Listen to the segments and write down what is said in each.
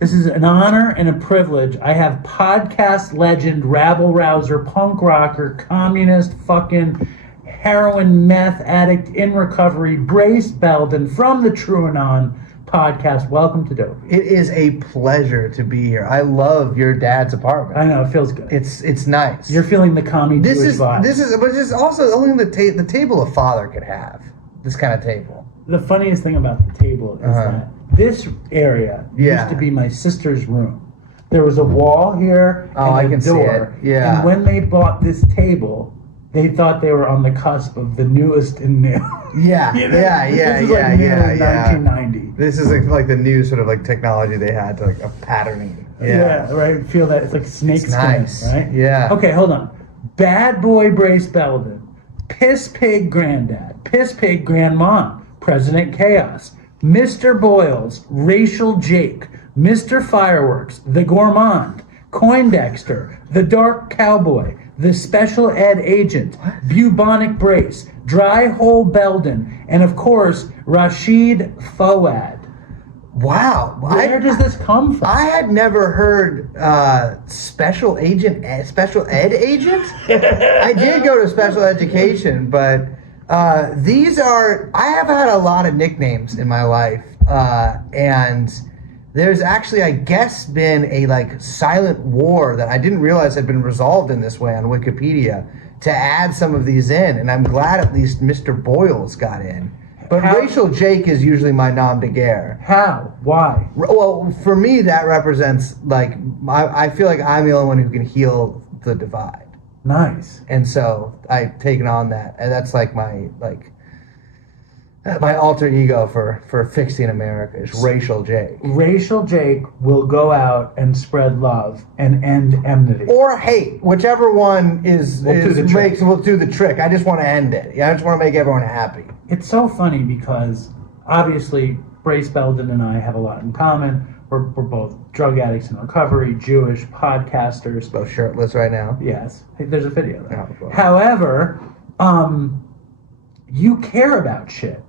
This is an honor and a privilege. I have podcast legend, rabble-rouser, punk rocker, communist, fucking heroin meth addict in recovery, Brace Belden from the Truanon podcast. Welcome to Dopey. It is a pleasure to be here. I love your dad's apartment. I know, it feels good. It's nice. You're feeling the commie Jewish vibe. But this is also only the table a father could have. This kind of table. The funniest thing about the table is that this area used to be my sister's room. There was a wall here and a door. See it. Yeah. And when they bought this table, they thought they were on the cusp of the newest and new. Yeah, This is 1990. This is like the new sort of like technology they had to like a patterning. Yeah, right. Feel that it's like snake skin, nice. Right? Yeah. Okay, hold on. Bad boy Brace Belden, piss pig granddad, piss pig grandma, President Chaos, Mr. Boyles, Racial Jake, Mr. Fireworks, the Gourmand, Coindexter, the Dark Cowboy, the Special Ed Agent, Bubonic Brace, Dry Hole Belden, and of course, Rashid Fawad. Wow. Where does this come from? I had never heard Special Ed Agent? I did go to special education, but I have had a lot of nicknames in my life, and there's actually, I guess, been a like silent war that I didn't realize had been resolved in this way on Wikipedia to add some of these in, and I'm glad at least Mr. Boyles got in. But Racial Jake is usually my nom de guerre. How? Why? Well, for me, that represents, like, I feel like I'm the only one who can heal the divide. Nice. And so I've taken on that. And that's like my alter ego for fixing America is Racial Jake. Racial Jake will go out and spread love and end enmity. Or hate. Whichever one will do the trick. I just want to end it. Yeah, I just want to make everyone happy. It's so funny because obviously Brace Belden and I have a lot in common. We're both drug addicts in recovery, Jewish podcasters. Both shirtless right now. Yes. There's a video there. Oh, however, you care about shit.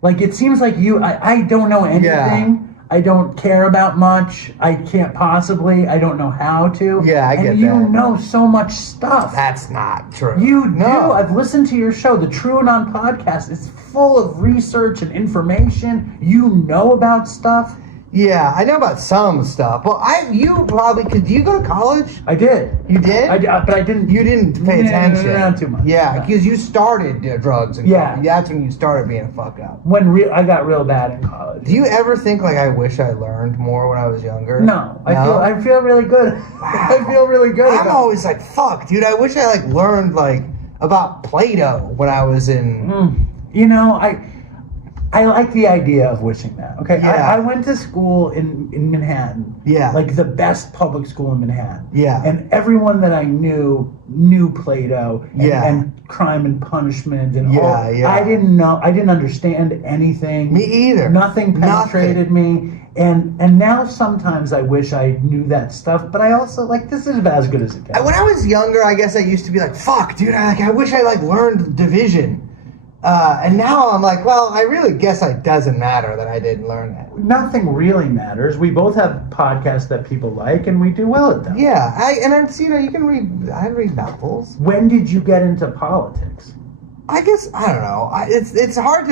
Like, it seems like I don't know anything. Yeah. I don't care about much. I can't possibly. I don't know how to. Yeah, I get that. And you know so much stuff. That's not true. You do. I've listened to your show. The Truanon podcast is full of research and information. You know about stuff. Yeah, I know about some stuff. Well, you probably could. Do you go to college? I did. You did? But I didn't. You didn't pay attention. No, not too much. Yeah, because you started drugs in college. That's when you started being a fuck up. I got real bad in college. Do you ever think like I wish I learned more when I was younger? No. I feel really good. I feel really good. I'm always like, fuck, dude. I wish I like learned like about Plato when I was in. I like the idea of wishing that. Okay, yeah. I went to school in Manhattan. Yeah, like the best public school in Manhattan. Yeah, and everyone that I knew Plato. And Crime and Punishment and all. Yeah. I didn't know. I didn't understand anything. Me either. Nothing penetrated me. And now sometimes I wish I knew that stuff, but I also like this is about as good as it gets. When I was younger, I guess I used to be like, "Fuck, dude! I wish I like learned division." And now I'm like, well, I really guess it doesn't matter that I didn't learn that. Nothing really matters. We both have podcasts that people like, and we do well at them. Yeah, I read novels. When did you get into politics? I guess I don't know. It's hard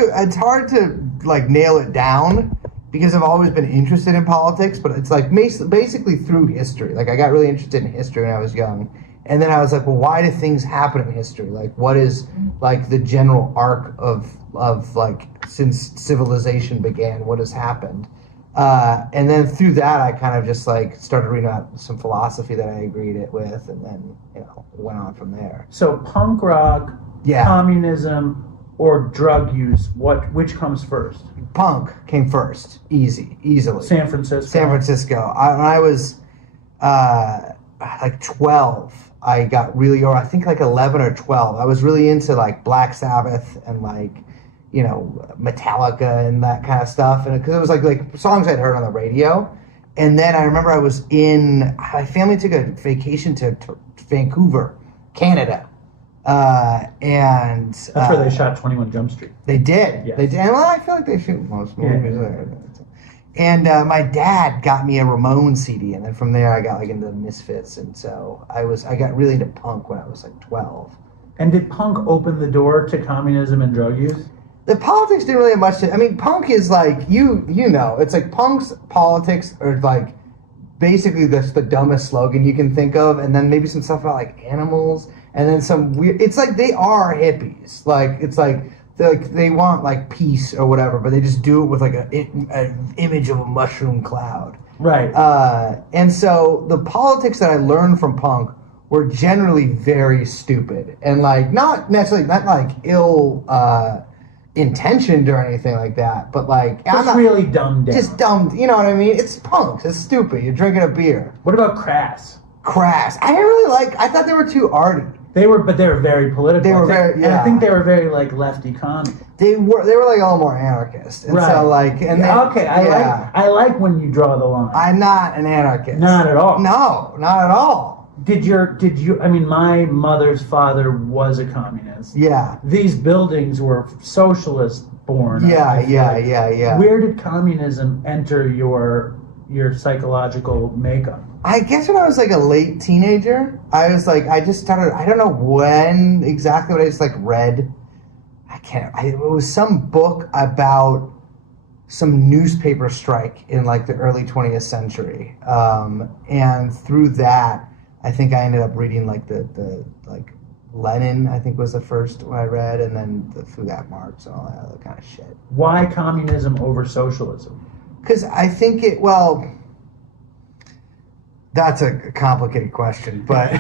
to like nail it down because I've always been interested in politics, but it's like basically through history. Like I got really interested in history when I was young. And then I was like, well, why do things happen in history? Like, what is, like, the general arc of like, since civilization began, what has happened? And then through that, I kind of just, like, started reading about some philosophy that I agreed with, and then, went on from there. So, punk rock, communism, or drug use, which comes first? Punk came first, easily. San Francisco. When I was, like 12, I got really, or I think like 11 or 12. I was really into like Black Sabbath and like, Metallica and that kind of stuff. And because it was like songs I'd heard on the radio. And then I remember my family took a vacation to Vancouver, Canada. And that's where they shot 21 Jump Street. They did. Yes. They did. And well, I feel like they shoot most movies there. And my dad got me a Ramones CD, and then from there I got like into the Misfits, and so I got really into punk when I was like 12. And did punk open the door to communism and drug use? The politics didn't really have much to... I mean, punk is like, you know, it's like punk's politics are like basically the dumbest slogan you can think of, and then maybe some stuff about like animals, and then some weird... It's like they are hippies. Like, it's like they want like peace or whatever, but they just do it with like an image of a mushroom cloud. Right. And so the politics that I learned from punk were generally very stupid and like not like ill intentioned or anything like that, but like Just really dumbed down. Just dumb, you know what I mean? It's punks. It's stupid. You're drinking a beer. What about crass? Crass. I didn't really like. I thought they were too arty. They were very political. They were very, and I think they were very like lefty commie. They were like a little more anarchist, and Right. so like, and Yeah, they, okay, yeah. I like when you draw the line. I'm not an anarchist. Not at all. No, not at all. Did you? I mean, my mother's father was a communist. Yeah. These buildings were socialist born. Yeah. Where did communism enter your psychological makeup? I guess when I was like a late teenager, I was like, I just started, I don't know when exactly, but I just like read, it was some book about some newspaper strike in like the early 20th century. And through that, I think I ended up reading like the like Lenin, I think was the first one I read, and then through that Marx and all that other kind of shit. Why communism over socialism? Because I think that's a complicated question, but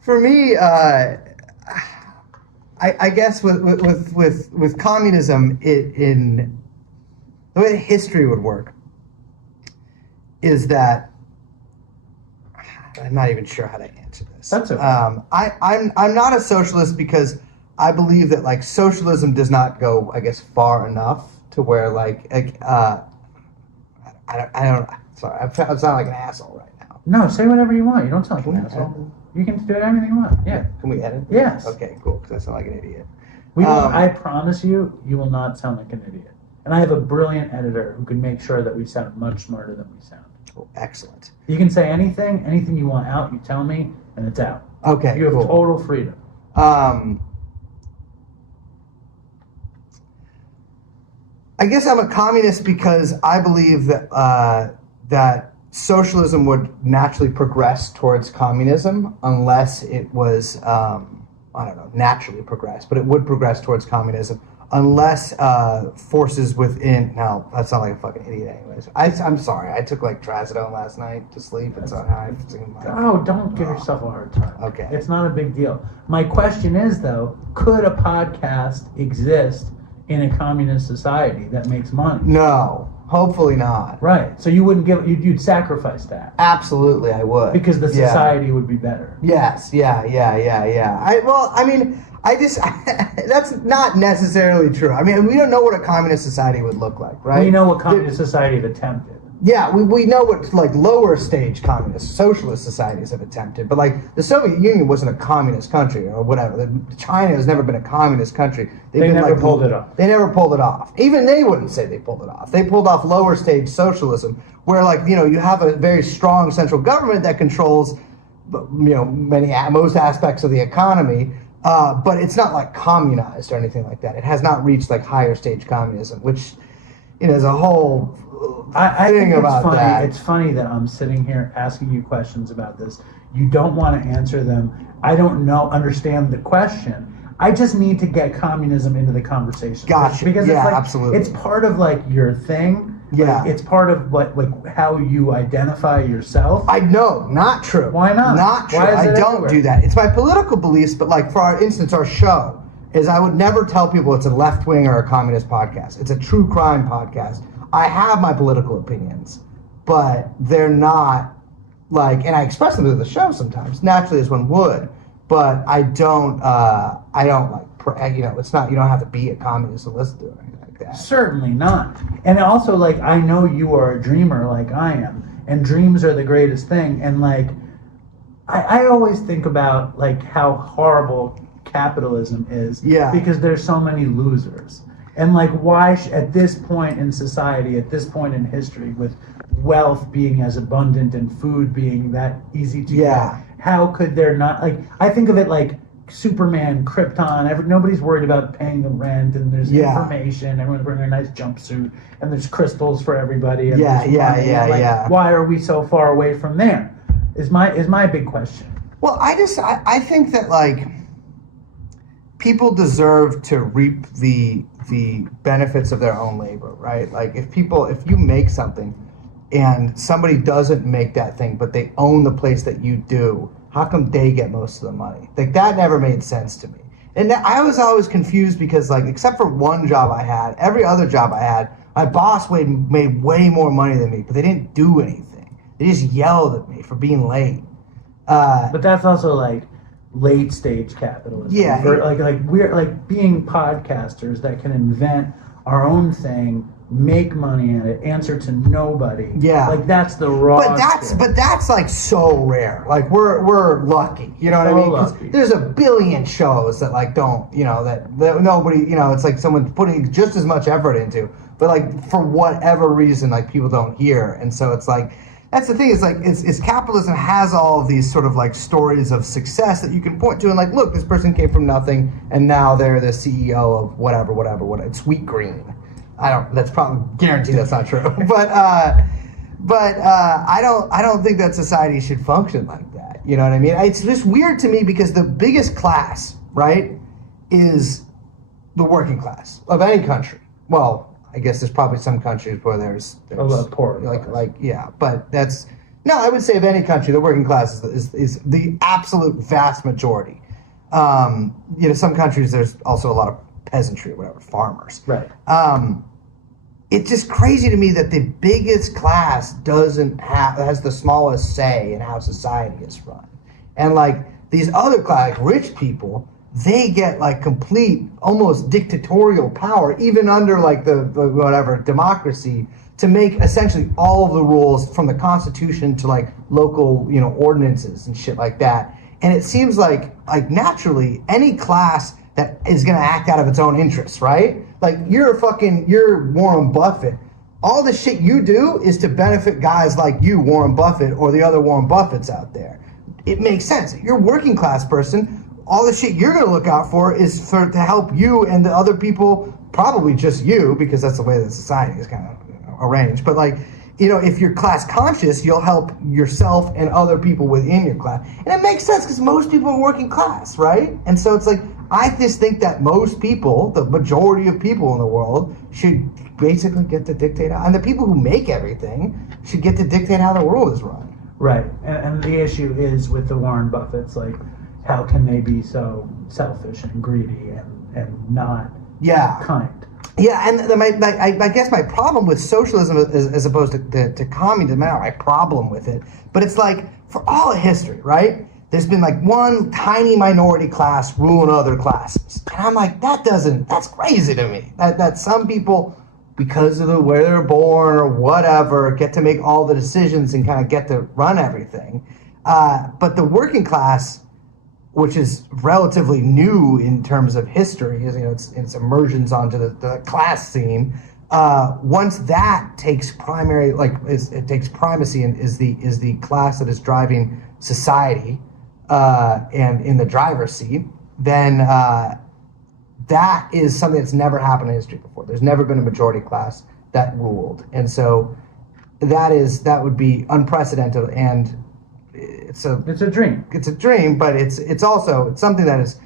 for me, I guess with communism, in the way history would work is that I'm not even sure how to answer this. That's okay. I'm not a socialist because I believe that like socialism does not go, I guess, far enough to where like I don't. Sorry, I sound like an asshole right now. No, say whatever you want. You don't sound like an asshole. You can do anything you want. Yeah. Can we edit? Yes. Okay, cool. Because I sound like an idiot. We will, I promise you, you will not sound like an idiot. And I have a brilliant editor who can make sure that we sound much smarter than we sound. Oh, excellent. You can say anything you want out. You tell me, and it's out. Okay, You have cool. total freedom. I guess I'm a communist because I believe that that socialism would naturally progress towards communism unless it was, I don't know, naturally progress, but it would progress towards communism unless forces within. No, that sounds like a fucking idiot anyways. I'm sorry. I took like trazodone last night to sleep, and so Oh, don't give yourself a hard time. Okay. It's not a big deal. My question is, though, could a podcast exist in a communist society that makes money? No, hopefully not. Right. So you wouldn't you'd sacrifice that. Absolutely, I would. Because the society would be better. Yes, yeah. That's not necessarily true. I mean, we don't know what a communist society would look like, right? We know what communist society have attempted. Yeah, we know what like lower stage communist, socialist societies have attempted, but like the Soviet Union wasn't a communist country or whatever. China has never been a communist country. They never pulled it off. They never pulled it off. Even they wouldn't say they pulled it off. They pulled off lower stage socialism, where like you have a very strong central government that controls most aspects of the economy. But it's not like communized or anything like that. It has not reached like higher stage communism, which is a whole I think about funny. that. It's funny that I'm sitting here asking you questions about this. You don't want to answer them. I don't understand the question. I just need to get communism into the conversation. Gotcha. Because yeah, it's like, absolutely. It's part of like your thing. Yeah. Like, it's part of what how you identify yourself. I know, not true. Why not? Not true. Why is I it don't everywhere? do that. It's my political beliefs, but like for instance, our show is I would never tell people it's a left wing or a communist podcast. It's a true crime podcast. I have my political opinions, but they're not like, and I express them to the show sometimes, naturally as one would, but I don't like, it's not, you don't have to be a communist to listen to it or anything like that. Certainly not. And also, like, I know you are a dreamer like I am, and dreams are the greatest thing. And like, I always think about like how horrible capitalism is, Yeah. because there's so many losers. And like, why at this point in society, at this point in history, with wealth being as abundant and food being that easy to get, how could there not, like, I think of it like Superman, Krypton, nobody's worried about paying the rent, and there's information, everyone's wearing a nice jumpsuit, and there's crystals for everybody, and why are we so far away from there is my big question. Well, I think that, like, people deserve to reap the benefits of their own labor, right? Like, if you make something and somebody doesn't make that thing, but they own the place that you do, how come they get most of the money? Like, that never made sense to me. And I was always confused because, like, except for one job I had, every other job I had, my boss made way more money than me, but they didn't do anything. They just yelled at me for being late. But that's also like late stage capitalism. Yeah. Like we're like being podcasters that can invent our own thing, make money at it, answer to nobody. Yeah. Like that's the raw. But that's like so rare. Like we're lucky. You know what I mean? 'Cause there's a billion shows that like don't, that nobody, it's like someone's putting just as much effort into, but like for whatever reason, like people don't hear. And so it's like, that's the thing, is like, it's capitalism has all of these sort of like stories of success that you can point to and like, look, this person came from nothing and now they're the CEO of whatever, Sweet Green. That's probably guaranteed that's not true. But I don't think that society should function like that. You know what I mean? It's just weird to me because the biggest class, right, is the working class of any country. Well, I guess there's probably some countries where there's a lot poor, but I would say of any country, the working class is the absolute vast majority. Some countries there's also a lot of peasantry or whatever, farmers. Right. It's just crazy to me that the biggest class has the smallest say in how society is run, and like these other class, like rich people, they get like complete, almost dictatorial power, even under like the whatever democracy, to make essentially all of the rules from the Constitution to like local, ordinances and shit like that. And it seems like naturally any class that is going to act out of its own interests, right? Like you're Warren Buffett. All the shit you do is to benefit guys like you, Warren Buffett, or the other Warren Buffetts out there. It makes sense. You're a working class person. All the shit you're going to look out for is to help you and the other people, probably just you, because that's the way that society is kind of arranged. But like, if you're class conscious, you'll help yourself and other people within your class. And it makes sense because most people are working class, right? And so it's like, I just think that most people, the majority of people in the world, should basically get to dictate and the people who make everything should get to dictate how the world is run. Right. And the issue is with the Warren Buffetts, like, how can they be so selfish and greedy and not kind? Yeah, and I guess my problem with socialism as opposed to communism, not my problem with it, but it's like, for all of history, right, there's been like one tiny minority class ruling other classes. And I'm like, that's crazy to me. That some people, because of where they're born or whatever, get to make all the decisions and kind of get to run everything. But the working class, which is relatively new in terms of history, its emergence onto the class scene. Once that takes it takes primacy and is the class that is driving society and in the driver's seat, then that is something that's never happened in history before. There's never been a majority class that ruled, and so that would be unprecedented. And it's a dream. It's a dream, but it's also something that is,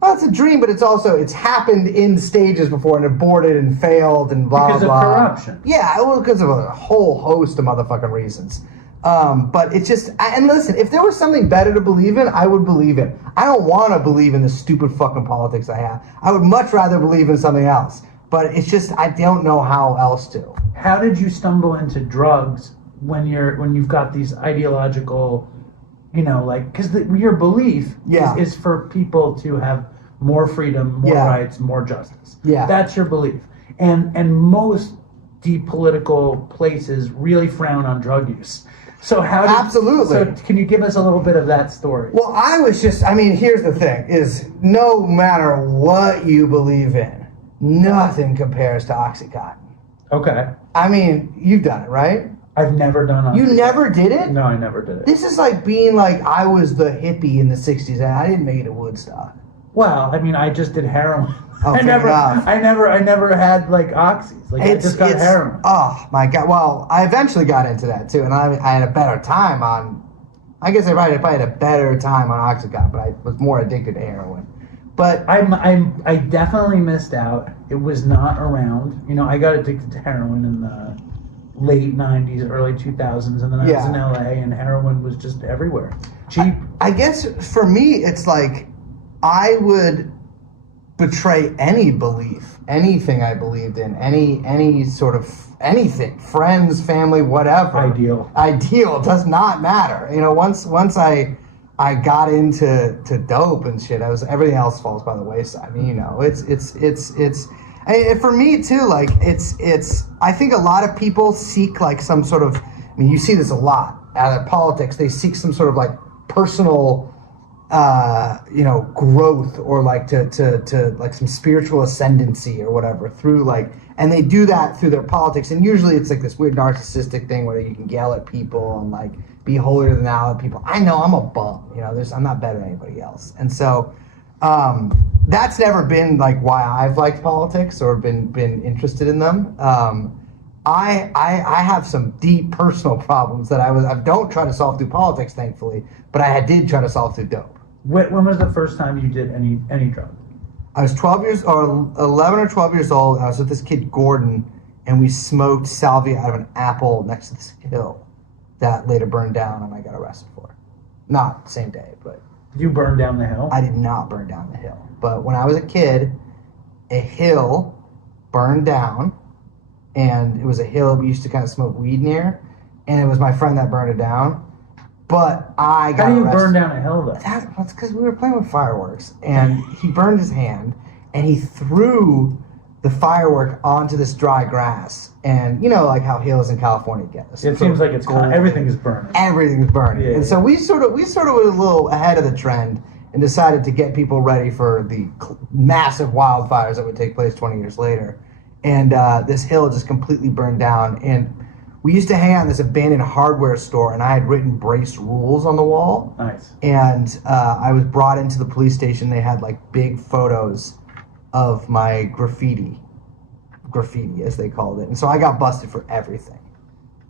well, it's a dream, but it's happened in stages before and aborted and failed and blah, because blah. Because of corruption. Yeah, well, because of a whole host of motherfucking reasons. But it's just, and listen, if there was something better to believe in, I would believe it. I don't want to believe in the stupid fucking politics I have. I would much rather believe in something else. But it's just, I don't know how else to. How did you stumble into drugs when you've got these ideological, because your belief is for people to have more freedom, more rights, more justice. Yeah. That's your belief. And most deep political places really frown on drug use. So Absolutely. So can you give us a little bit of that story? Well, here's the thing, is no matter what you believe in, Nothing compares to Oxycontin. Okay. I mean, you've done it, right? I've never done You Oxycontin. never did it? No, I never did it. This is like being like I was the hippie in the 60s and I didn't make it to Woodstock. Well, I mean, I just did heroin. Oh, I never had like oxys. Like I just got heroin. Oh my God. Well, I eventually got into that too, and I had a better time on. I guess I probably had a better time on Oxycontin, but I was more addicted to heroin. But I definitely missed out. It was not around. You know, I got addicted to heroin in the late 90s, early 2000s, and then I was in LA, and heroin was just everywhere. Cheap. I guess for me, it's like I would betray any belief, anything I believed in, any sort of anything, friends, family, whatever. Ideal does not matter. You know, once I got into dope and shit, everything else falls by the wayside. I mean, you know, it's and for me too, like it's I think a lot of people seek like some sort of, I mean, you see this a lot out of politics, they seek some sort of like personal you know, growth or like to like some spiritual ascendancy or whatever through like, and they do that through their politics, and usually it's like this weird narcissistic thing where you can yell at people and like be holier than thou at people. I know I'm a bum, you know, I'm not better than anybody else, and so that's never been like why I've liked politics or been interested in them. I have some deep personal problems that I don't try to solve through politics, thankfully, but I did try to solve through dope. When was the first time you did any drugs? I was 11 or 12 years old. I was with this kid, Gordon, and we smoked salvia out of an apple next to this hill that later burned down and I got arrested for. Not the same day, but... You burned down the hill? I did not burn down the hill. But when I was a kid, a hill burned down, and it was a hill we used to kind of smoke weed near, and it was my friend that burned it down. But I got arrested. How do you burn down a hill, though? That's because we were playing with fireworks, and he burned his hand, and he threw the firework onto this dry grass. And you know, like how hills in California get this. It seems like it's everything is burning. Everything's burning. Yeah, and so we sort of were a little ahead of the trend and decided to get people ready for the massive wildfires that would take place 20 years later. And this hill just completely burned down, and we used to hang out in this abandoned hardware store, and I had written braced rules on the wall. Nice. And I was brought into the police station. They had like big photos of my graffiti as they called it. And so I got busted for everything,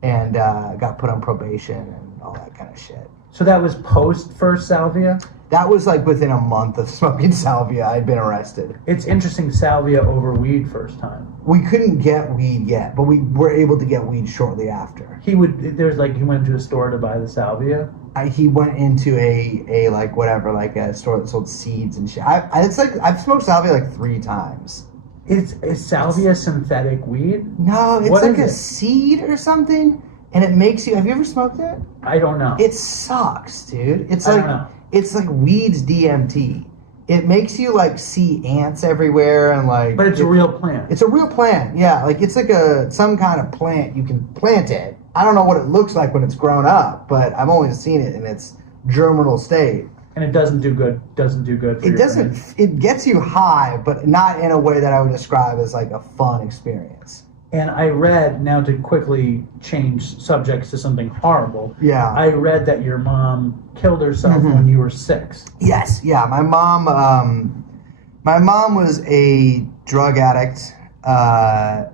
and got put on probation and all that kind of shit. So that was post first salvia? That was like within a month of smoking salvia, I'd been arrested. It's interesting, salvia over weed first time. We couldn't get weed yet, but we were able to get weed shortly after. He went to a store to buy the salvia? He went into a like whatever, like a store that sold seeds and shit. It's like I've smoked salvia like 3 times. Is salvia synthetic weed? No, it's like a seed or something, and it makes you. Have you ever smoked it? I don't know. It sucks, dude. It's like weed's DMT. It makes you like see ants everywhere and like. But it's a real plant. It's a real plant, yeah. Like it's like some kind of plant. You can plant it. I don't know what it looks like when it's grown up, but I've only seen it in its germinal state. And it doesn't do good. For it doesn't. Brain. It gets you high, but not in a way that I would describe as like a fun experience. And I read, now to quickly change subjects to something horrible. Yeah. I read that your mom killed herself when you were 6. Yes. Yeah. My mom was a drug addict. That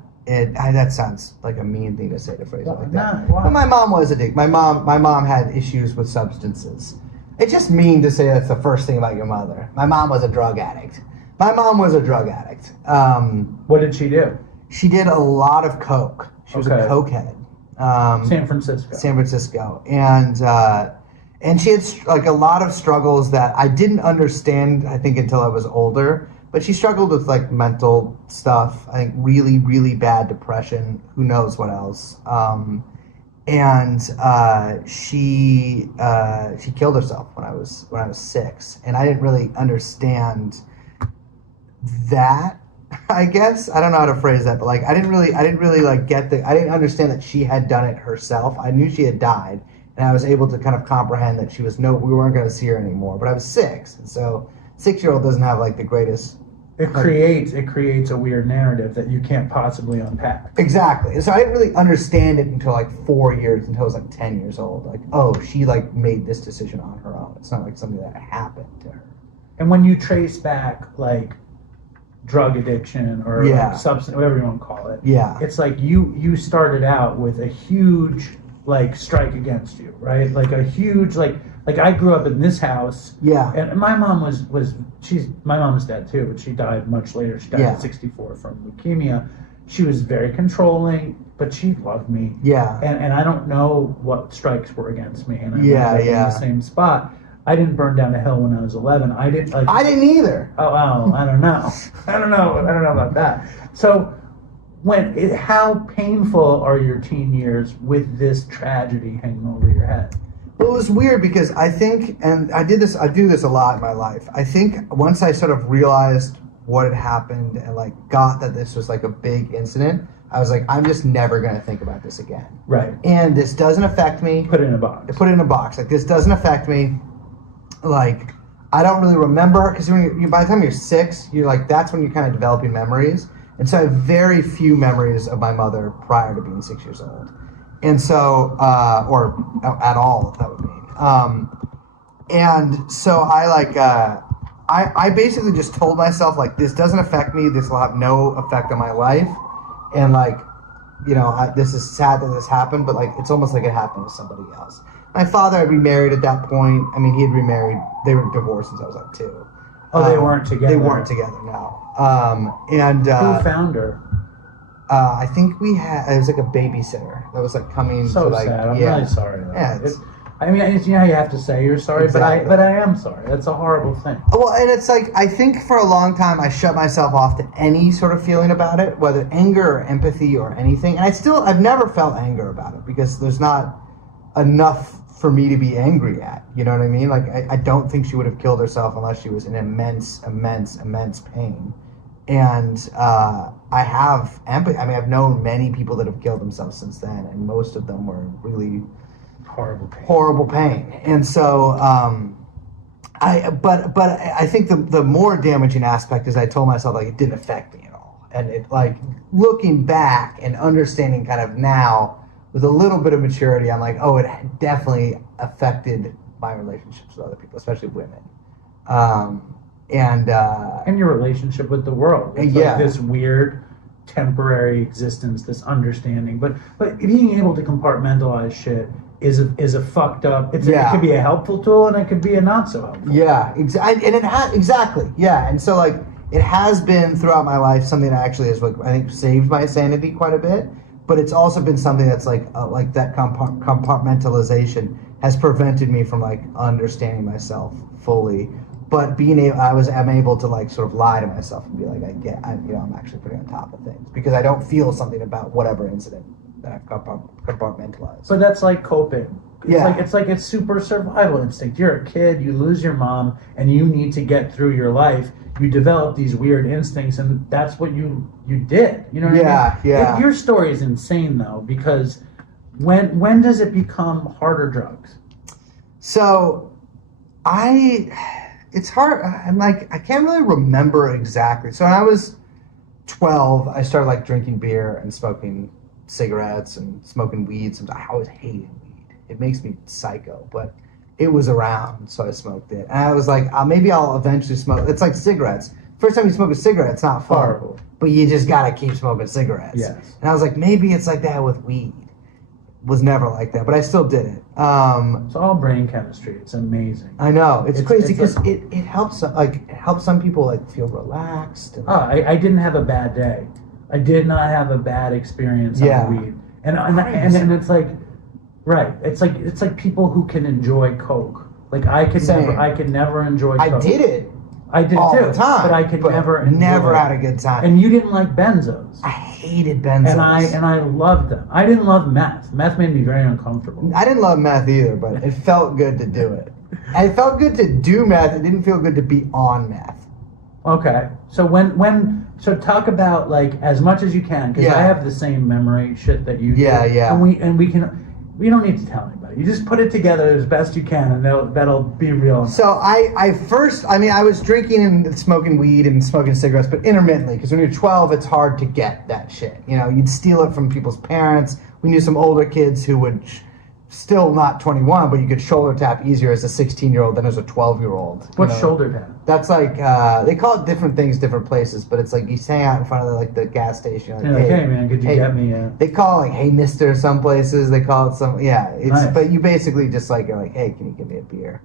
sounds like a mean thing to say to phrase it like that. But my mom was a dick. My mom had issues with substances. It's just mean to say that's the first thing about your mother. My mom was a drug addict. What did she do? She did a lot of coke. She was a cokehead. San Francisco. And she had like a lot of struggles that I didn't understand, I think, until I was older. But she struggled with like mental stuff. I think really, really bad depression. Who knows what else? She killed herself when I was 6, and I didn't really understand that. I guess I don't know how to phrase that, but like I didn't really like I didn't understand that she had done it herself. I knew she had died, and I was able to kind of comprehend that we weren't going to see her anymore. But I was 6, and so 6-year-old doesn't have like the greatest It creates a weird narrative that you can't possibly unpack. Exactly. And so I didn't really understand it until like 4 years, until I was like 10 years old. Like, oh, she like made this decision on her own. It's not like something that happened to her. And when you trace back like drug addiction or like substance, whatever you want to call it, it's like you started out with a huge like strike against you, right? Like a huge like I grew up in this house. Yeah. And my mom my mom's dead too, but she died much later. She died at 64 from leukemia. She was very controlling, but she loved me. Yeah. And I don't know what strikes were against me. And I was in the same spot. I didn't burn down a hill when I was 11. I didn't either. Oh, wow. I don't know. I don't know about that. So how painful are your teen years with this tragedy hanging over your head? Well, it was weird because I think, and I do this a lot in my life. I think once I sort of realized what had happened and like got that this was like a big incident, I was like, I'm just never going to think about this again. Right. And this doesn't affect me. Put it in a box. Put it in a box. Like, this doesn't affect me. Like, I don't really remember, because by the time you're 6, you're like, that's when you're kind of developing memories. And so I have very few memories of my mother prior to being 6 years old. And so, or at all, that would mean. And so I like, I basically just told myself, like, this doesn't affect me. This will have no effect on my life. And like, you know, this is sad that this happened, but like, it's almost like it happened to somebody else. My father had remarried at that point. I mean, he had remarried. They were divorced since I was like 2. Oh, they weren't together? They weren't together, no. Who found her? I think it was like a babysitter that was like coming so to like. Sad. I'm really sorry. Yeah. I mean, you know how you have to say you're sorry, Exactly. but I am sorry. That's a horrible thing. Well, and it's like, I think for a long time I shut myself off to any sort of feeling about it, whether anger or empathy or anything. And I've never felt anger about it because there's not enough for me to be angry at. You know what I mean? Like, I don't think she would have killed herself unless she was in immense pain. And I have empathy. I mean, I've known many people that have killed themselves since then, and most of them were really horrible pain. And so but I think the more damaging aspect is I told myself, like, it didn't affect me at all. And it, like, looking back and understanding kind of now with a little bit of maturity, I'm like, oh, it definitely affected my relationships with other people, especially women. And your relationship with the world. It's like this weird temporary existence, this understanding. But being able to compartmentalize shit is a fucked up. It could be a helpful tool and it could be a not so helpful. Yeah, exactly. Yeah, and so like it has been throughout my life something that actually has, like, I think, saved my sanity quite a bit. But it's also been something that's like that compartmentalization has prevented me from like understanding myself fully. But I'm able to like sort of lie to myself and be like, I'm actually pretty on top of things because I don't feel something about whatever incident that I've compartmentalized. But that's like coping. It's It's super survival instinct. You're a kid, you lose your mom, and you need to get through your life. You develop these weird instincts, and that's what you did. You know what I mean? Yeah. Your story is insane though, because when does it become harder drugs? So, it's hard. I'm like, I can't really remember exactly. So when I was 12, I started like drinking beer and smoking cigarettes and smoking weed. I always hated weed. It makes me psycho, but it was around, so I smoked it. And I was like, maybe I'll eventually smoke. It's like cigarettes. First time you smoke a cigarette, it's not fun. Horrible. But you just gotta keep smoking cigarettes. Yes. And I was like, maybe it's like that with weed. Was never like that, but I still did it. It's all brain chemistry. It's amazing. I know. It's crazy because it helps some people like feel relaxed. And, I didn't have a bad day. I did not have a bad experience on weed. And it's like, right. It's like people who can enjoy Coke. Like I could never enjoy Coke. I did it. I did all too, the time, but I could never had a good time. And you didn't like benzos. I hated benzos. And I loved them. I didn't love meth. Meth made me very uncomfortable. I didn't love meth either, but it felt good to do it. And it felt good to do meth. It didn't feel good to be on meth. Okay. So so talk about like as much as you can, because I have the same memory shit that you do. Yeah. And we can. You don't need to tell anybody. You just put it together as best you can, and that'll be real. So I was drinking and smoking weed and smoking cigarettes, but intermittently, because when you're 12, it's hard to get that shit. You know, you'd steal it from people's parents. We knew some older kids who would, still not 21, but you could shoulder tap easier as a 16-year-old than as a 12-year-old. What's shoulder tap? That's like, they call it different things, different places, but it's like you hang out in front of the gas station. Like, hey man, could you get me a... They call it like, hey mister, some places. They call it some, it's, nice. But you basically just like, you're like, hey, can you give me a beer?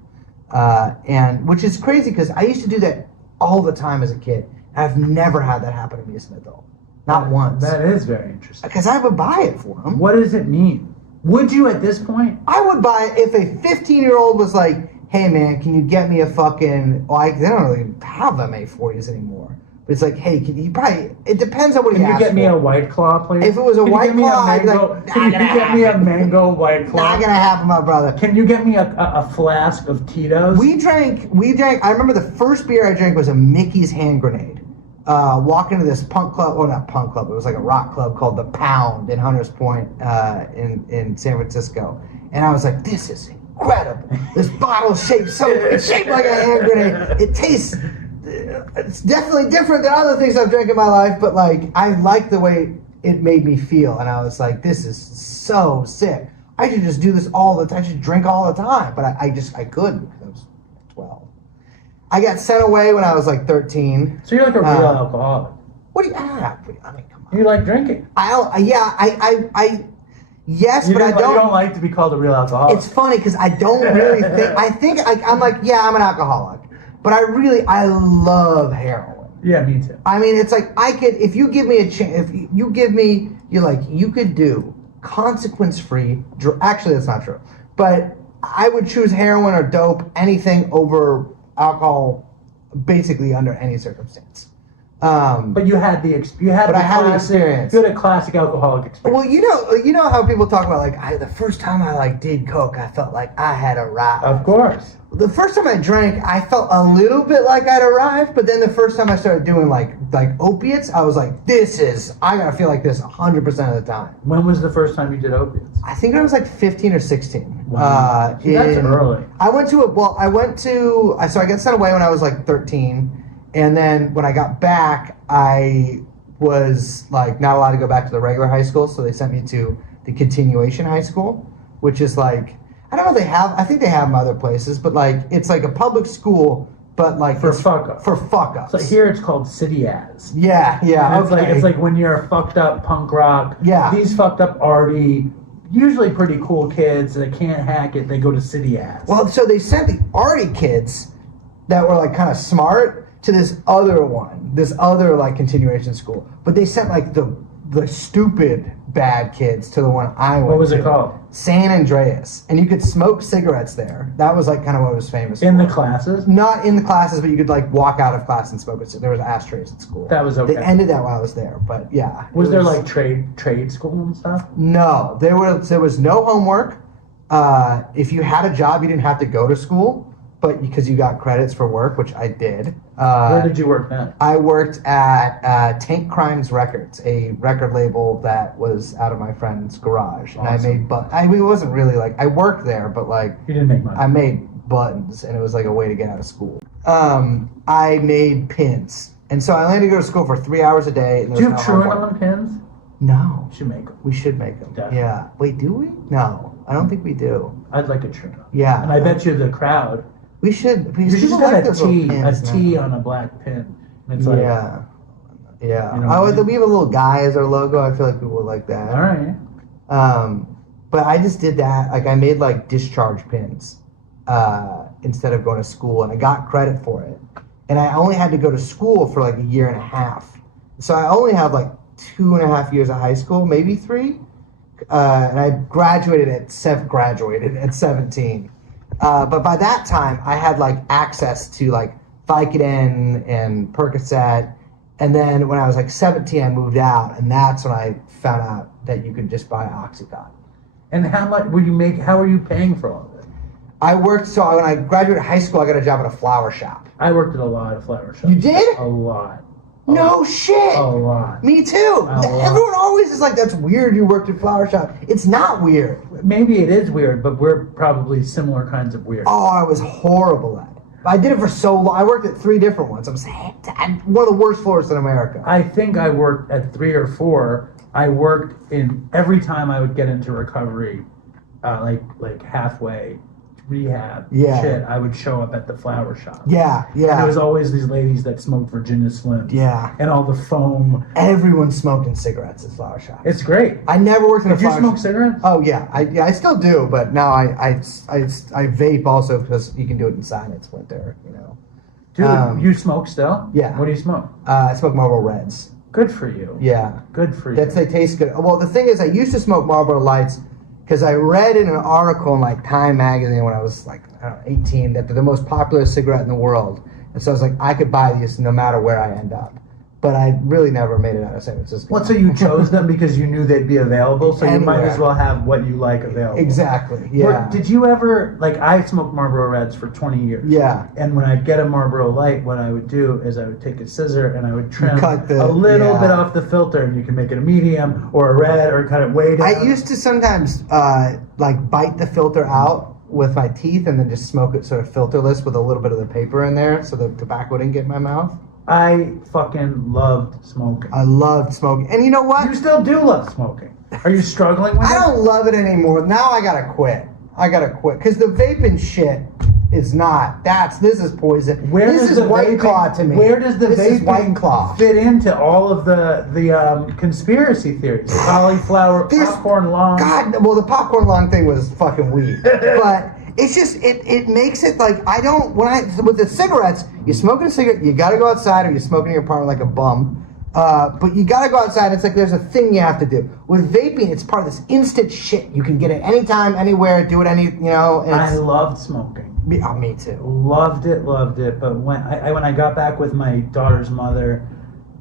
And which is crazy because I used to do that all the time as a kid. I've never had that happen to me as an adult. Not once. That is very interesting. Because I would buy it for them. What does it mean? Would you at this point? I would buy it if a 15-year-old was like, hey man, can you get me a fucking, they don't really have them A40s anymore. But it's like, hey, can you probably, it depends on what he asks for. Can you get me a White Claw, please? If it was a White Claw, I'd be like, can you get me a mango White Claw? Not gonna happen, my brother. Can you get me a flask of Tito's? We drank, I remember the first beer I drank was a Mickey's hand grenade. Walking to this punk club, well not punk club, it was like a rock club called The Pound in Hunters Point in San Francisco. And I was like, this is incredible. This bottle shaped like a hand grenade. It tastes, it's definitely different than other things I've drank in my life, but like, I like the way it made me feel. And I was like, this is so sick. I should just do this all the time. I should drink all the time. But I couldn't because I was 12. I got sent away when I was like 13. So you're like a real alcoholic. What do you have? I mean, come on. You like drinking. Yes, but I don't. You don't like to be called a real alcoholic. It's funny because I don't really think, I'm like, yeah, I'm an alcoholic. But I love heroin. Yeah, me too. I mean, it's like, if you give me a chance, you could do consequence-free, actually that's not true, but I would choose heroin or dope, anything over alcohol, basically under any circumstance. But you had the experience. You had a classic alcoholic experience. Well, you know how people talk about like the first time I like did coke, I felt like I had arrived. Of course. The first time I drank, I felt a little bit like I'd arrived, but then the first time I started doing like opiates, I was like, I gotta feel like this 100% of the time. When was the first time you did opiates? I think I was like 15 or 16. Wow. That's early. I got sent away when I was like 13. And then when I got back, I was like not allowed to go back to the regular high school, so they sent me to the continuation high school, which is like, I don't know if they have, I think they have them other places, but like it's like a public school, but like for fuck ups. For fuck ups. So here it's called City As. Yeah. It's like when you're a fucked up punk rock. Yeah. These fucked up arty, usually pretty cool kids that can't hack it, they go to City As. Well, so they sent the arty kids that were like kind of smart to this other like continuation school, but they sent like the stupid bad kids to the one I went to. What was it called? San Andreas, and you could smoke cigarettes there. That was like kind of what it was famous for. In the classes? Not in the classes, but you could like walk out of class and smoke it. So there was ashtrays at school. That was okay. They ended that while I was there, but yeah. Was there like trade school and stuff? No, there was no homework. If you had a job, you didn't have to go to school. But because you got credits for work, which I did. Where did you work then? I worked at Tank Crimes Records, a record label that was out of my friend's garage. And Awesome. it wasn't really like, I worked there, but like... You didn't make money. I made buttons, and it was like a way to get out of school. I made pins. And so I only had to go to school for 3 hours a day. And do you have Truanon pins? No. We should make them. We should make them. Definitely. Yeah. Wait, do we? No. I don't think we do. I'd like a Truanon. Yeah. And I bet you the crowd... We should. You should just have a T on a black pin. And it's like, yeah. You know we have a little guy as our logo. I feel like people would like that. All right. But I just did that. Like I made like discharge pins instead of going to school, and I got credit for it. And I only had to go to school for like a year and a half. So I only have like 2.5 years of high school, maybe 3. And I graduated at 17. But by that time, I had like access to like Vicodin and Percocet, and then when I was like 17, I moved out, and that's when I found out that you could just buy Oxycontin. And how much were you make? How are you paying for all of it? I worked. So when I graduated high school, I got a job at a flower shop. I worked at a lot of flower shops. You did? A lot. No shit. A lot. Me too. A lot. Everyone always is like, that's weird you worked at flower shop. It's not weird. Maybe it is weird, but we're probably similar kinds of weird. Oh, I was horrible at it. I did it for so long. I worked at 3 different ones. I'm one of the worst florists in America. I think I worked at 3 or 4. I worked in every time I would get into recovery, like halfway rehab shit, I would show up at the flower shop. Yeah. And there was always these ladies that smoked Virginia Slims. Yeah. And all the foam. Everyone smoking cigarettes at flower shops. It's great. I never worked in a flower shop. Did you smoke cigarettes? Oh yeah, I still do, but now I vape also because you can do it inside. It's winter, you know. Dude, you smoke still? Yeah. What do you smoke? I smoke Marlboro Reds. Good for you. Yeah. Good for you. They taste good. Well, the thing is, I used to smoke Marlboro Lights because I read in an article in like Time magazine when I was like, I don't know, 18 that they're the most popular cigarette in the world. And so I was like, I could buy these no matter where I end up. But I really never made it out of San Francisco. Well, so you chose them because you knew they'd be available, so you might Anywhere. as well have what you like available. Exactly, yeah. Did you ever, like, I smoked Marlboro Reds for 20 years. Yeah. And when I'd get a Marlboro Light, what I would do is I would take a scissor and I would trim a little bit off the filter, and you can make it a medium or a red or cut it way down. I used to sometimes, like, bite the filter out with my teeth and then just smoke it sort of filterless with a little bit of the paper in there so the tobacco didn't get in my mouth. I fucking loved smoking. I loved smoking. And you know what? You still do love smoking. Are you struggling with it? I don't love it anymore. Now I gotta quit. Because the vaping shit is not. This is poison. This is White Claw to me. Where does the This is White vaping Claw fit into all of the conspiracy theories? Cauliflower, popcorn lung. God, well, the popcorn lung thing was fucking weird. But it's just, it makes it like, with the cigarettes, you're smoking a cigarette, you gotta go outside, or you're smoking in your apartment like a bum. But you gotta go outside. It's like there's a thing you have to do. With vaping, it's part of this instant shit. You can get it anytime, anywhere, do it I loved smoking. Me too. Loved it. But when I got back with my daughter's mother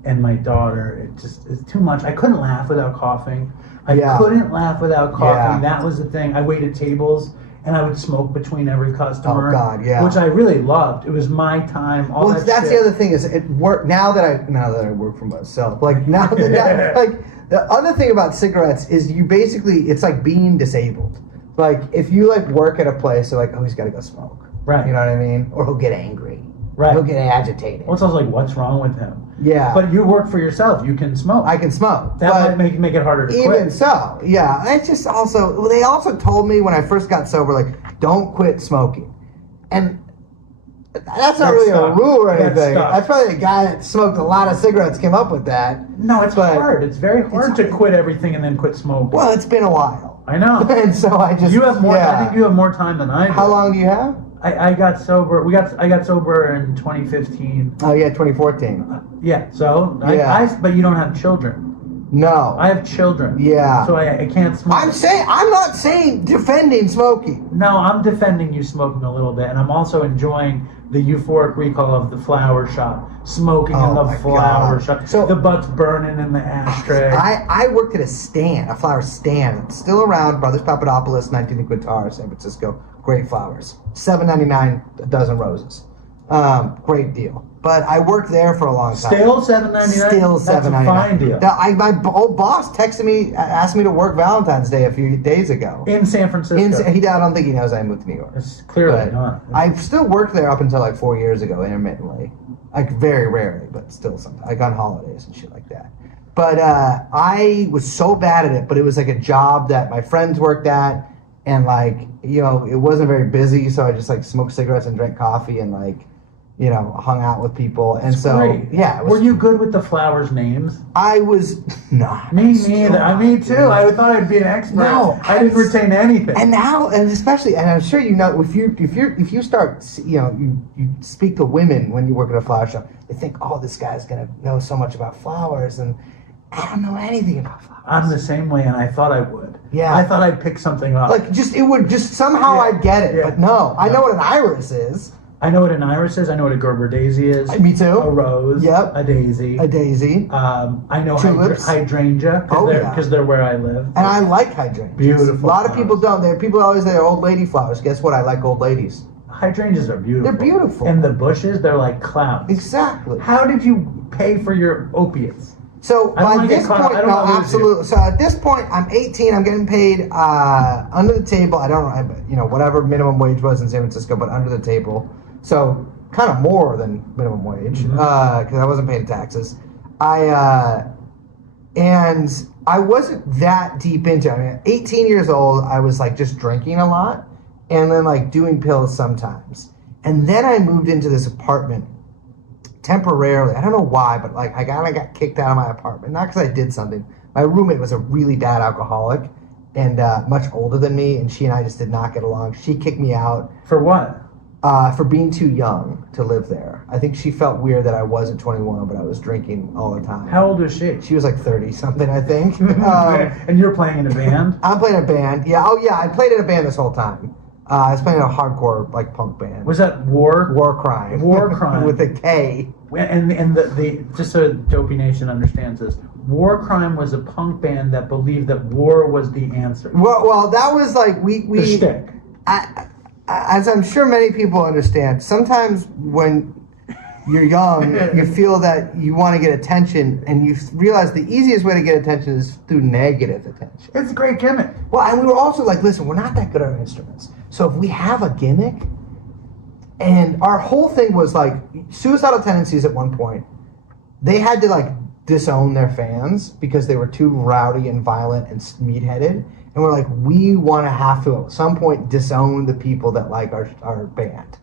and my daughter, it's too much. I couldn't laugh without coughing. I couldn't laugh without coughing. Yeah. That was the thing. I waited tables and I would smoke between every customer. Oh God, yeah. Which I really loved. It was my time. That's the other thing is it work now that I work for myself. Like now that like the other thing about cigarettes is it's like being disabled. Like if you like work at a place, they're like, oh, he's got to go smoke. Right. You know what I mean? Or he'll get angry. Right. He'll get agitated. Well, it's also like, what's wrong with him? Yeah. But you work for yourself. You can smoke. I can smoke. That might make it harder to quit. Even so, yeah. It's just also, they also told me when I first got sober, like, don't quit smoking. And that's not really a rule or anything. That's probably the guy that smoked a lot of cigarettes came up with that. No, it's hard. It's very hard to quit everything and then quit smoking. Well, it's been a while. I know. And so I just... You have more. Yeah. I think you have more time than I do. How long do you have? I got sober. I got sober in 2015. Oh yeah, 2014. Yeah. So but you don't have children. No. I have children. Yeah. So I can't smoke. I'm not saying defending smoking. No, I'm defending you smoking a little bit, and I'm also enjoying the euphoric recall of the flower shop, smoking in the flower shop, so the butts burning in the ashtray. I worked at a flower stand. It's still around, Brothers Papadopoulos, 19th and Quintana, San Francisco. Great flowers. $7.99 a dozen roses. Great deal. But I worked there for a long time. Still $7.99? Still $7.99. That's a fine deal. My old boss texted me, asked me to work Valentine's Day a few days ago. In San Francisco? I don't think he knows I moved to New York. It's clearly not. I still worked there up until like 4 years ago, intermittently. Like very rarely, but still sometimes. Like on holidays and shit like that. But I was so bad at it, but it was like a job that my friends worked at. And like, it wasn't very busy, so I just like smoked cigarettes and drank coffee and like, hung out with people. And That's great. Yeah. Were you good with the flowers' names? I was not. Me neither. Me too. I thought I'd be an expert. No, I didn't retain anything. And now, and especially, and I'm sure if you start, you speak to women when you work at a flower shop, they think, oh, this guy's gonna know so much about flowers, and I don't know anything about flowers. I'm the same way, and I thought I would. Yeah. I thought I'd pick something up. Like, somehow I'd get it, but no. I know what an iris is. I know what an iris is. I know what a Gerber daisy is. Me too. A rose. Yep. A daisy. I know hydrangea because they're where I live. And I like hydrangeas. Beautiful. A lot of people don't. People always say they're old lady flowers. Guess what? I like old ladies. Hydrangeas are beautiful. They're beautiful. And the bushes, they're like clouds. Exactly. How did you pay for your opiates? So I don't by wanna get this caught- I point, don't no, wanna lose you. absolutely. So at this point, I'm 18. I'm getting paid under the table. I don't know, whatever minimum wage was in San Francisco, but under the table. So kind of more than minimum wage because I wasn't paying taxes. And I wasn't that deep into it. I mean, at 18 years old, I was like just drinking a lot and then like doing pills sometimes. And then I moved into this apartment temporarily. I don't know why, but like I kind of got kicked out of my apartment. Not because I did something. My roommate was a really bad alcoholic and much older than me, and she and I just did not get along. She kicked me out. For what? For being too young to live there. I think she felt weird that I wasn't 21, but I was drinking all the time. How old was she? She was like 30-something, I think. And you're playing in a band? I'm playing in a band. Yeah. Oh, yeah. I played in a band this whole time. I was playing in a hardcore like punk band. Was that War? War Crime. War Crime. With a K. And the just so Dopey Nation understands this, War Crime was a punk band that believed that war was the answer. Well, that was like The shtick. As I'm sure many people understand, sometimes when you're young, you feel that you want to get attention, and you realize the easiest way to get attention is through negative attention. It's a great gimmick. Well, and we were also like, listen, we're not that good at our instruments. So if we have a gimmick, and our whole thing was like suicidal tendencies at one point, they had to like disown their fans because they were too rowdy and violent and meat-headed. And we're like, we want to have to at some point disown the people that like our band.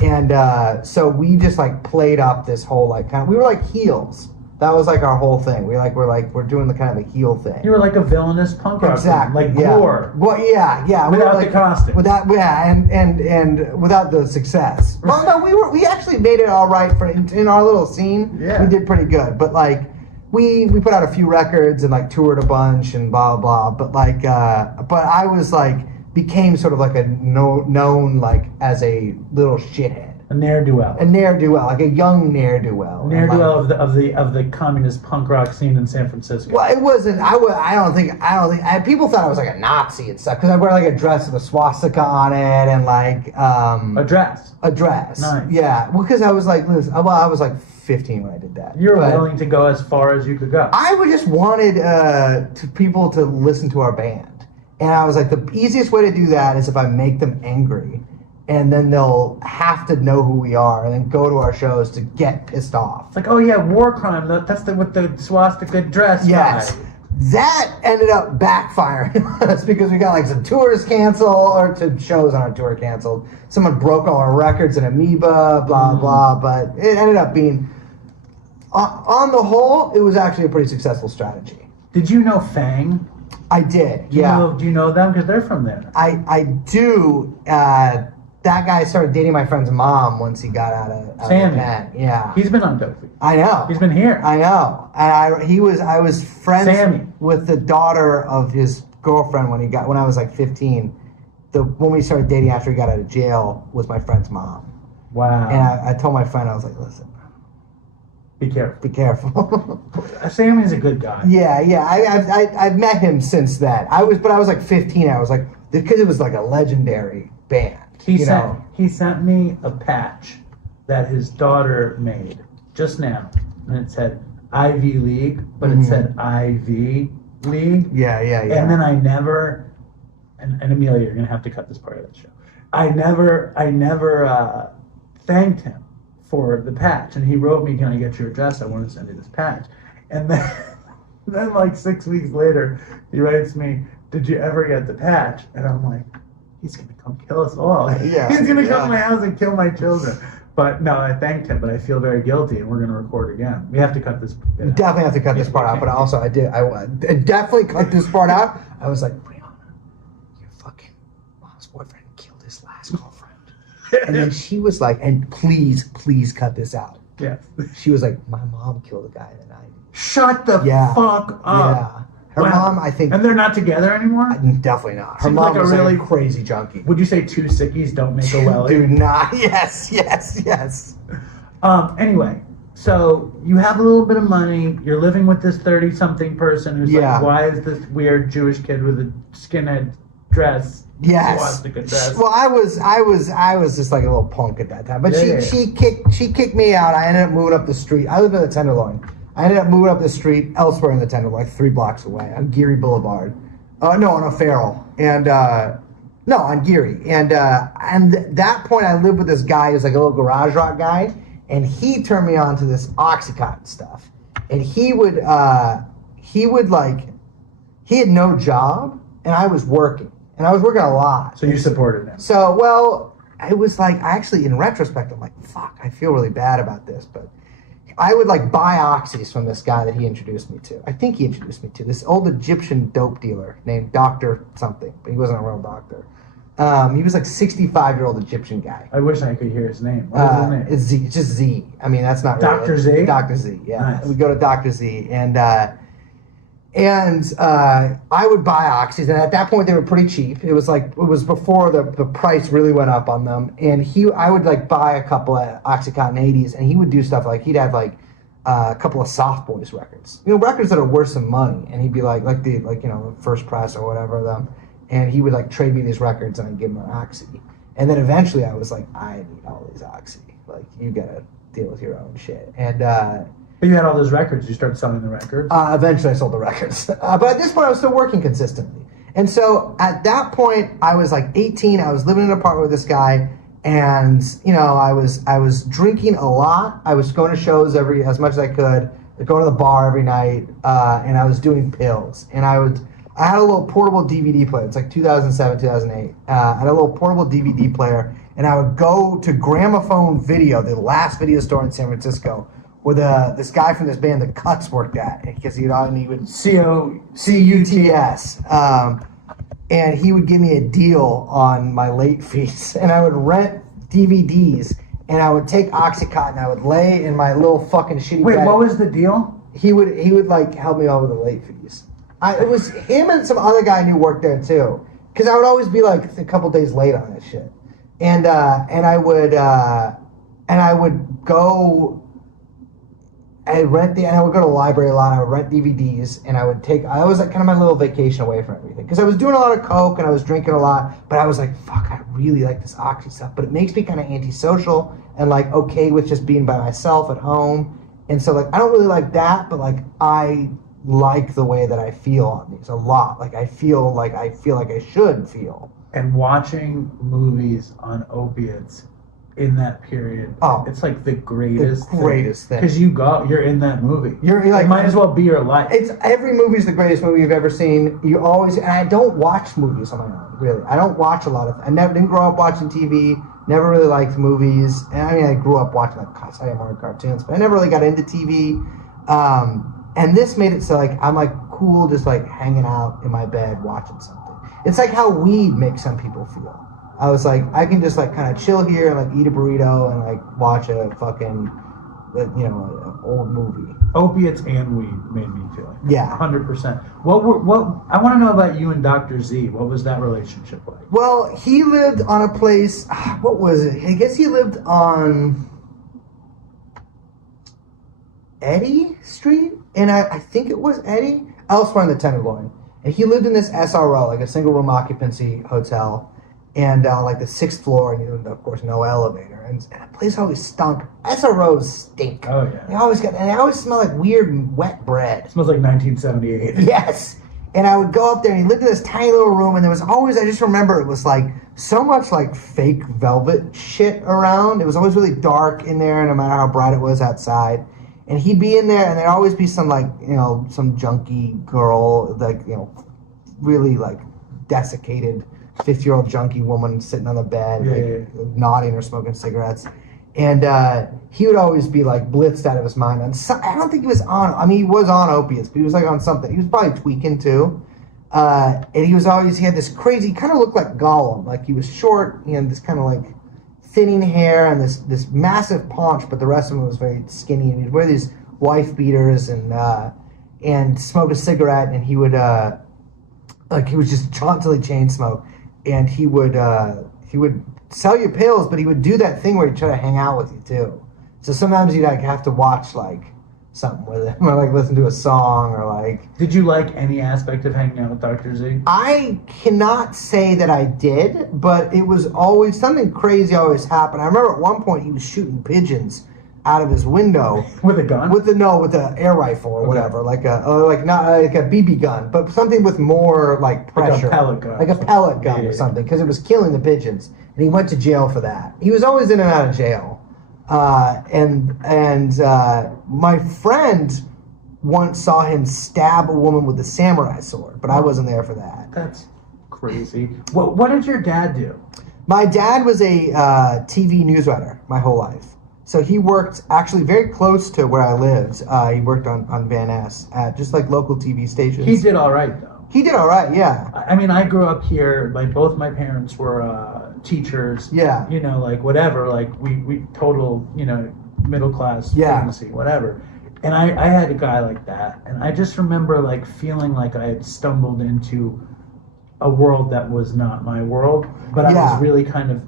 And so we just like played up this whole like kind of, we were like heels. That was like our whole thing. We're doing the kind of the heel thing. You were like a villainous punk rock Exactly. band, like yeah. Gore. Well, yeah. Without like, the costume. And without the success. Well, no, we actually made it all right in our little scene. Yeah. We did pretty good, but like we put out a few records and like toured a bunch and blah blah. But like, but I was like became sort of like a known like as a little shithead. A ne'er-do-well. A ne'er-do-well, like a young ne'er-do-well. Ne'er-do-well of the communist punk rock scene in San Francisco. Well, it wasn't. I don't think. People thought I was like a Nazi and stuff because I wear like a dress with a swastika on it and like a dress. A dress. Nice. Yeah. Well, because I was like, listen, I was like 15 when I did that. You were willing to go as far as you could go. I just wanted people to listen to our band, and I was like, the easiest way to do that is if I make them angry. And then they'll have to know who we are and then go to our shows to get pissed off. It's like, oh yeah, War Crime. That's with the swastika dress. Yes. Guy. That ended up backfiring us because we got like some tours canceled or to shows on our tour canceled. Someone broke all our records in Amoeba, blah, blah. But it ended up being, on the whole, it was actually a pretty successful strategy. Did you know Fang? I did, Do you know them? Because they're from there. I do. That guy started dating my friend's mom once he got out of Sammy. Penn. Yeah. He's been on Dopey. I know. He's been here. I know. And I was friends Sammy. with the daughter of his girlfriend when I was like 15. When we started dating after he got out of jail was my friend's mom. Wow. And I told my friend, I was like, listen, be careful. be careful. Sammy's a good guy. Yeah. I've met him since then. I was like 15. I was like, because it was like a legendary band. He sent me a patch that his daughter made just now, and it said Ivy League, but it said IV League. Yeah. And then I never, and Amelia, you're gonna have to cut this part of the show. I never thanked him for the patch, and he wrote me, "Can I get your address? I want to send you this patch." And then like 6 weeks later, he writes me, "Did you ever get the patch?" And I'm like, he's going to come kill us all. Yeah, He's going to come to my house and kill my children. But no, I thanked him, but I feel very guilty, and we're going to record again. We have to cut this bit out. Definitely have to cut this part out, but also I definitely cut this part out. I was like, Brianna, your fucking mom's boyfriend killed his last girlfriend. And then she was like, and please cut this out. Yes. She was like, my mom killed a guy in the 90s. Shut the fuck up. Yeah. Her mom, I think... And they're not together anymore? Definitely not. Her Seems mom like a was really- like a crazy junkie. Would you say two sickies don't make a welly? Do not. Yes. Anyway, so you have a little bit of money. You're living with this 30-something person who's like, why is this weird Jewish kid with a skinhead dress. Yes. Swastika dress. Well, I was just like a little punk at that time. But Yeah. she kicked me out. I ended up moving up the street. I lived in the Tenderloin. I ended up moving up the street elsewhere in the Tenderloin, like 3 blocks away on Geary Boulevard. No, on O'Farrell. And no, on Geary. And at that point, I lived with this guy who's like a little garage rock guy, and he turned me on to this Oxycontin stuff. And he had no job, and I was working. And I was working a lot. So you supported him. So, well, I was like, actually, in retrospect, I'm like, fuck, I feel really bad about this. But I would like buy oxys from this guy that he introduced me to. I think he introduced me to this old Egyptian dope dealer named Dr. something, but he wasn't a real doctor. He was like 65-year-old Egyptian guy. I wish I could hear his name. What is his name? It's Z, just Z. I mean, that's not Dr. really Z? Dr. Z, yeah. Nice. We go to Dr. Z, and I would buy oxys, and at that point they were pretty cheap. It was before the price really went up on them. And I would like buy a couple of Oxycontin 80s, and he would do stuff like he'd have like a couple of Soft Boys records, records that are worth some money, and he'd be like First Press or whatever of them, and he would like trade me these records, and I'd give him an oxy. And then eventually I was like, I need all these oxy. Like, you gotta deal with your own shit. And But you had all those records. You started selling the records. eventually I sold the records. But at this point I was still working consistently. And so at that point I was like 18. I was living in an apartment with this guy, and I was drinking a lot. I was going to shows as much as I could, going to the bar every night, and I was doing pills. And I had a little portable DVD player. It's like 2007, 2008. I had a little portable DVD player, and I would go to Gramophone Video, the last video store in San Francisco, where this guy from this band, The Cuts, worked at, because he would CUTS, and he would give me a deal on my late fees, and I would rent DVDs, and I would take Oxycontin, I would lay in my little fucking shitty Wait, bed. what was the deal? He would like help me out with the late fees. It was him and some other guy I knew worked there too, because I would always be like a couple days late on that shit, and I would go. I would go to the library a lot. I would rent DVDs, and I was like kind of my little vacation away from everything, because I was doing a lot of coke and I was drinking a lot. But I was like, fuck, I really like this oxy stuff, but it makes me kind of antisocial and like okay with just being by myself at home. And so like I don't really like that, but like I like the way that I feel on these a lot. Like I feel like I should feel. And watching movies on opiates in that period, it's like the greatest thing. Because you're in that movie. You're like, it might as well be your life. Every movie's the greatest movie you've ever seen. And I don't watch movies on my own, really. I don't watch a lot of. Didn't grow up watching TV. Never really liked movies. And I mean, I grew up watching like Saturday morning cartoons, but I never really got into TV. And this made it so like I'm like cool, just like hanging out in my bed watching something. It's like how weed makes some people feel. I was like, I can just like kind of chill here and like eat a burrito and like watch a fucking, an old movie. Opiates and weed made me feel like that. Yeah, 100%. What I want to know about you and Dr. Z. What was that relationship like? Well, he lived on a place. What was it? I guess he lived on Eddy Street, and I think it was Eddy, elsewhere in the Tenderloin. And he lived in this SRO, like a single room occupancy hotel. And like the 6th floor, and of course no elevator, and the place always stunk. SROs stink. Oh yeah. They always smell like weird wet bread. It smells like 1978. Yes. And I would go up there, and he lived in this tiny little room, and there was always, I just remember it was like so much like fake velvet shit around. It was always really dark in there, no matter how bright it was outside. And he'd be in there, and there'd always be some like some junkie girl, like really like desiccated 50-year-old junkie woman sitting on the bed, nodding or smoking cigarettes. And he would always be like blitzed out of his mind. I don't think he was on, he was on opiates, but he was like on something. He was probably tweaking too. And he had this crazy, kind of looked like Gollum. Like he was short, he had this kind of like thinning hair and this massive paunch, but the rest of him was very skinny. And he'd wear these wife beaters and smoke a cigarette, and he would he was just constantly chain smoke. And he would sell you pills, but he would do that thing where he'd try to hang out with you too. So sometimes you'd like have to watch like something with him, or like listen to a song, or like. Did you like any aspect of hanging out with Dr. Z? I cannot say that I did, but it was always something crazy always happened. I remember at one point he was shooting pigeons out of his window With a gun? with the air rifle or whatever, like not like a BB gun, but something with more like pressure, like a pellet gun, or something, because it was killing the pigeons, and he went to jail for that. He was always in and out of jail, and my friend once saw him stab a woman with a samurai sword, but I wasn't there for that. That's crazy. What did your dad do? My dad was a TV news writer my whole life. So he worked actually very close to where I lived. He worked on Van Ness at just like local TV stations. He did all right, though. He did all right, yeah. I mean, I grew up here. Like, both my parents were teachers. Yeah. You know, like, whatever. Like, we total, middle class, fantasy, whatever. And I had a guy like that. And I just remember, like, feeling like I had stumbled into a world that was not my world. But I was really kind of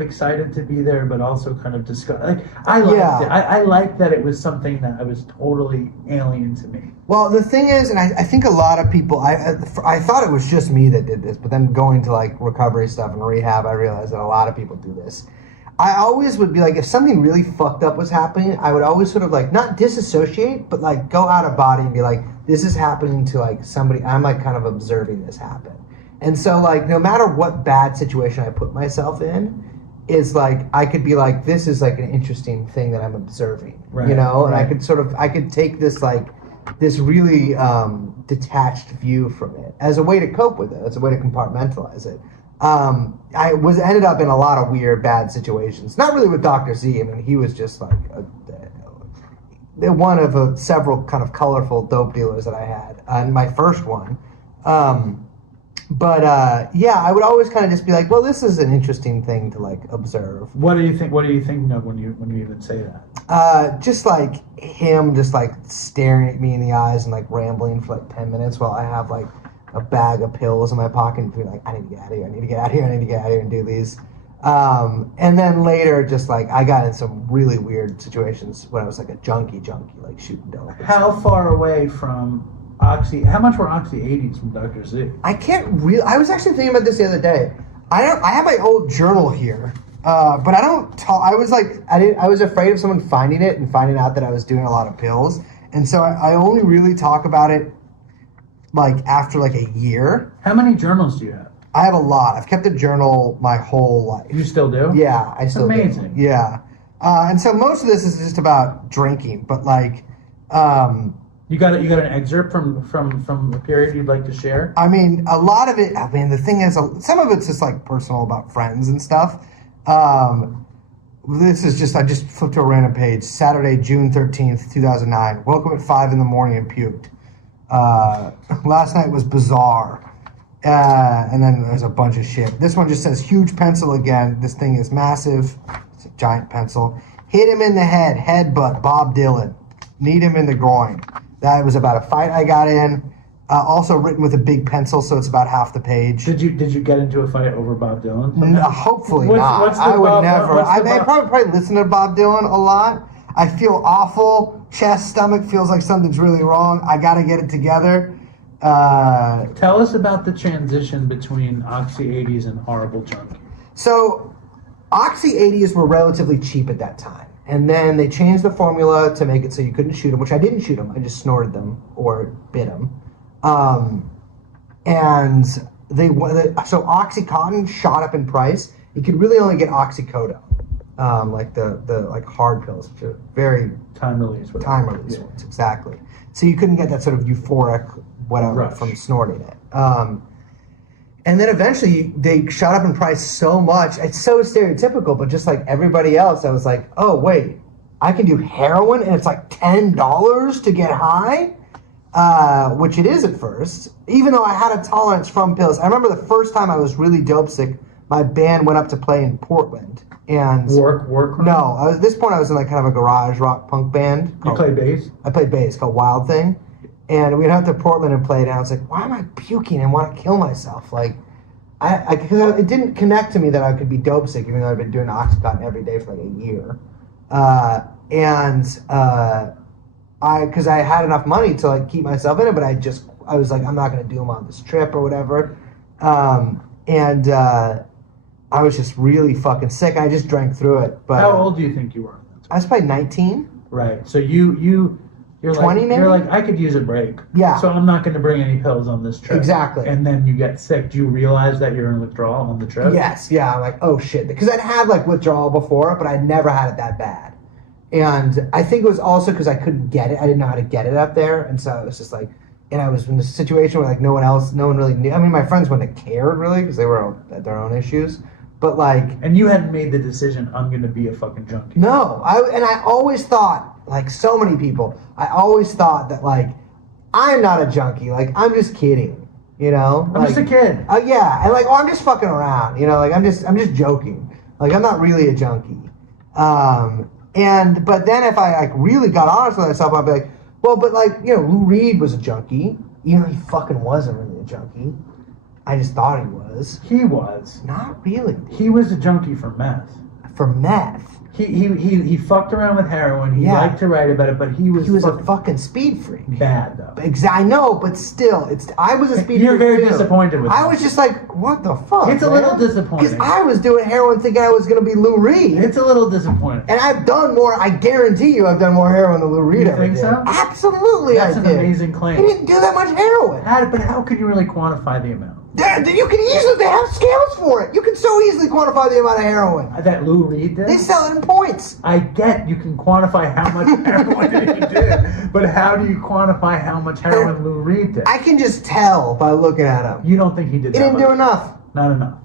excited to be there, but also kind of disgusted. Like, I liked it. I liked that it was something that was totally alien to me. Well, the thing is, and I think a lot of people, I thought it was just me that did this, but then going to like recovery stuff and rehab, I realized that a lot of people do this. I always would be like, if something really fucked up was happening, I would always sort of like, not disassociate, but like go out of body and be like, this is happening to like somebody, I'm like kind of observing this happen. And so, like, no matter what bad situation I put myself in, is like, I could be like, this is like an interesting thing that I'm observing, right, and right. I could take this like, this really detached view from it as a way to cope with it, as a way to compartmentalize it. I ended up in a lot of weird, bad situations. Not really with Dr. Z. I mean, he was just like one of several kind of colorful dope dealers that I had, and my first one. But I would always kind of just be like, well, this is an interesting thing to like observe. What do you think? What are you thinking of when you even say that? Just like him, just like staring at me in the eyes and like rambling for like 10 minutes while I have like a bag of pills in my pocket and be like, I need to get out of here. I need to get out of here. I need to get out of here and do these. And then later, just like I got in some really weird situations when I was like a junkie, like shooting dope. How far away from Oxy? How much were Oxy 80s from Dr. Z? I can't really. I was actually thinking about this the other day. I have my old journal here, but I don't talk. I was like, I was afraid of someone finding it and finding out that I was doing a lot of pills, and so I only really talk about it like after like a year. How many journals do you have? I have a lot. I've kept a journal my whole life. You still do? Yeah, I still do. Amazing. Yeah, and so most of this is just about drinking, but like. You got an excerpt from a period you'd like to share? I mean, a lot of it. I mean, the thing is, some of it's just like personal about friends and stuff. This is just, I just flipped to a random page. Saturday, June 13th, 2009. Woke up at 5 in the morning and puked. Last night was bizarre. And then there's a bunch of shit. This one just says huge pencil again. This thing is massive. It's a giant pencil. Hit him in the head. Headbutt. Bob Dylan. Need him in the groin. That was about a fight I got in. Also written with a big pencil, so it's about half the page. Did you get into a fight over Bob Dylan? No, hopefully not. I would never. I probably listen to Bob Dylan a lot. I feel awful. Chest, stomach feels like something's really wrong. I got to get it together. Tell us about the transition between Oxy 80s and Horrible Junkie. So, Oxy 80s were relatively cheap at that time. And then they changed the formula to make it so you couldn't shoot them, which I didn't shoot them. I just snorted them or bit them. And so Oxycontin shot up in price. You could really only get oxycodone, like the like hard pills, which are very time release ones, exactly. So you couldn't get that sort of euphoric whatever rush from snorting it. And then eventually they shot up in price so much. It's so stereotypical, but just like everybody else, I was like, oh, wait, I can do heroin and it's like $10 to get high? Which it is at first, even though I had a tolerance from pills. I remember the first time I was really dope sick, my band went up to play in Portland. And Work? No, at this point I was in like kind of a garage rock punk band. You play bass? I played bass, called Wild Thing. And we went out to Portland and played, and I was like, why am I puking and want to kill myself? Like, because it didn't connect to me that I could be dope sick, even though I'd been doing Oxycontin every day for like a year. because I had enough money to like keep myself in it, but I was like, I'm not going to do them on this trip or whatever. And I was just really fucking sick. And I just drank through it. But How old do you think you were? I was probably 19. Right. So you're 20 like, maybe? You're like, I could use a break. Yeah. So I'm not going to bring any pills on this trip. Exactly. And then you get sick. Do you realize that you're in withdrawal on the trip? Yes. Yeah. I'm like, oh shit. Because I'd had like withdrawal before, but I'd never had it that bad. And I think it was also because I couldn't get it. I didn't know how to get it up there. And so it was just like, and I was in a situation where like no one really knew. I mean, my friends wouldn't have cared really because they were at their own issues. But like, and you hadn't made the decision, I'm going to be a fucking junkie. No, I always thought, like so many people, I always thought that like, I'm not a junkie. Like, I'm just kidding, you know? I'm just a kid. Yeah, and like, oh, I'm just fucking around, you know? Like, I'm just joking. Like, I'm not really a junkie. But then if I like really got honest with myself, I'd be like, well, but like, you know, Lou Reed was a junkie, even though he fucking wasn't really a junkie. I just thought he was. He was. Not really. He was a junkie for meth. For meth. He fucked around with heroin. He liked to write about it, but he was a fucking speed freak. Bad though. I know, but still, I was a speed freak. You're very too. Disappointed with I him. was just like, what the fuck? It's a little disappointing. Because I was doing heroin thinking I was going to be Lou Reed. It's a little disappointing. And I've done more, I guarantee you I've done more heroin than Lou Reed ever did. You think so? Absolutely That's I an did. amazing claim. He didn't do that much heroin. But how could you really quantify the amount? You can easily, they have scales for it. You can so easily quantify the amount of heroin. That Lou Reed did? They sell it in points. I get you can quantify how much heroin he did, but how do you quantify how much heroin Lou Reed did? I can just tell by looking at him. You don't think he did that He didn't much? do enough. Not enough.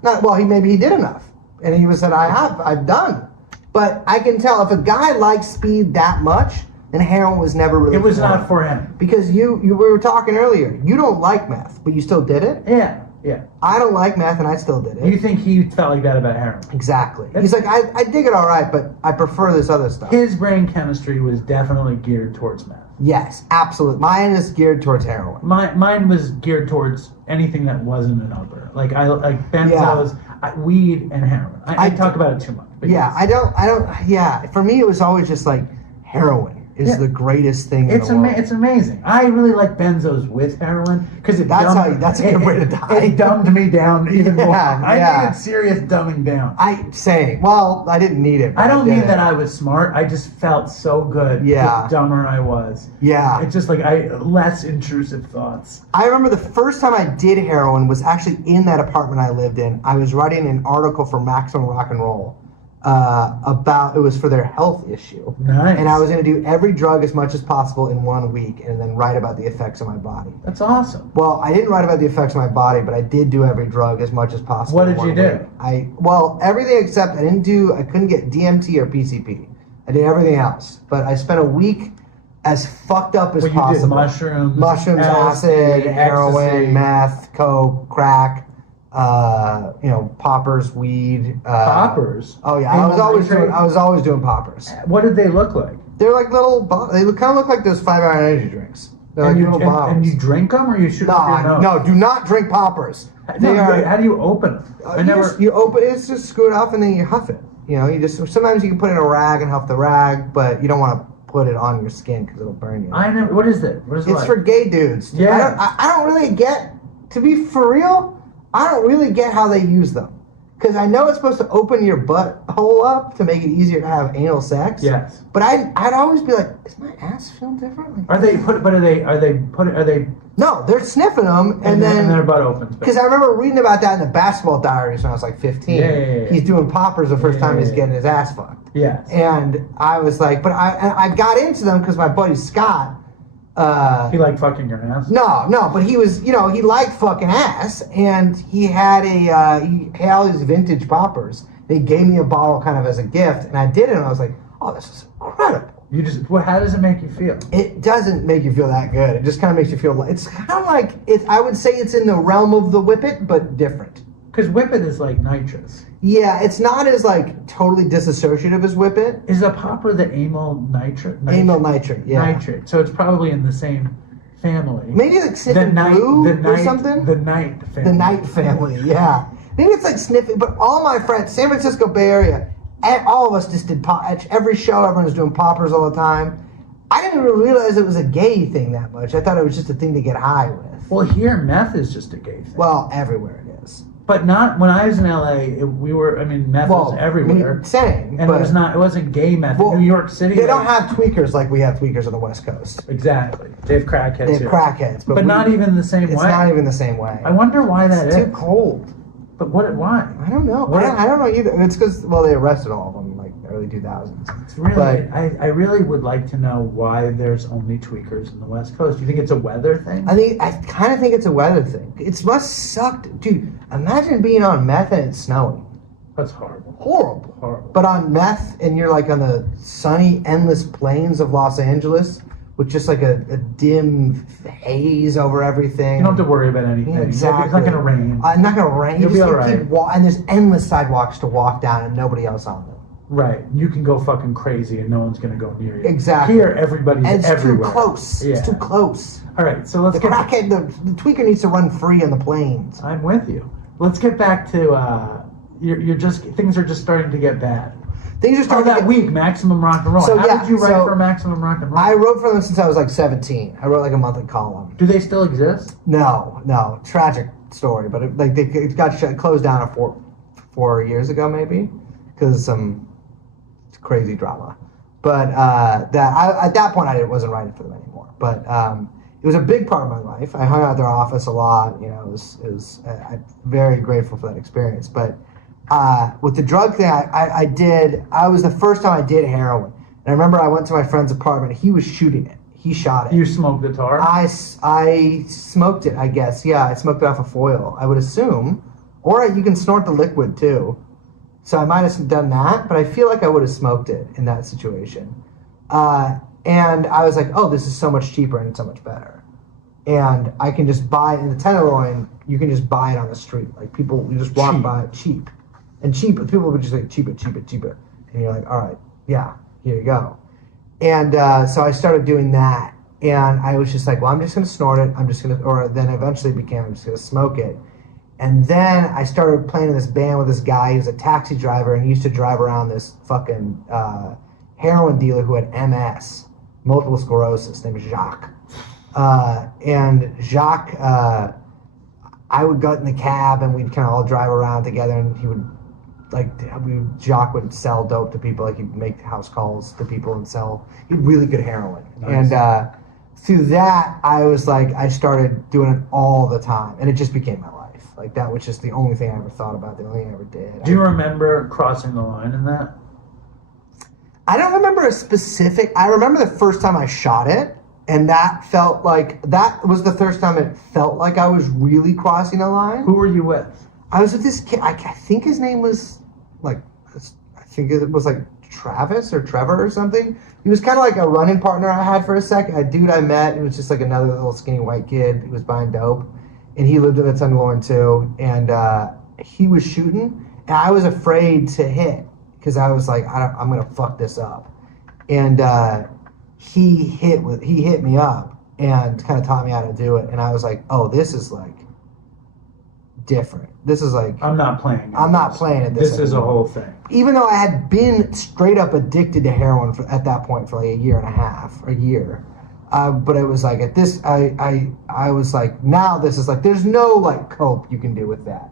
Maybe he did enough. And he said, I've done. But I can tell if a guy likes speed that much, then heroin was never really It was for him. not for him. Because we were talking earlier, you don't like meth, but you still did it? Yeah. I don't like meth and I still did it. You think he felt like that about heroin? Exactly. He's like, I dig it all right, but I prefer this other stuff. His brain chemistry was definitely geared towards meth. Yes, absolutely. Mine is geared towards heroin. Mine was geared towards anything that wasn't an upper. Like benzos, weed, and heroin. I talk about it too much. Yeah, I don't. Yeah, for me it was always just like heroin is the greatest thing in the world. It's amazing. I really like benzos with heroin because that's a good way to die. It dumbed me down even more. I yeah. needed serious dumbing down. I didn't need it. I don't mean that I was smart. I just felt so good. Yeah. The dumber I was. Yeah. It's just like less intrusive thoughts. I remember the first time I did heroin was actually in that apartment I lived in. I was writing an article for Maximum Rock and Roll. It was for their health issue. Nice. And I was going to do every drug as much as possible in 1 week and then write about the effects of my body. That's awesome. Well, I didn't write about the effects of my body, but I did do every drug as much as possible. What did you do? Everything except I couldn't get DMT or PCP. I did everything else. But I spent a week as fucked up as possible. You did mushrooms, acid, heroin, ecstasy. meth, coke, crack. Poppers, weed. Poppers? Oh yeah, I was always doing poppers. What did they look like? They're like little. They kind of look like those 5-hour energy drinks. They're like little bottles. And you drink them, or you shoot them through your nose? No, do not drink poppers. How do you open them? You open it, just screw it off, and then you huff it. Sometimes you can put it in a rag and huff the rag, but you don't want to put it on your skin because it'll burn you. What is it? What is it? It's for gay dudes. Yeah. I don't really get. To be for real. I don't really get how they use them. Because I know it's supposed to open your butthole up to make it easier to have anal sex. Yes. But I'd always be like, is my ass feel different? Are they? No, they're sniffing them and then their butt opens. Because I remember reading about that in the basketball diaries when I was like 15. Yeah. He's doing poppers the first time he's getting his ass fucked. Yes. And I was like, but I got into them because my buddy Scott. He liked fucking your ass? No, but he was, he liked fucking ass, and he had all these vintage poppers. They gave me a bottle kind of as a gift, and I did it, and I was like, oh, this is incredible. How does it make you feel? It doesn't make you feel that good. It just kind of makes you feel, it's kind of like, I would say it's in the realm of the Whippet, but different. Because Whippet is like nitrous. Yeah, it's not as like totally disassociative as Whippet. Is a popper the amyl nitrate? Amyl nitrate, yeah. Nitrate. So it's probably in the same family. Maybe like sniffing glue or something? The night family. The night family, yeah. Maybe it's like sniffing, but all my friends, San Francisco Bay Area, all of us just did every show, everyone was doing poppers all the time. I didn't even realize it was a gay thing that much. I thought it was just a thing to get high with. Well, here meth is just a gay thing. Well, everywhere it is. But not when I was in LA. Meth was everywhere. Same, and it wasn't gay meth. Well, in New York City, they don't have tweakers like we have tweakers on the West Coast. Exactly. They have crackheads. They have crackheads, but not even the same way. It's not even the same way. I wonder why that is. It's too cold. But why? I don't know. I don't know either. It's because they arrested all of them like early 2000s. It's really. I really would like to know why there's only tweakers in the West Coast. Do you think it's a weather thing? I kind of think it's a weather thing. It must suck, dude. Imagine being on meth and it's snowing. That's horrible. Horrible. But on meth and you're like on the sunny, endless plains of Los Angeles with just like a dim haze over everything. You don't have to worry about anything. Yeah, exactly. It's not going to rain. Not going to rain. You'll be all right. And there's endless sidewalks to walk down and nobody else on them. Right. You can go fucking crazy and no one's going to go near you. Exactly. Here, everybody's everywhere. Too close. Yeah. It's too close. All right, so let's the tweaker needs to run free on the plains. I'm with you. Let's get back to things are just starting to get bad. Things are starting that week, Maximum Rock and Roll. So, How did you write for Maximum Rock and Roll? I wrote for them since I was like 17. I wrote like a monthly column. Do they still exist? No. Tragic story, but it got closed down 4 years ago maybe because of some crazy drama. But at that point I wasn't writing for them anymore. But it was a big part of my life. I hung out at their office a lot. You know, I'm very grateful for that experience. But with the drug thing, I was the first time I did heroin. And I remember I went to my friend's apartment. He was shooting it. He shot it. You smoked the tar? I smoked it, I guess. Yeah, I smoked it off a foil, I would assume. Or you can snort the liquid, too. So I might have done that, but I feel like I would have smoked it in that situation. And I was like, oh, this is so much cheaper and so much better. And I can just buy it in the Tenderloin. You can just buy it on the street. Like people, you just walk by it cheap. And cheap, people would just like, cheap it. And you're like, all right, yeah, here you go. And so I started doing that. And I was just like, well, I'm just going to snort it. Then eventually became, I'm just going to smoke it. And then I started playing in this band with this guy. He was a taxi driver, and he used to drive around this fucking heroin dealer who had MS, multiple sclerosis, named Jacques. And Jacques, I would go in the cab, and we'd kind of all drive around together, and he would, Jacques would sell dope to people. Like, he'd make house calls to people and sell. He had really good heroin. Nice. And through that, I started doing it all the time, and it just became my life. Like, that was just the only thing I ever thought about, the only thing I ever did. Do you remember crossing the line in that? I don't remember a specific... I remember the first time I shot it, and that was the first time it felt like I was really crossing a line. Who were you with? I was with this kid. I think his name was, Travis or Trevor or something. He was kind of like a running partner I had for a second. A dude I met, it was just like another little skinny white kid who was buying dope. And he lived in the Tenderloin too, and he was shooting, and I was afraid to hit because I was like, I'm gonna fuck this up. And he hit me up and kind of taught me how to do it, and I was like, oh, this is like different. This is like I'm not playing at this. This is a whole thing. Even though I had been straight up addicted to heroin at that point for like a year and a half, a year. But it was like at this, I was like, now this is like, there's no like cope you can do with that.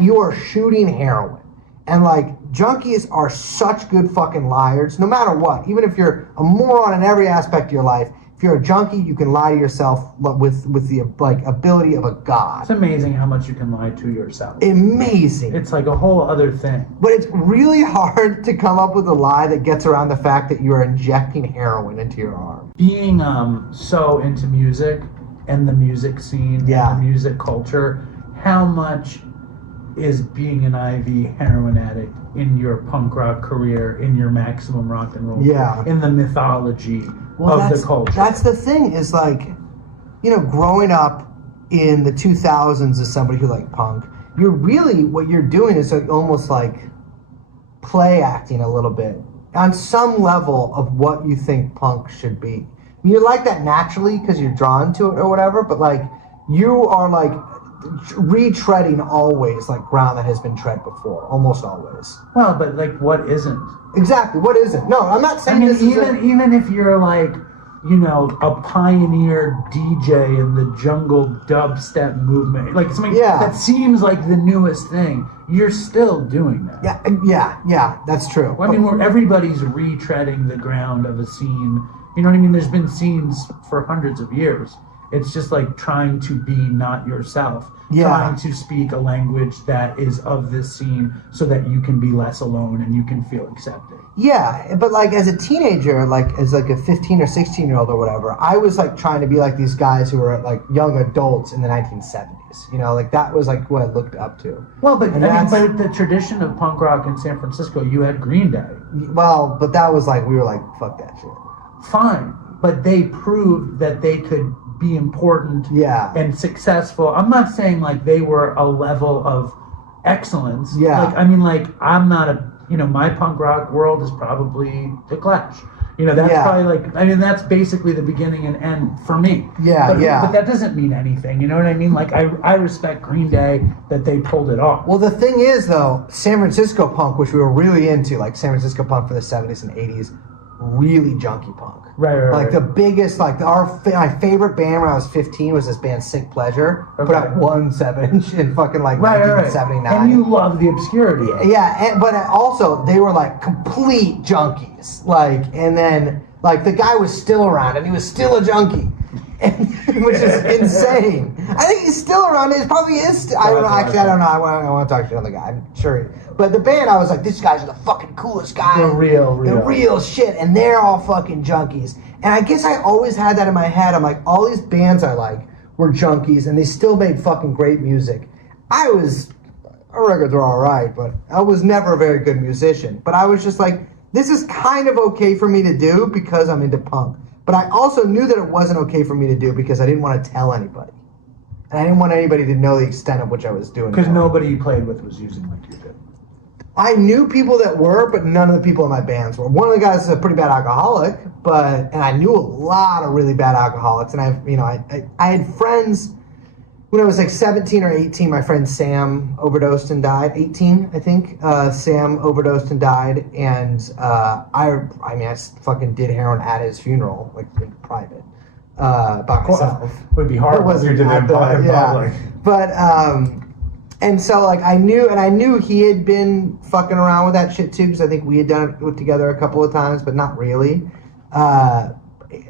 You are shooting heroin. And like junkies are such good fucking liars, no matter what. Even if you're a moron in every aspect of your life, if you're a junkie, you can lie to yourself with the like ability of a god. It's amazing how much you can lie to yourself. Amazing. It's like a whole other thing. But it's really hard to come up with a lie that gets around the fact that you are injecting heroin into your arm. Being so into music and the music scene and the music culture, how much is being an IV heroin addict in your punk rock career, in your Maximum Rock and Roll career, in the mythology of the culture? That's the thing, is like, you know, growing up in the 2000s as somebody who liked punk, what you're doing is like almost like play acting a little bit on some level of what you think punk should be. I mean, you're like that naturally because you're drawn to it or whatever, but like you are like retreading always like ground that has been tread before, almost always. Well, but like what isn't? Exactly, what isn't? No, I'm not saying even if you're like a pioneer DJ in the jungle dubstep movement, like something that seems like the newest thing, you're still doing that. Yeah, that's true. Well, I mean, where everybody's retreading the ground of a scene. You know what I mean? There's been scenes for hundreds of years. It's just like trying to be not yourself. Trying to speak a language that is of this scene so that you can be less alone and you can feel accepted. Yeah, but like as a teenager, like as like a 15 or 16-year-old or whatever, I was like trying to be like these guys who were like young adults in the 1970s. Like that was like what I looked up to. Well, but but the tradition of punk rock in San Francisco, you had Green Day. Well, but that was like, we were like, fuck that shit. Fine, but they proved that they could be important and successful. I'm not saying like they were a level of excellence. Like, I mean, like, I'm not my punk rock world is probably The Clash. That's probably like, I mean, that's basically the beginning and end for me. But that doesn't mean anything. You know what I mean? Like, I respect Green Day that they pulled it off. Well, the thing is, though, San Francisco punk, which we were really into, like San Francisco punk for the 70s and 80s, really junky punk. Right. The biggest, like, my favorite band when I was 15 was this band Sick Pleasure. Put out 1 7-inch in fucking like 1979. And you love the obscurity. But also they were like complete junkies. Like, and then like the guy was still around and he was still a junkie. Which is insane. I think he's still around. He probably is. I don't know. Actually, I don't know. I want to talk to the other guy. I'm sure. But the band, I was like, these guys are the fucking coolest guys. The real shit. And they're all fucking junkies. And I guess I always had that in my head. I'm like, all these bands I like were junkies and they still made fucking great music. Our records were all right, but I was never a very good musician. But I was just like, this is kind of okay for me to do because I'm into punk. But I also knew that it wasn't okay for me to do because I didn't want to tell anybody. And I didn't want anybody to know the extent of which I was doing. Because nobody you played with was using like you did. I knew people that were, but none of the people in my bands were. One of the guys is a pretty bad alcoholic, and I knew a lot of really bad alcoholics. And I had friends when I was like 17 or 18. My friend Sam overdosed and died. 18, I think. Sam overdosed and died, and I fucking did heroin at his funeral, like in private, by myself. It would be hard if you did it in public. But and so like I knew he had been fucking around with that shit too, because I think we had done it together a couple of times, but not really.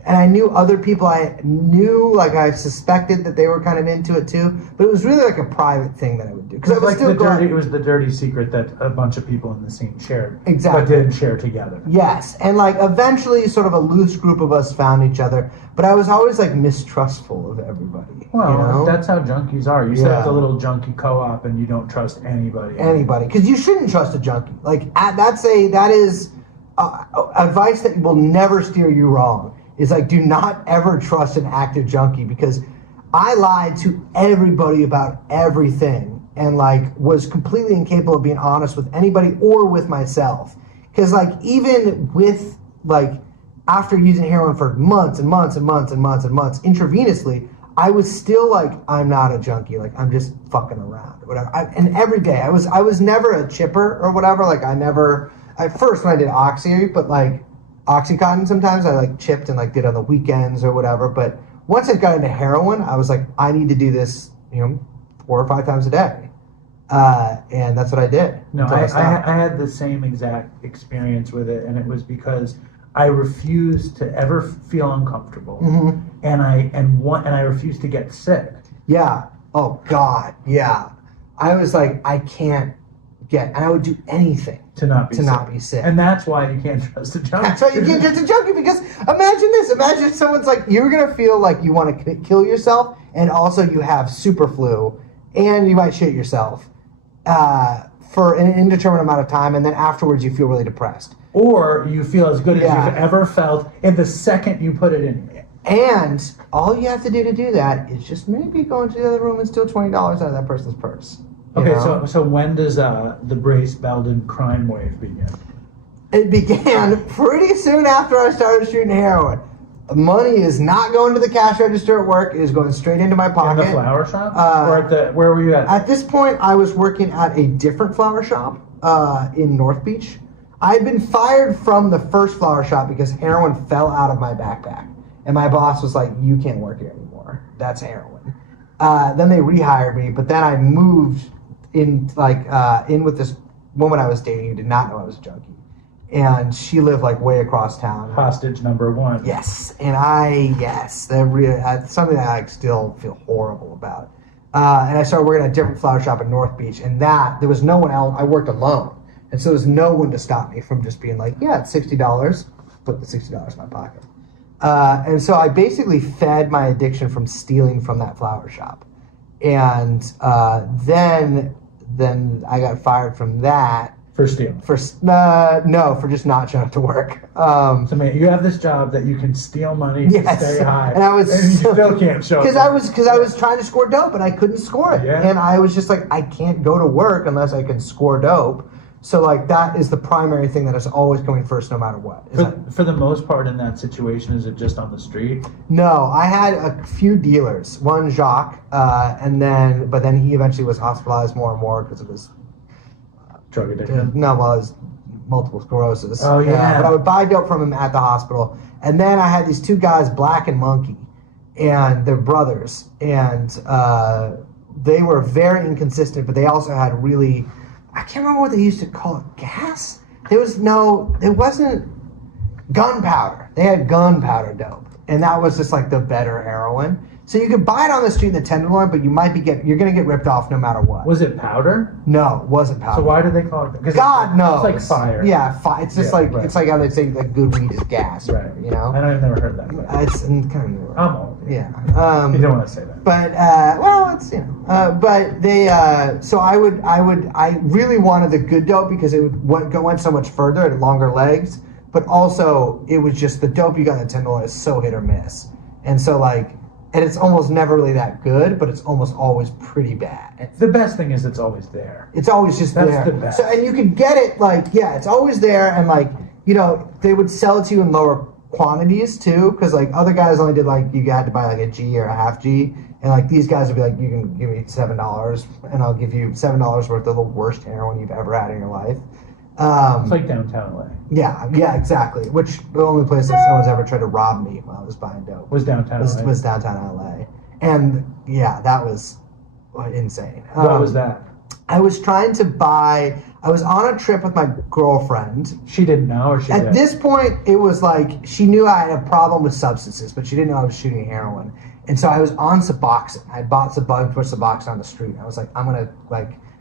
And I knew other people I knew, like I suspected that they were kind of into it too, but it was really like a private thing that I would do. Because it was the dirty secret that a bunch of people in the scene shared, exactly, but didn't share together. Yes, and like eventually, sort of a loose group of us found each other, but I was always like mistrustful of everybody. Well, that's how junkies are. You set up the little junkie co-op, and you don't trust anybody. Because you shouldn't trust a junkie. Like that is advice that will never steer you wrong. Is like, do not ever trust an active junkie, because I lied to everybody about everything and like was completely incapable of being honest with anybody or with myself. Because like even with like after using heroin for months and months and months and months and months intravenously, I was still like, I'm not a junkie. Like I'm just fucking around or whatever. And every day I was never a chipper or whatever. Like at first when I did Oxy, but like Oxycontin sometimes I like chipped and like did on the weekends or whatever. But once I got into heroin, I was like, I need to do this, 4 or 5 times a day. And that's what I did. No, I had the same exact experience with it, and it was because I refused to ever feel uncomfortable, and I refused to get sick. Yeah. Oh God. Yeah. I was like, and I would do anything to not be sick. And that's why you can't trust a junkie. That's why you can't trust a junkie, because imagine this. Imagine if someone's like, you're going to feel like you want to kill yourself, and also you have super flu, and you might shit yourself for an indeterminate amount of time, and then afterwards you feel really depressed. Or you feel as good as you've ever felt in the second you put it in. And all you have to do that is just maybe go into the other room and steal $20 out of that person's purse. Okay, so when does the Brace Belden crime wave begin? It began pretty soon after I started shooting heroin. Money is not going to the cash register at work. It is going straight into my pocket. In the flower shop? Or where were you at? At this point, I was working at a different flower shop in North Beach. I had been fired from the first flower shop because heroin fell out of my backpack. And my boss was like, you can't work here anymore. That's heroin. Then they rehired me, but then I moved in with this woman I was dating who did not know I was a junkie. And she lived like way across town. Hostage number one. Yes. And something that I still feel horrible about. And I started working at a different flower shop in North Beach, and there was no one else. I worked alone. And so there was no one to stop me from just being like, yeah, it's $60. Put the $60 in my pocket. And so I basically fed my addiction from stealing from that flower shop. And then I got fired from that. For stealing? For just not showing up to work. So man, you have this job that you can steal money to stay high, and you still can't show up. Because I was trying to score dope and I couldn't score it. Yeah. And I was just like, I can't go to work unless I can score dope. So like that is the primary thing that is always coming first, no matter what. For the most part in that situation, is it just on the street? No, I had a few dealers. One, Jacques, but then he eventually was hospitalized more and more because of his drug addiction. His multiple sclerosis. Oh yeah. But I would buy dope from him at the hospital, and then I had these two guys, Black and Monkey, and they're brothers, and they were very inconsistent, but they also had really. I can't remember what they used to call it. Gas? It wasn't gunpowder. They had gunpowder dope. And that was just like the better heroin. So you could buy it on the street in the Tenderloin, but you're going to get ripped off no matter what. Was it powder? No, it wasn't powder. So why do they call it that? God knows. It's like fire. Yeah, it's just it's like how they say that good weed is gas. Right. You know? I've never heard that. But It's kind of new. I'm old. Yeah. You don't want to say that. But it's but they so I really wanted the good dope because it went so much further, it had longer legs, but also it was just the dope you got in the Tenderloin is so hit or miss, and so and it's almost never really that good, but it's almost always pretty bad. The best thing is it's always there. It's always just there. That's the best. So and you can get it it's always there, and they would sell it to you in lower quantities too, because other guys only did you had to buy a G or a half G, and these guys would be like, you can give me $7 and I'll give you $7 worth of the worst heroin you've ever had in your life. It's like downtown LA. Yeah, exactly. Which the only place that someone's ever tried to rob me while I was buying dope was downtown LA. Was downtown LA, and that was insane. What was that? I was I was on a trip with my girlfriend. She didn't know, or she did? At this point, it was she knew I had a problem with substances, but she didn't know I was shooting heroin. And so I was on Suboxone. I bought Suboxone on the street. I was like, I'm going to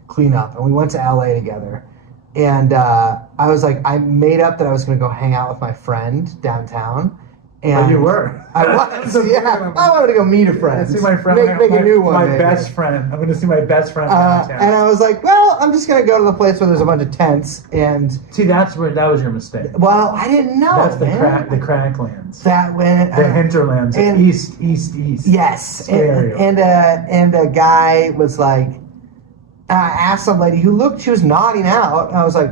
clean up. And we went to LA together. And I was I made up that I was going to go hang out with my friend downtown. And you were. I was, yeah. I wanted to go meet a friend. See my friend. Make a new one. My best friend. I'm going to see my best friend downtown. And I was like, well, I'm just going to go to the place where there's a bunch of tents. And see, that was your mistake. Well, I didn't know. That's the cracklands. The hinterlands. And east. Yes. Scary. And a guy was I asked some lady she was nodding out, and I was like,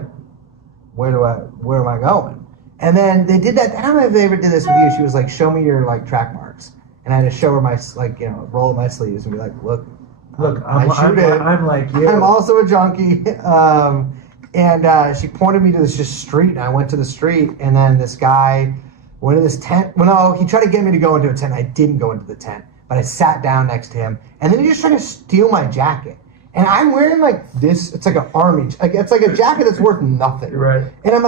where am I going? And then they did that. I don't know if they ever did this with you. She was like, show me your track marks. And I had to show her my roll up my sleeves and be like, look, I'm like you. I'm also a junkie. And she pointed me to this just street, and I went to the street, and then this guy went to this tent. Well, no, he tried to get me to go into a tent. I didn't go into the tent, but I sat down next to him, and then he just tried to steal my jacket. And I'm wearing this. It's like an army. It's like a jacket that's worth nothing. Right. And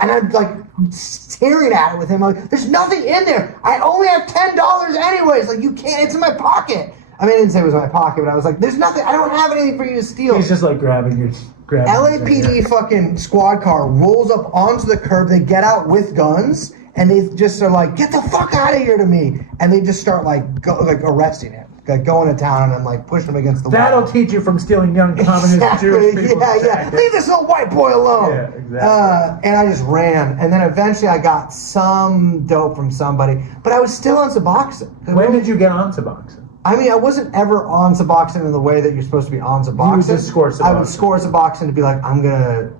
I'm staring at it with him. There's nothing in there. I only have $10 anyways. You can't. It's in my pocket. I mean, I didn't say it was in my pocket, but I was like, there's nothing. I don't have anything for you to steal. He's just grabbing your. LAPD fucking squad car rolls up onto the curb. They get out with guns, and they just are like, get the fuck out of here to me. And they just start arresting him. Going to town and pushing him against the wall. That'll teach you from stealing young communist Jewish people. Yeah. Leave this little white boy alone. Yeah, exactly. And I just ran. And then eventually I got some dope from somebody. But I was still on Suboxone. When did you get on Suboxone? I mean, I wasn't ever on Suboxone in the way that you're supposed to be on Suboxone. You would just score Suboxone. I would score Suboxone to be like, I'm gonna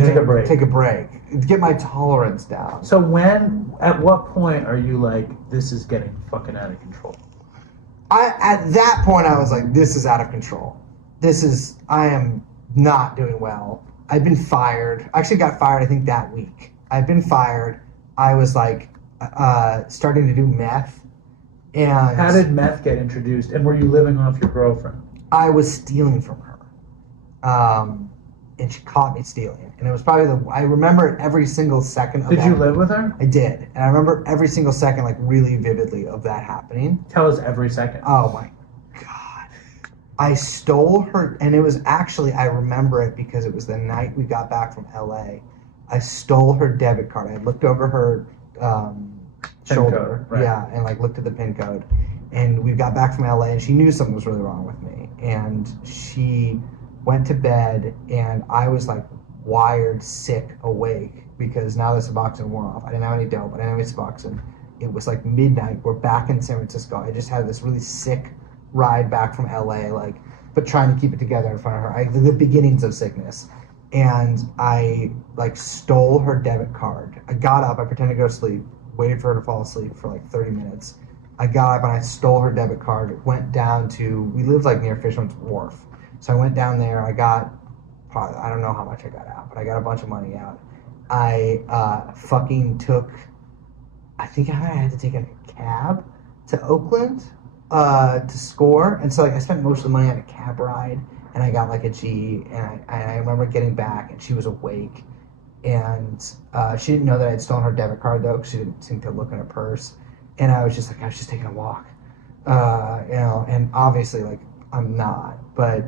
take a break. Take a break. Get my tolerance down. So at what point are you this is getting fucking out of control? At that point, I was like, this is out of control. I am not doing well. I've been fired. I actually got fired, I think, that week. I've been fired. I was starting to do meth. And How did meth get introduced? And were you living off your girlfriend? I was stealing from her. And she caught me stealing. And it was probably I remember every single second of Did that. you live with her? I did. And I remember every single second, like, really vividly of that happening. Tell us every second. Oh, my God. I stole her, and it was actually, I remember it because it was the night we got back from L.A. I stole her debit card. I looked over her shoulder. Code, right. Yeah, and, like, looked at the PIN code. And we got back from L.A., and she knew something was really wrong with me. And she went to bed, and I was, like, wired, sick, awake, because now the Suboxone wore off. I didn't have any dope. I didn't have any Suboxone. It was, like, midnight. We're back in San Francisco. I just had this really sick ride back from L.A., like, but trying to keep it together in front of her. The beginnings of sickness. And I, like, stole her debit card. I got up. I pretended to go to sleep, waited for her to fall asleep for, like, 30 minutes. I got up, and I stole her debit card, went down to, we lived, like, near Fisherman's Wharf. So I went down there. I got, I don't know how much I got out, but I got a bunch of money out. I fucking took, I think I had to take a cab to Oakland to score. And so, like, I spent most of the money on a cab ride, and I got, like, a G. And I remember getting back, and she was awake. And she didn't know that I had stolen her debit card, though, because she didn't seem to look in her purse. And I was just like, I was just taking a walk. And obviously, like, I'm not, but,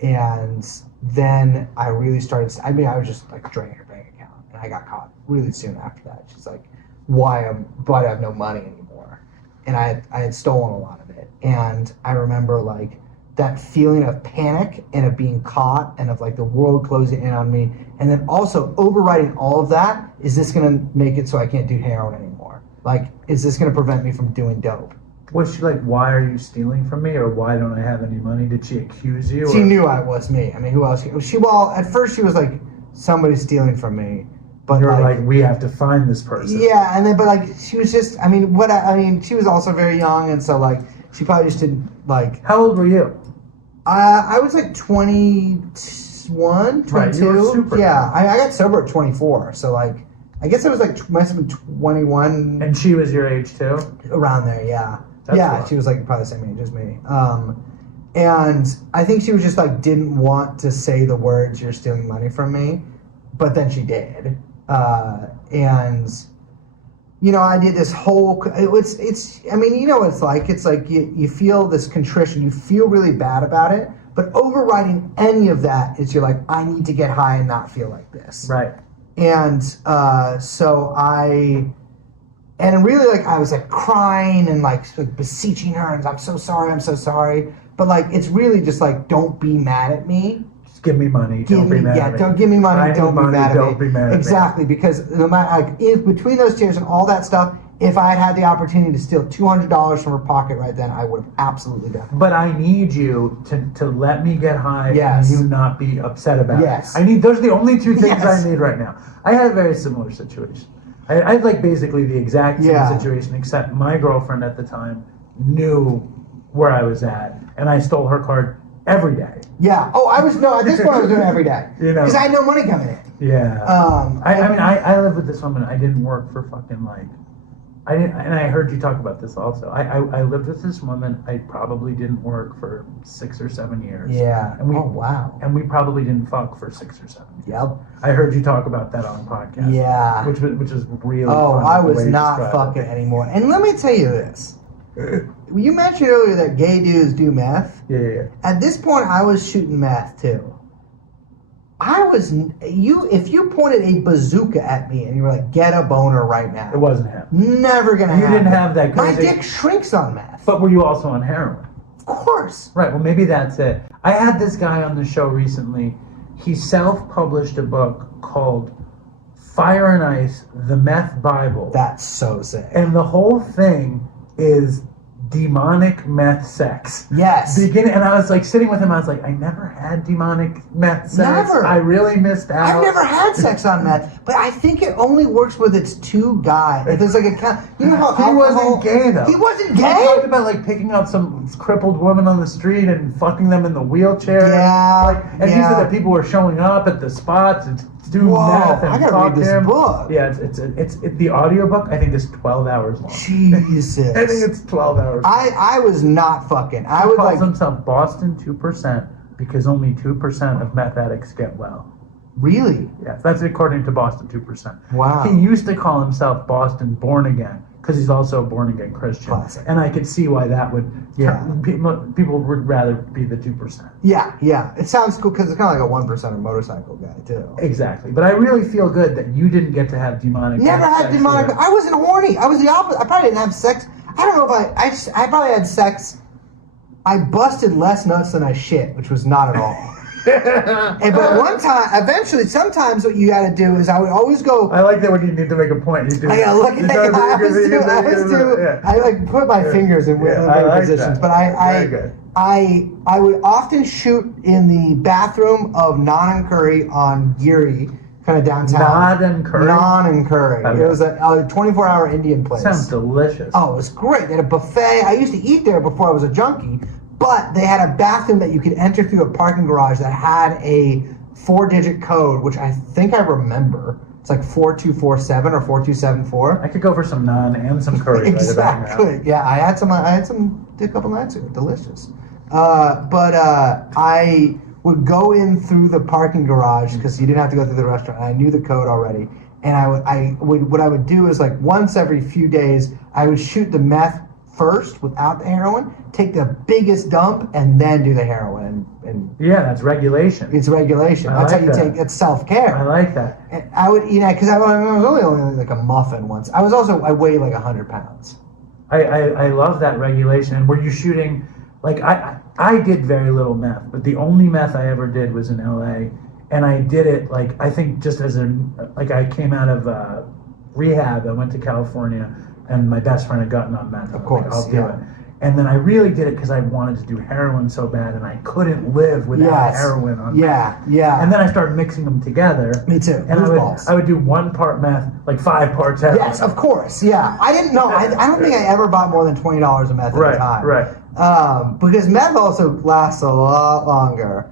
and then I really started, I was just, like, draining her bank account, and I got caught really soon after that. She's like, but I have no money anymore. And I had stolen a lot of it. And I remember, like, that feeling of panic and of being caught and of, like, the world closing in on me. And then also overriding all of that, is this going to make it so I can't do heroin anymore? Like, is this going to prevent me from doing dope? Was she like, why are you stealing from me, or why don't I have any money? Did she accuse you? She knew I was me. I mean, who else? Well, at first she was like, somebody's stealing from me. But you're like, we have to find this person. Yeah, and then, but, like, she was just, I mean, she was also very young, and so, like, she probably just didn't, like. How old were you? I was, like, 21, 22. Right, you were super yeah, I got sober at 24, so, like, I guess I was, like, must have been 21. And she was your age, too? Around there, yeah. That's yeah, she was, like, probably the same age as me. And I think she was just, like, didn't want to say the words, you're stealing money from me, but then she did. And, you know, I did this whole, it's, I mean, you know what it's like you feel this contrition, you feel really bad about it, but overriding any of that is you're like, I need to get high and not feel like this. Right. And so and really, like, I was, like, crying and, like, beseeching her, and I'm so sorry. But, like, it's really just, like, don't be mad at me. Just give me money. Don't be mad at me. Don't give me money. Don't be mad at me. Don't be mad at me. Exactly, because no matter, like, if between those tears and all that stuff, if I had had the opportunity to steal $200 from her pocket right then, I would have absolutely done it. But I need you to let me get high Yes. and you not be upset about Yes. it. Those are the only two things Yes. I need right now. I had a very similar situation. I had, like, basically the exact same situation, except my girlfriend at the time knew where I was at, and I stole her card every day. Yeah. Oh, at this point I was doing it every day. You know. Because I had no money coming in. Yeah. I lived with this woman. I didn't work for fucking, like, and I heard you talk about this also. I lived with this woman. I probably didn't work for 6 or 7 years. Yeah. And wow. And we probably didn't fuck for 6 or 7 years. Yep. I heard you talk about that on the podcast. Yeah. Which is really Oh, fun, I the was way you not described fucking it. anymore. And let me tell you this. You mentioned earlier that gay dudes do meth. Yeah. At this point, I was shooting meth too. If you pointed a bazooka at me and you were like, get a boner right now. It wasn't him. Never gonna You happen. didn't have that My crazy- dick shrinks on meth. But were you also on heroin? Of course. Right, well, maybe that's it. I had this guy on the show recently. He self-published a book called Fire and Ice, The Meth Bible. That's so sick. And the whole thing is demonic meth sex. Yes. And I was like sitting with him. I was like, I never had demonic meth sex. Never. I really missed out. I've never had sex on meth, but I think it only works with its two guys. If there's like a, you know how he wasn't gay though. He wasn't He gay. talked about like picking up some crippled woman on the street and fucking them in the wheelchair. Yeah. And he said that people were showing up at the spots and do Whoa, meth and I gotta talk read to this him. book. Yeah, it's the audiobook I think is 12 hours long. Jesus. I think it's 12 hours. I was not fucking. I He was calls like, himself Boston 2% because only 2% of meth addicts get well. really? Yes, that's according to Boston 2%. Wow. He used to call himself Boston Born Again because he's also a born again Christian. Classic. And I could see why that would, Yeah. people would rather be the 2%. Yeah. It sounds cool because it's kind of like a 1% motorcycle guy too. Exactly. But I really feel good that you didn't get to have demonic Never sex had demonic. either. I wasn't horny. I was the opposite. I probably didn't have sex. I don't know if I probably had sex. I busted less nuts than I shit, which was not at all. But one time, eventually, sometimes what you got to do is I would always go. I like that when you need to make a point. You do. I gotta look at it. I like put my fingers in weird like positions, that. but Very good. I would often shoot in the bathroom of Non and Curry on Geary, kind of downtown. Non and Curry? Non and Curry. Okay. It was a 24-hour Indian place. Sounds delicious. Oh, it was great. They had a buffet. I used to eat there before I was a junkie, but they had a bathroom that you could enter through a parking garage that had a 4-digit code, which I think I remember. It's like 4247 or 4274. I could go for some naan and some curry. Exactly. Yeah, I had some a couple nights ago. Delicious. I would go in through the parking garage because you didn't have to go through the restaurant. I knew the code already. And what I would do is like once every few days, I would shoot the meth first without the heroin, take the biggest dump, and then do the heroin. And Yeah, that's regulation. it's regulation. I That's like how you that. take. It's self-care. I like that. And I would, because I was only like a muffin once. I weighed like 100 pounds. I love that regulation. And were you shooting, like, I did very little meth, but the only meth I ever did was in LA. And I did it, like, I think just I came out of rehab. I went to California, and my best friend had gotten on meth. Of course, I'll do it. And then I really did it because I wanted to do heroin so bad, and I couldn't live without heroin on meth. Yeah. And then I started mixing them together. Me too. And Goosebumps. I would do 1 part meth, like 5 parts heroin. Yes, of course. Yeah. I didn't know. I don't think I ever bought more than $20 of meth at a time. Right. Because meth also lasts a lot longer.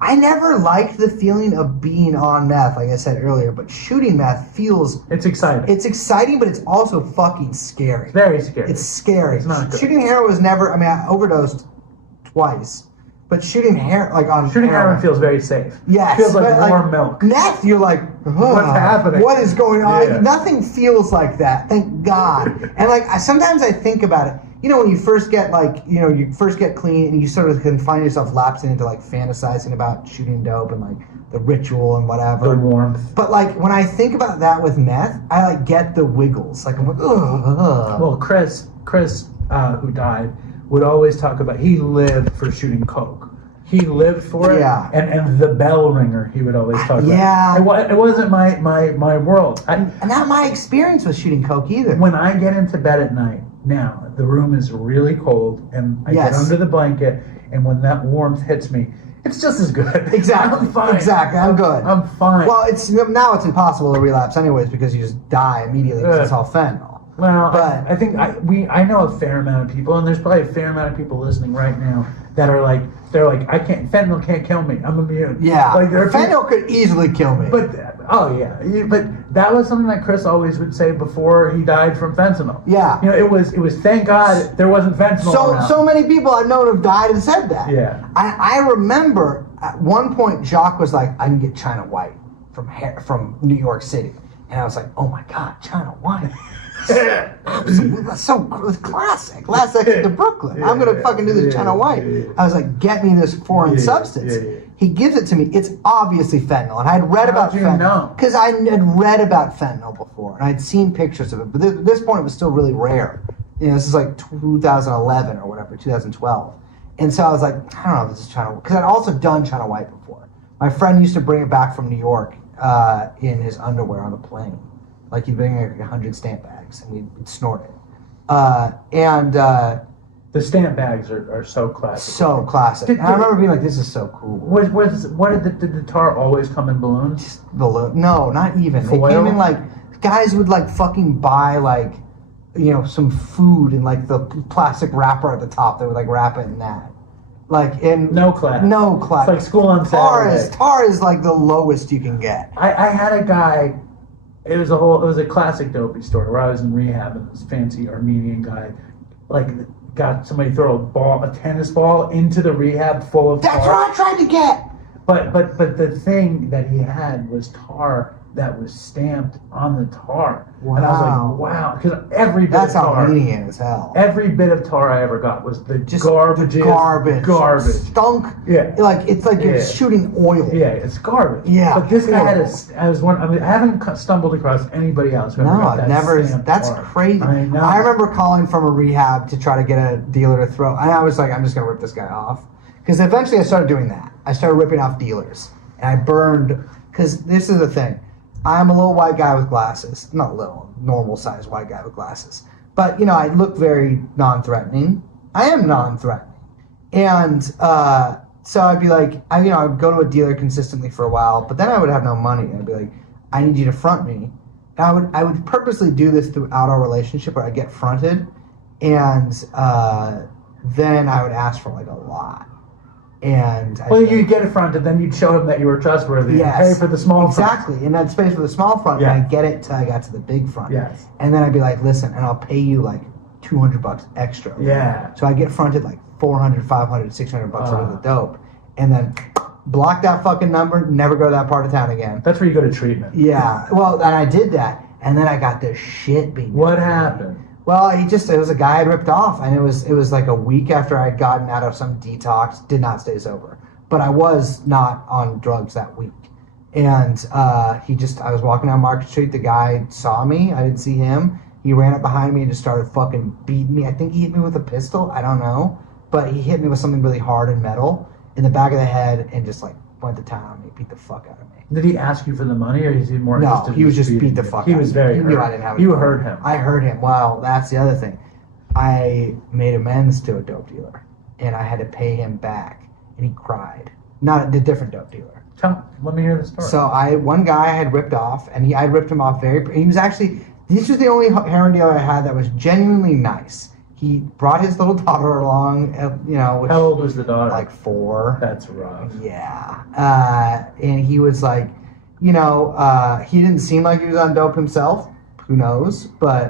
I never liked the feeling of being on meth, like I said earlier, but shooting meth feels... It's exciting. It's exciting, but it's also fucking scary. It's very scary. It's scary. It's not good. Shooting heroin was never... I mean, I overdosed twice, but shooting heroin feels very safe. Yes. It feels like but, warm milk. Meth, you're like, What's happening? What is going on? Yeah. Nothing feels like that. Thank God. And sometimes I think about it. You know, when you first get you first get clean and you sort of can find yourself lapsing into like fantasizing about shooting dope and like the ritual and whatever. The warmth. But like when I think about that with meth, I like get the wiggles. Like I'm like, ugh. Well, Chris, who died, would always talk about he lived for shooting coke. He lived for it. Yeah. And the bell ringer, he would always talk Yeah. about. It wasn't my world. And not my experience with shooting coke either. When I get into bed at night, now the room is really cold, and I get under the blanket, and when that warmth hits me, it's just as good. Exactly. I'm fine. Exactly. I'm good. I'm fine. Well, now it's impossible to relapse anyways because you just die immediately because it's all fentanyl. Well, but I think I know a fair amount of people, and there's probably a fair amount of people listening right now that are like, fentanyl can't kill me. I'm immune. Yeah, like fentanyl could easily kill me. But that was something that Chris always would say before he died from fentanyl. Yeah, it was thank God there wasn't fentanyl around. So many people I've known have died and said that. Yeah, I remember at one point Jacques was like, I can get China White from New York City, and I was like, oh my God, China White. Absolutely, that's so classic. Last exit to Brooklyn. I'm gonna fucking do this China White. I was like, get me this foreign substance. He gives it to me. It's obviously fentanyl, and I had read about fentanyl because I had read about fentanyl before, and I'd seen pictures of it. But at this point, it was still really rare. This is like 2011 or whatever, 2012. And so I was like, I don't know if this is China White, because I'd also done China White before. My friend used to bring it back from New York in his underwear on the plane. Like he'd bring like 100 stamp bags and we'd snort it. The stamp bags are so classic. So classic. And I remember being like, this is so cool. Did the tar always come in balloons? Balloon? No, not even. Foil? They came in like, guys would like fucking buy like, some food in like the plastic wrapper at the top. They would like wrap it in that. Like in No class. No class. It's like school on Saturday. Tar is like the lowest you can get. I had a guy. It was a classic dopey story where I was in rehab and this fancy Armenian guy, like, got somebody throw a tennis ball into the rehab full of tar. That's what I tried to get. But the thing that he had was tar that was stamped on the tar. Wow. And I was like, wow, because every bit That's of tar, Armenian as hell. every bit of tar I ever got was the Just garbage. garbage. Stunk. Yeah. Like it's like you're Yeah. shooting oil. Yeah, it's garbage. Yeah. But this guy had horrible. I haven't stumbled across anybody else who ever No, got I've that never. stamped That's tar. crazy. I know. I remember calling from a rehab to try to get a dealer to throw, and I was like, I'm just gonna rip this guy off, because eventually I started doing that. I started ripping off dealers, and I burned. Because this is the thing, I'm a little white guy with glasses, not little, normal sized white guy with glasses, but I look very non-threatening. I am non-threatening, and so I'd be like, I'd go to a dealer consistently for a while, but then I would have no money, and I'd be like, I need you to front me. And I would purposely do this throughout our relationship, where I get fronted, and then I would ask for like a lot. And You'd get it fronted, then you'd show him that you were trustworthy. Yes, And pay for the small exactly. And I'd space for the small front, Yeah. and I'd get it till I got to the big front. Yes. And then I'd be like, listen, and I'll pay you like $200 extra. Yeah. So I get fronted like $400, $500, $600 over the dope, and then block that fucking number. Never go to that part of town again. That's where you go to treatment. Yeah. Well, and I did that, and then I got the shit beat. What happened? Well, it was a guy I'd ripped off, and it was like a week after I'd gotten out of some detox, did not stay sober. But I was not on drugs that week. And I was walking down Market Street, the guy saw me, I didn't see him. He ran up behind me and just started fucking beating me. I think he hit me with a pistol, I don't know. But he hit me with something really hard and metal in the back of the head and just like went to town on me, beat the fuck out of me. Did he ask you for the money, or is he more No, interested? he was just beating beat the you? fuck He out was of me. very He hurt. knew I didn't have any You money. heard him. I heard him. Well, that's the other thing. I made amends to a dope dealer, and I had to pay him back, and he cried. Not a different dope dealer. Let me hear the story. So one guy I had ripped off, and I ripped him off he was actually, this was the only heroin dealer I had that was genuinely nice. He brought his little daughter along, which, how old was the daughter? like 4. That's rough. Yeah. And he was like, he didn't seem like he was on dope himself. Who knows? But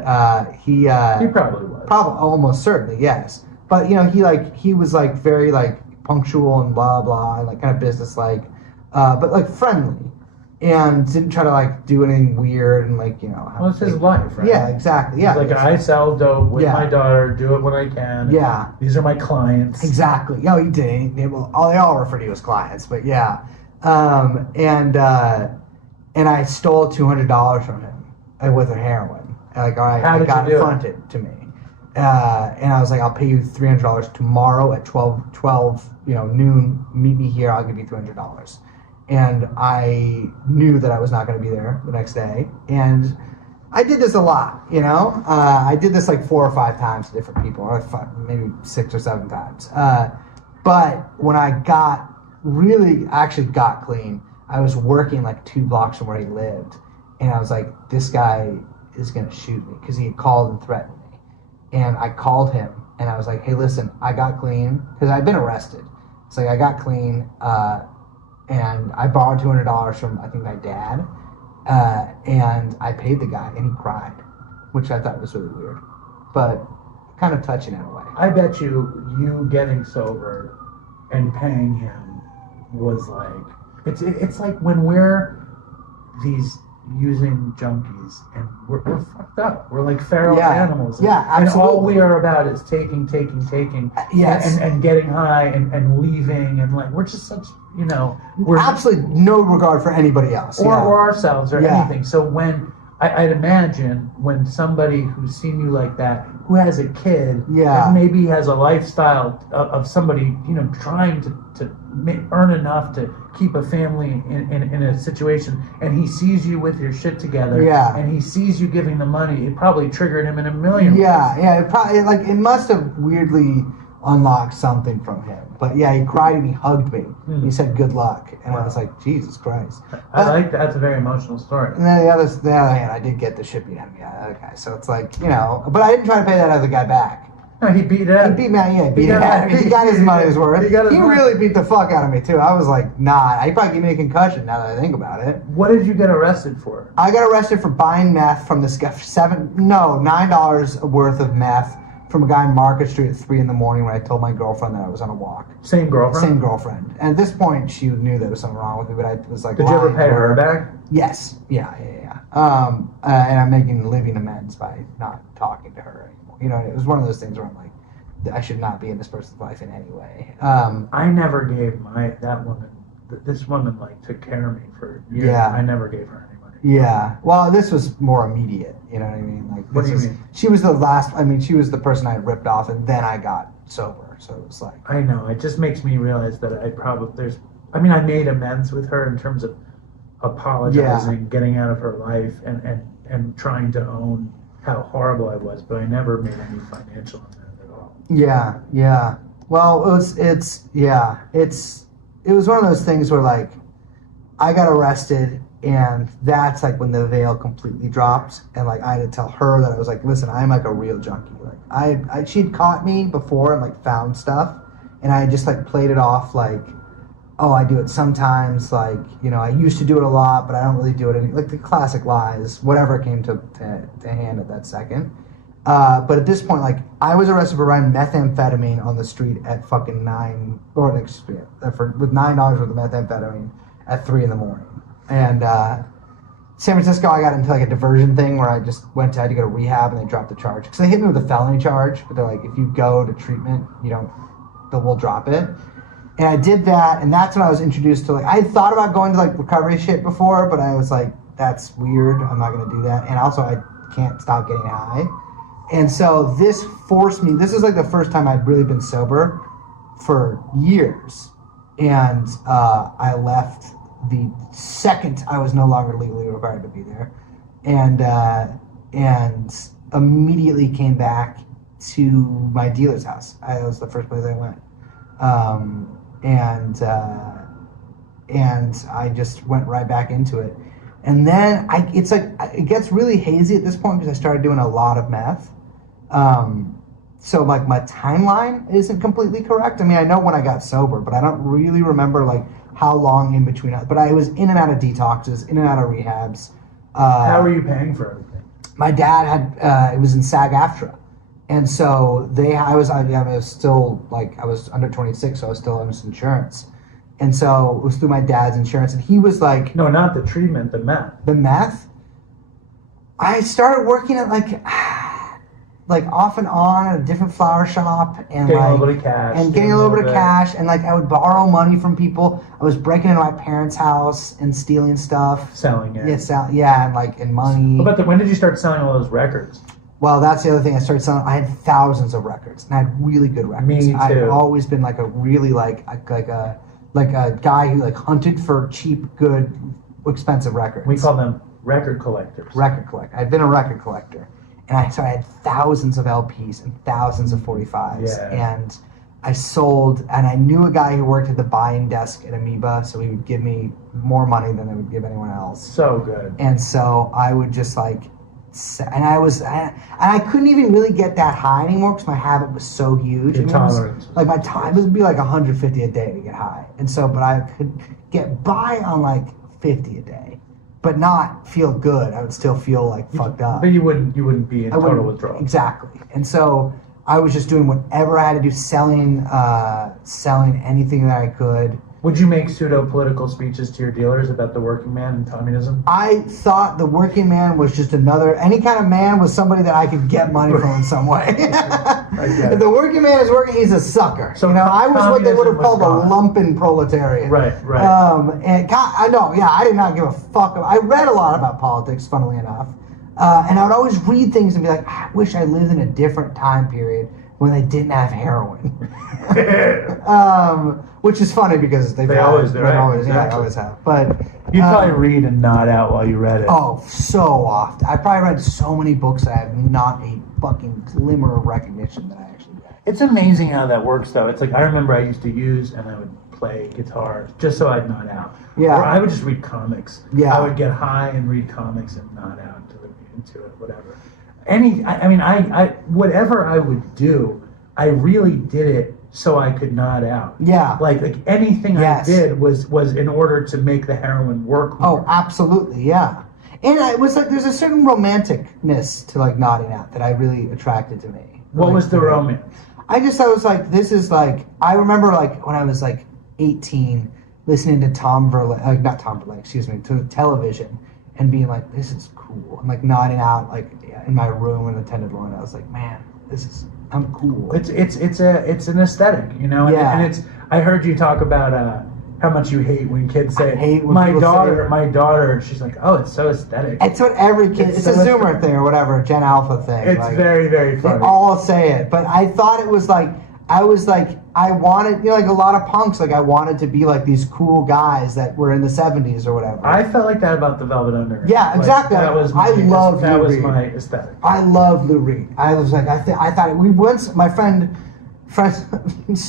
he probably was. Probably, almost certainly, yes. But he was like very like punctual and blah blah, and like kind of businesslike, but like friendly, and didn't try to like do anything weird and like Well, it's his life, right? Yeah, exactly. Yeah, He's like, I sell dope with Yeah. my daughter. Do it when I can. Yeah. These are my clients. Exactly. No, he did. They all refer to you as clients, but yeah. And I stole $200 from him with a heroin. Like, all right, How I did got you it do it? fronted to me. And I was like, I'll pay you $300 tomorrow at 12 noon. Meet me here. I'll give you $300. And I knew that I was not going to be there the next day. And I did this a lot, I did this like 4 or 5 times to different people, or maybe 6 or 7 times. But when I actually got clean, I was working like 2 blocks from where he lived. And I was like, this guy is going to shoot me, because he had called and threatened me. And I called him, and I was like, hey, listen, I got clean, because I'd been arrested. It's like, I got clean, and I borrowed $200 from, I think, my dad, and I paid the guy, and he cried, which I thought was really weird, but kind of touching in a way. I bet you getting sober and paying him was like, it's like when we're these using junkies and we're fucked up. We're like feral animals. Yeah, absolutely. And all we are about is taking, yes. and getting high and leaving, and like we're just such, we're absolutely no regard for anybody else. or ourselves or Yeah. anything. So when I'd imagine when somebody who's seen you like that, who has a kid, Yeah. and maybe has a lifestyle of somebody, trying to earn enough to keep a family in a situation, and he sees you with your shit together, and he sees you giving the money, it probably triggered him in a million ways. It probably, it must have weirdly unlocked something from him. But yeah, he cried and he hugged me. He said good luck, and I was like, Jesus Christ. I like that. That's a very emotional story. And then the other hand, I did get the shit beat out of me. Okay, so it's like, but I didn't try to pay that other guy back. No, he beat it out. He beat me out, he beat it out. He got his money's worth. He really beat the fuck out of me, too. I was like, nah. He probably gave me a concussion now that I think about it. What did you get arrested for? I got arrested for buying meth from this guy, $9 worth of meth from a guy in Market Street at 3 a.m. when I told my girlfriend that I was on a walk. Same girlfriend? Same girlfriend. And at this point, she knew there was something wrong with me, but I was like, did you ever pay her back? Yes. Yeah. And I'm making living amends by not talking to her anymore. It was one of those things where I'm like, I should not be in this person's life in any way. I never gave this woman took care of me for years. Yeah. I never gave her any money. Yeah. Well, this was more immediate. You know what I mean? What do you mean? She was she was the person I ripped off, and then I got sober. So it was like. I know. It just makes me realize that I made amends with her in terms of apologizing, getting out of her life, and trying to own how horrible I was, but I never made any financial amends at all. Yeah. Well, it was one of those things where I got arrested, and that's when the veil completely dropped, and I had to tell her that I was like, listen, I'm a real junkie. She'd caught me before and found stuff, and I just played it off oh, I do it sometimes, I used to do it a lot, but I don't really do it any, the classic lies, whatever came to hand at that second. But at this point, I was arrested for buying methamphetamine on the street at fucking with $9 worth of methamphetamine at 3 a.m. And San Francisco, I got into a diversion thing where I just had to go to rehab, and they dropped the charge. Because they hit me with a felony charge, but they're like, if you go to treatment, we'll drop it. And I did that, and that's when I was introduced to I had thought about going to recovery shit before, but I was like, that's weird. I'm not going to do that. And also, I can't stop getting high. And so this forced me. This is the first time I'd really been sober for years, and I left the second I was no longer legally required to be there, and immediately came back to my dealer's house. It was the first place I went. And I just went right back into it. And then it gets really hazy at this point because I started doing a lot of meth. So my timeline isn't completely correct. I know when I got sober, but I don't really remember how long in between. But I was in and out of detoxes, in and out of rehabs. How were you paying for everything? My dad had, it was in SAG-AFTRA. And so I was still I was under 26, so I was still on this insurance. And so it was through my dad's insurance, and he was no, not the treatment, the meth. The meth? I started working at off and on at a different flower shop, and getting a little bit of cash. And getting a little bit of cash, and I would borrow money from people. I was breaking into my parents' house and stealing stuff. Selling it. And money. But when did you start selling all those records? Well, that's the other thing. I started selling. I had thousands of records, and I had really good records. Me too. I've always been a really a guy who hunted for cheap, good, expensive records. We call them record collectors. Record collector. I've been a record collector, and I had thousands of LPs and thousands of 45s. Yeah. And I sold, and I knew a guy who worked at the buying desk at Amoeba, so he would give me more money than they would give anyone else. So good. And so I would just and I couldn't even really get that high anymore because my habit was so huge. Your tolerance. My time would be 150 a day to get high, and so but I could get by on 50 a day, but not feel good. I would still feel fucked up. But you wouldn't be in total withdrawal. Exactly, and so I was just doing whatever I had to do, selling anything that I could. Would you make pseudo-political speeches to your dealers about the working man and communism? I thought the working man was just any kind of man was somebody that I could get money from in some way. If the working man is working, he's a sucker. So I was what they would have called a lumpen proletariat. Right. I did not give a fuck. I read a lot about politics, funnily enough. And I would always read things and be like, I wish I lived in a different time period when they didn't have heroin. Which is funny because they always have. But you'd probably read and nod out while you read it. Oh, so often. I probably read so many books that I have not a fucking glimmer of recognition that I actually read. It's amazing how that works, though. It's like I remember I used to use and I would play guitar just so I'd nod out. Yeah. Or I would just read comics. Yeah. I would get high and read comics and nod out into it, whatever. I whatever I would do, I really did it so I could nod out. Yeah. Like anything Yes. I did was in order to make the heroin work more. Oh, absolutely, yeah. And it was like there's a certain romanticness to like nodding out that I really attracted to me. What Like, was the romance? I was like, this is like, I remember like when I was like 18, listening to to television and being like, this is cool. And like nodding out like in my room in the tented lawn. I was like, man, I'm cool. It's an aesthetic, you know. Yeah. And it's. I heard you talk about how much you hate when kids say, I hate when my people daughter, say it. my daughter. She's like, oh, it's so aesthetic. It's what every kid, it's a Zoomer thing or whatever, Gen Alpha thing. It's like, very, very they funny. all say it, but I thought it was like, I wanted, like a lot of punks, like I wanted to be like these cool guys that were in the 70s or whatever. I felt like that about the Velvet Underground. Yeah, exactly. That was I loved that Lou was Reed. my aesthetic. I love Lou Reed. I was like, I thought we once, my friend,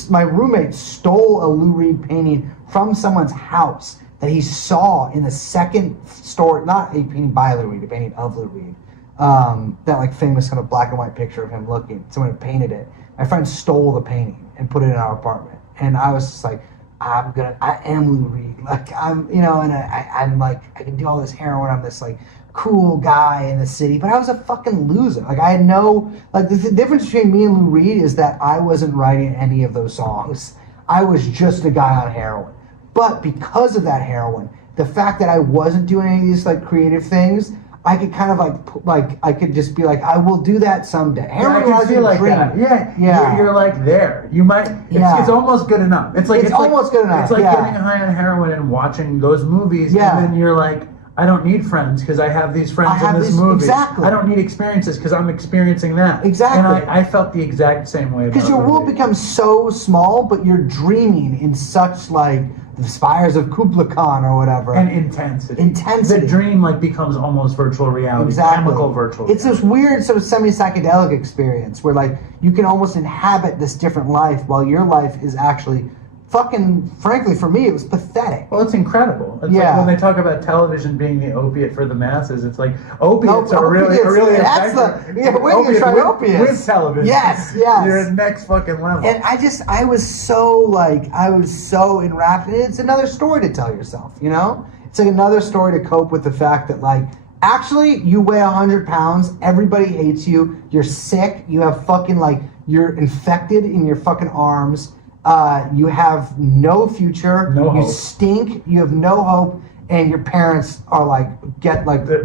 my roommate stole a Lou Reed painting from someone's house that he saw in the second story, not a painting by Lou Reed, a painting of Lou Reed. That like famous kind of black and white picture of him looking. Someone had painted it. My friend stole the painting and put it in our apartment. And I was just like, I am Lou Reed. Like I'm like, I can do all this heroin. I'm this like cool guy in the city, but I was a fucking loser. Like I had the difference between me and Lou Reed is that I wasn't writing any of those songs. I was just a guy on heroin. But because of that heroin, the fact that I wasn't doing any of these like creative things, I could kind of I could just be like, I will do that someday. Heroin I was can feel a like dream. that. Yeah, Yeah. You're like there. You might. It's almost good enough. It's almost good enough. It's like yeah. getting high on heroin and watching those movies, Yeah. and then you're like, I don't need friends because I have these friends in this movie. Exactly. I don't need experiences because I'm experiencing that. Exactly. And I felt the exact same way. Because your world becomes so small, but you're dreaming in such like the spires of Kubla Khan or whatever. And intensity. Intensity. The dream like becomes almost virtual reality. Exactly. Chemical virtual reality. It's this weird sort of semi-psychedelic experience where like you can almost inhabit this different life while your life is actually fucking, frankly, for me, it was pathetic. Well, it's incredible. It's Yeah. like when they talk about television being the opiate for the masses, it's like opiates are really that's effective. when you try opiates. With television. Yes. You're at next fucking level. And I was so enwrapped. And it's another story to tell yourself, you know? It's like another story to cope with the fact that, like, actually, you weigh 100 pounds, everybody hates you, you're sick, you have fucking, like, you're infected in your fucking arms, you have no future, No you hope. stink, you have no hope, and your parents are like,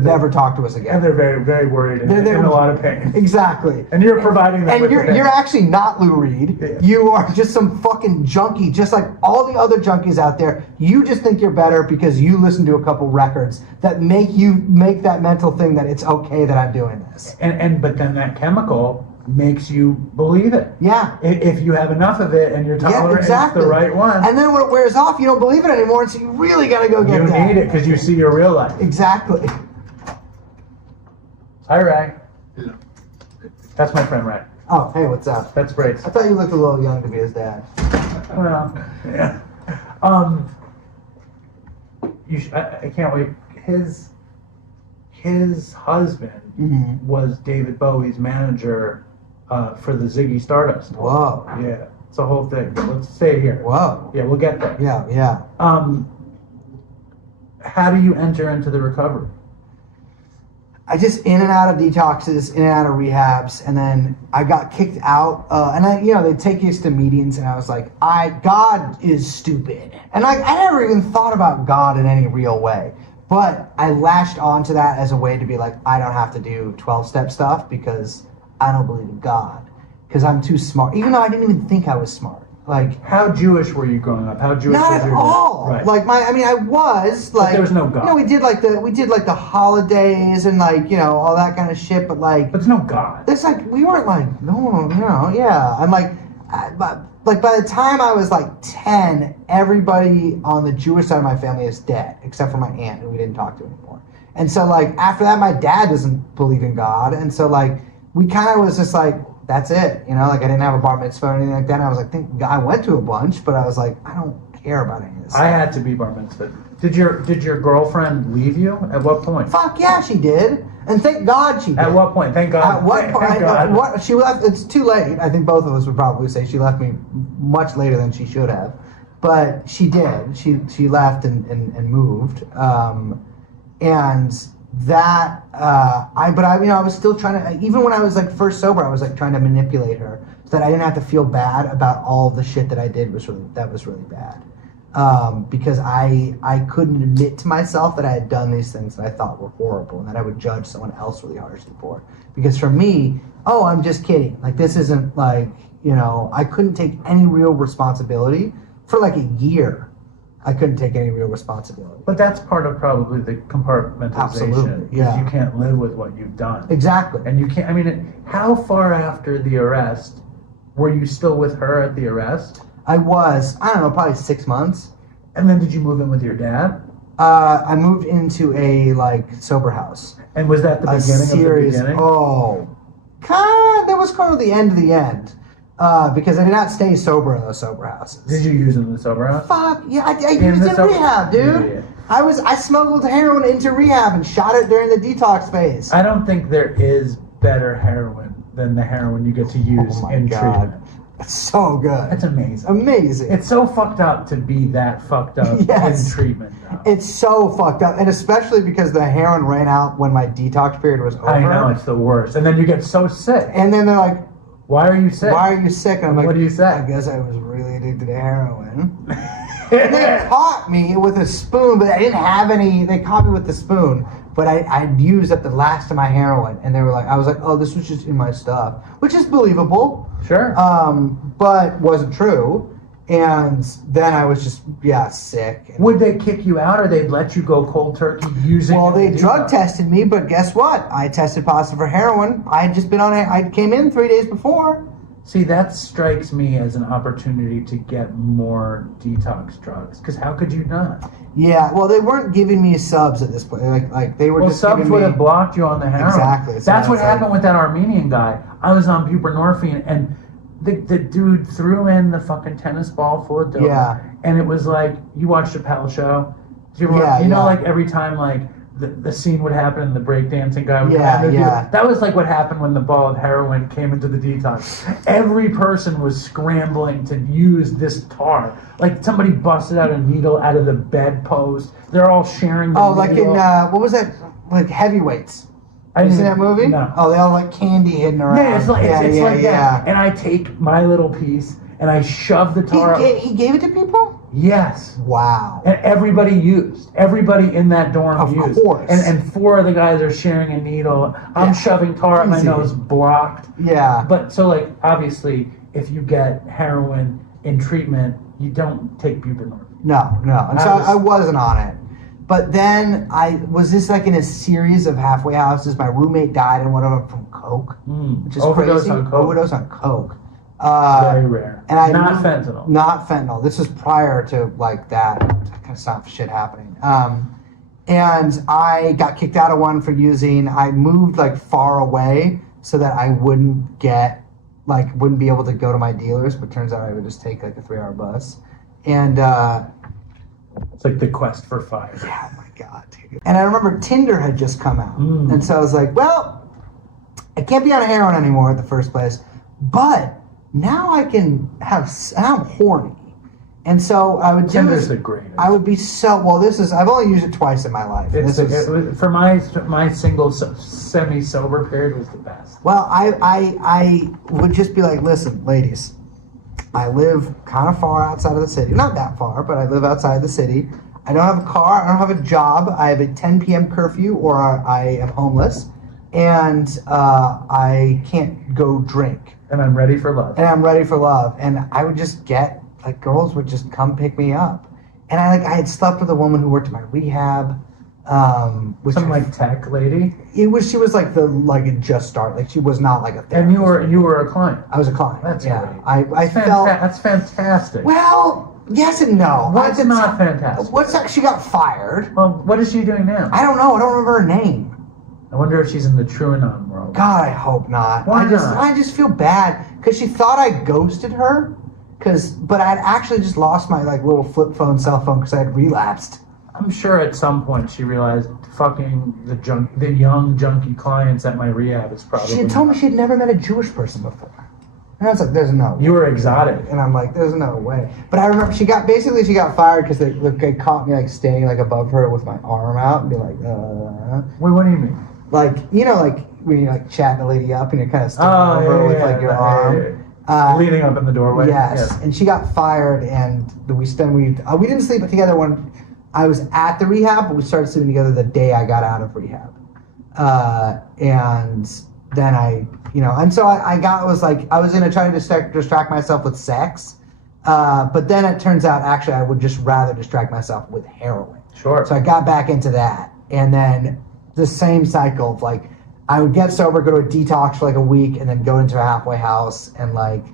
never talk to us again. And they're very, very worried and They're in a lot of pain. Exactly. And you're providing them And with you're actually not Lou Reed. Yeah. You are just some fucking junkie, just like all the other junkies out there. You just think you're better because you listen to a couple records that make that mental thing that it's okay that I'm doing this. But then that chemical makes you believe it. Yeah. If you have enough of it and you're tolerant, Yeah, exactly. it's the right one. And then when it wears off, you don't believe it anymore, and so you really got to go get you that. need it because you see your real life. Exactly. Hi, Ray. Yeah. That's my friend Ray. Oh, hey, what's up? That's Brace. I thought you looked a little young to be his dad. Well, yeah. I can't wait. His husband was David Bowie's manager for the Ziggy Stardust. Whoa. Yeah, it's a whole thing. But let's stay here. Whoa. Yeah, we'll get there. Yeah. How do you enter into the recovery? I just in and out of detoxes, in and out of rehabs, and then I got kicked out. They take us to meetings, and I was like, God is stupid. And I never even thought about God in any real way. But I latched onto that as a way to be like, I don't have to do 12-step stuff because I don't believe in God. Because I'm too smart. Even though I didn't even think I was smart. like. How Jewish were you growing up? How Jewish Not was at your all. Right. Like I was like. But there was no God. You know, we did like the holidays and like, you know, all that kind of shit. But like, But there's no God. it's like we weren't like no, you know, yeah. I'm like, but like by the time I was like 10, everybody on the Jewish side of my family is dead except for my aunt, who we didn't talk to anymore. And so like after that, my dad doesn't believe in God, and so like we kind of was just like. That's it, you know. Like I didn't have a bar mitzvah or anything like that. And I was like, I went to a bunch, but I was like, I don't care about any of this. I had to be bar mitzvah. Did your girlfriend leave you? At what point? Fuck yeah, she did, and thank God she did. At what point? Thank God. At what Thank point? God. What she left? It's too late. I think both of us would probably say she left me much later than she should have, but she did. She left and moved, and. That I was still trying to, even when I was like first sober, I was like trying to manipulate her so that I didn't have to feel bad about all of the shit that I did was really bad, because I couldn't admit to myself that I had done these things that I thought were horrible and that I would judge someone else really harshly for. Because for me, I'm just kidding, like this isn't like, you know, I couldn't take any real responsibility for like a year. I couldn't take any real responsibility. But that's part of probably the compartmentalization. Absolutely, yeah. You can't live with what you've done. Exactly. And you can't, I mean, how far after the arrest were you still with her at the arrest? I was, I don't know, probably 6 months. And then did you move in with your dad? I moved into a, like, sober house. And was that the beginning of the beginning? That was kind of the end of the end. Because I did not stay sober in those sober houses. Did you use it in the sober house? Fuck, yeah, I used it in rehab, dude. Yeah. I smuggled heroin into rehab and shot it during the detox phase. I don't think there is better heroin than the heroin you get to use in treatment. It's so good. It's amazing. Amazing. It's so fucked up to be that fucked up in treatment, though. It's so fucked up. And especially because the heroin ran out when my detox period was over. I know, it's the worst. And then you get so sick. And then they're like, why are you sick? Why are you sick? And I'm like, what do you say? I guess I was really addicted to heroin. And they caught me with a spoon, but I didn't have any. They caught me with the spoon, but I'd used up the last of my heroin. And they were like, I was like, oh, this was just in my stuff, which is believable. Sure. But wasn't true. And then I was just, sick. Would they kick you out, or they'd let you go cold turkey using? Well, they drug tested me, but guess what? I tested positive for heroin. I had just been on it. I came in 3 days before. See, that strikes me as an opportunity to get more detox drugs. Because how could you not? Yeah, well, they weren't giving me subs at this point. Like they were just subs giving would me... have blocked you on the heroin. Exactly. So That's what happened with that Armenian guy. I was on buprenorphine, and the dude threw in the fucking tennis ball full of dope. Yeah. And it was like, you watched Chappelle show? Do you know, like every time like the scene would happen and the breakdancing guy would come out. That was like what happened when the ball of heroin came into the detox. Every person was scrambling to use this tar. Like somebody busted out a needle out of the bedpost. They're all sharing the needle. Like in, what was that? Like Heavyweights. You seen that movie? No. Oh, they all like candy hidden around. Yeah, it's like that. And I take my little piece and I shove the tar up. He gave it to people? Yes. Wow. And everybody used. Everybody in that dorm used. Of course. And four of the guys are sharing a needle. I'm shoving tar up my nose, blocked. Yeah. But so like obviously if you get heroin in treatment, you don't take buprenorphine. No. And so I wasn't on it. But then I was just like in a series of halfway houses. My roommate died in one of them from coke, which is crazy. Overdose on coke. Very rare. And not fentanyl. Not fentanyl. This was prior to like that kind of stuff shit happening. And I got kicked out of one for using. I moved like far away so that I wouldn't be able to go to my dealers. But turns out I would just take like a 3-hour bus. And it's like the quest for fire. Yeah, oh my God, dude. And I remember Tinder had just come out. And so I was like, well, I can't be on heroin anymore at the first place, but now I can have, and I'm horny. And so I would Tinder's the greatest. I would be I've only used it twice in my life. For my single semi-sober period was the best. Well, I would just be like, listen, ladies, I live kind of far outside of the city. Not that far, but I live outside the city. I don't have a car. I don't have a job. I have a 10 p.m. curfew, or I am homeless. And I can't go drink. And I'm ready for love. And I'm ready for love. And I would just get, like, girls would just come pick me up. And I had slept with a woman who worked at my rehab. Some like tech lady. She was like it just started. Like, she was not like a therapist. And you were a client. I was a client. That's great. I felt that's fantastic. Well, yes and no. What's not fantastic? What's that? She got fired. Well, what is she doing now? I don't know. I don't remember her name. I wonder if she's in the Truanon world. God, I hope not. Why not? I just feel bad because she thought I ghosted her. But I'd actually just lost my like little flip phone, cell phone because I had relapsed. I'm sure at some point she realized fucking the young junkie clients at my rehab is probably. She had told me she had never met a Jewish person before. And I was like, "There's no way." You were exotic, and I'm like, "There's no way." But I remember she got fired because they caught me like standing like above her with my arm out and be like, Wait, what do you mean? Like, you know, like when you're like chatting a lady up and you're kind of standing over her with like your arm. Leaning up in the doorway. Yes, and she got fired, and we didn't sleep together when I was at the rehab, but we started sleeping together the day I got out of rehab. And then I was gonna try to distract myself with sex, but then it turns out actually I would just rather distract myself with heroin. Sure. So I got back into that, and then the same cycle of like, I would get sober, go to a detox for like a week, and then go into a halfway house. And like,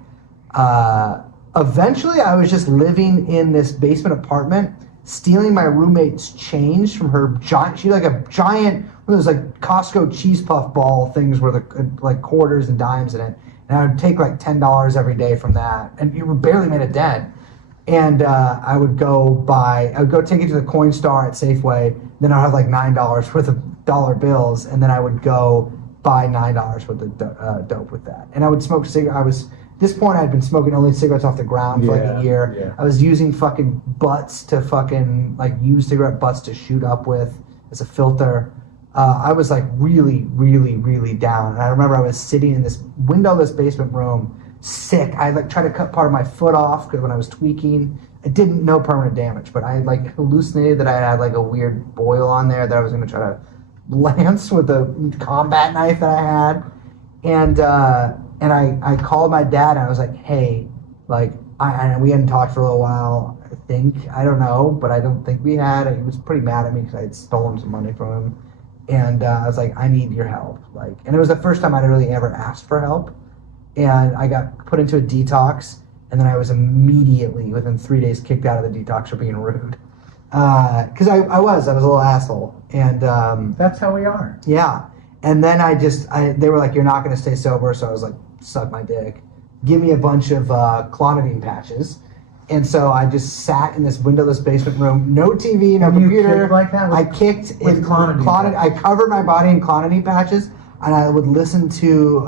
eventually I was just living in this basement apartment, stealing my roommate's change from her giant, she had like a giant, one of those like Costco cheese puff ball things where the like quarters and dimes in it. And I would take like $10 every day from that. And you barely made a dent. And I would go take it to the Coinstar at Safeway. Then I'd have like $9 worth of dollar bills, and then I would go buy $9 worth of dope with that. And I would smoke cigarettes. At this point, I'd been smoking only cigarettes off the ground for like a year. Yeah. I was using fucking butts to fucking like use cigarette butts to shoot up with as a filter. I was like really, really, really down. And I remember I was sitting in this windowless basement room, sick. I like tried to cut part of my foot off because when I was tweaking, I didn't know permanent damage, but I like hallucinated that I had like a weird boil on there that I was going to try to lance with a combat knife that I had. And I called my dad and I was like, hey, like, we hadn't talked for a little while, I don't know, but I don't think we had. He was pretty mad at me because I had stolen some money from him. And I was like, I need your help. Like, and it was the first time I'd really ever asked for help. And I got put into a detox, and then I was immediately, within 3 days, kicked out of the detox for being rude. Because I was a little asshole. And that's how we are. Yeah. And then they were like, you're not going to stay sober. So I was like, suck my dick. Give me a bunch of clonidine patches. And so I just sat in this windowless basement room, no TV, no computer. You kicked like that? I kicked with clonidine. I covered my body in clonidine patches, and I would listen to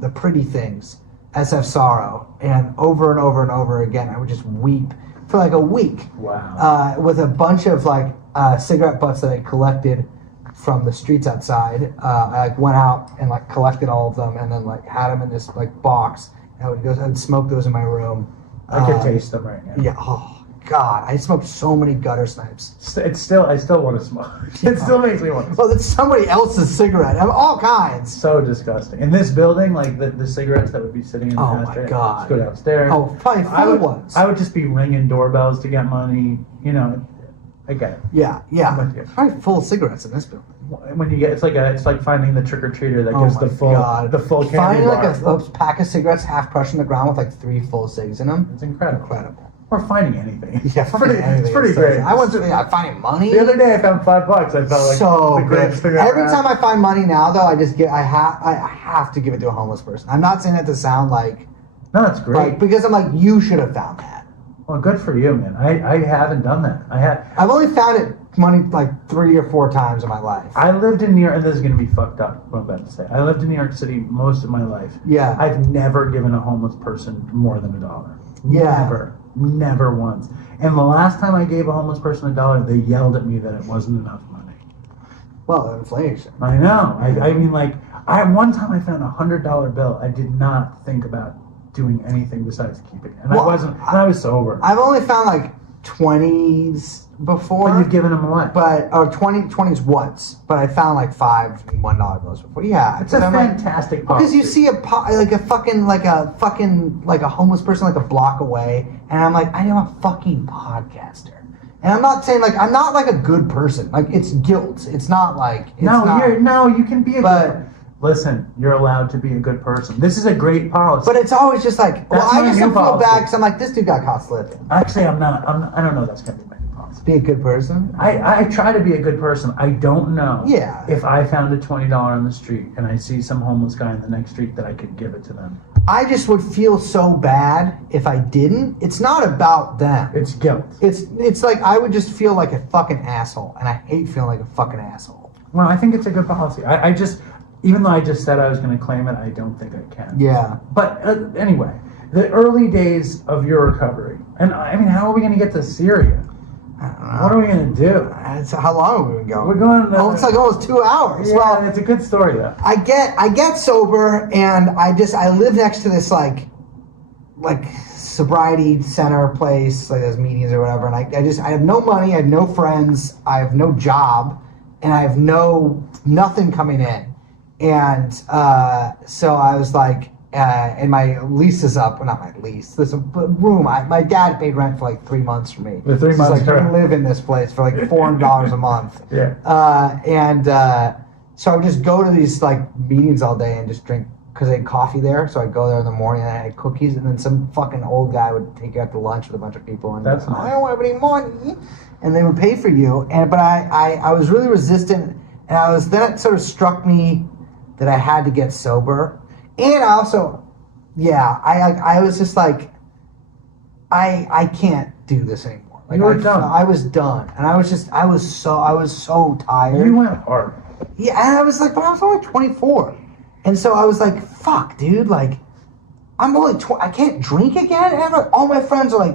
The Pretty Things, SF Sorrow, and over and over and over again, I would just weep for like a week. Wow. With a bunch of like cigarette butts that I collected from the streets outside. I like went out and like collected all of them, and then like had them in this like box. And I would smoke those in my room. I could taste them right now. Yeah. Oh God, I smoked so many gutter snipes. I still want to smoke. It still makes me want to smoke. Well, it's somebody else's cigarette of all kinds. So disgusting. In this building, like the cigarettes that would be sitting in the ashtray. My God. Just go downstairs. Oh, probably full ones. I would just be ringing doorbells to get money. You know, I get it. Yeah. Probably full of cigarettes in this building. When you get, it's like finding the trick or treater that gives the full candy finding bar. Like a pack of cigarettes half crushed on the ground with like 3 full cigs in them. It's incredible. Or finding anything. Yeah, it's pretty great. Finding money. The other day I found $5. I felt like so the greatest thing Every time I find money now, though, I have to give it to a homeless person. I'm not saying that to sound like. No, that's great. Like, because I'm like, you should have found that. Well, good for you, man. I haven't done that. I've only found it money like 3 or 4 times in my life. I lived in New York, and this is going to be fucked up, what I'm about to say. I lived in New York City most of my life. Yeah. I've never given a homeless person more than $1. Yeah. Never once. And the last time I gave a homeless person $1, they yelled at me that it wasn't enough money. Well, inflation. I know. I mean, like, one time I found a $100 bill. I did not think about doing anything besides keeping it. And I was sober. I've only found like 20s before. But you've given them away. But, or 20s once. But I found like $5 and $1 bills before. Yeah. It's a fantastic policy. Because you see a homeless person like a block away, and I'm like, I am a fucking podcaster. And I'm not saying like I'm not like a good person. Like it's guilt. It's not like it's you can be a good. Listen, you're allowed to be a good person. This is a great policy. But it's always just like, well, I just feel bad because I'm like, this dude got caught slipping. Actually, I'm not. I don't know. That's gonna be my new policy. Be a good person. I try to be a good person. I don't know. Yeah. If I found a $20 on the street and I see some homeless guy in the next street that I could give it to them. I just would feel so bad if I didn't. It's not about them. It's guilt. It's like I would just feel like a fucking asshole, and I hate feeling like a fucking asshole. Well, I think it's a good policy. I just, even though I just said I was going to claim it, I don't think I can. Yeah. But anyway, the early days of your recovery, and I mean, how are we going to get to Syria? I don't know. What are we going to do? How long have we been going? We're going. It's like almost 2 hours. Yeah, well, it's a good story though. I get sober, and I live next to this like sobriety center place, like those meetings or whatever, and I have no money, I have no friends, I have no job, and I have nothing coming in, and so I was like, and my lease is up. Well, not my lease. This room. My dad paid rent for like 3 months for me. The 3 months. Like, you live in this place for like $400 a month. Yeah. So I would just go to these like meetings all day and just drink, because they had coffee there. So I'd go there in the morning and I had cookies, and then some fucking old guy would take you out to lunch with a bunch of people. And that's nice. I don't have any money, and they would pay for you. But I was really resistant, and then it sort of struck me that I had to get sober. And I also, I was just like, I can't do this anymore. Like, you were done. I was done, and I was so tired. You went hard. Yeah, and I was like, but I was only 24, and so I was like, fuck, dude, like, I'm only I can't drink again. And all my friends are like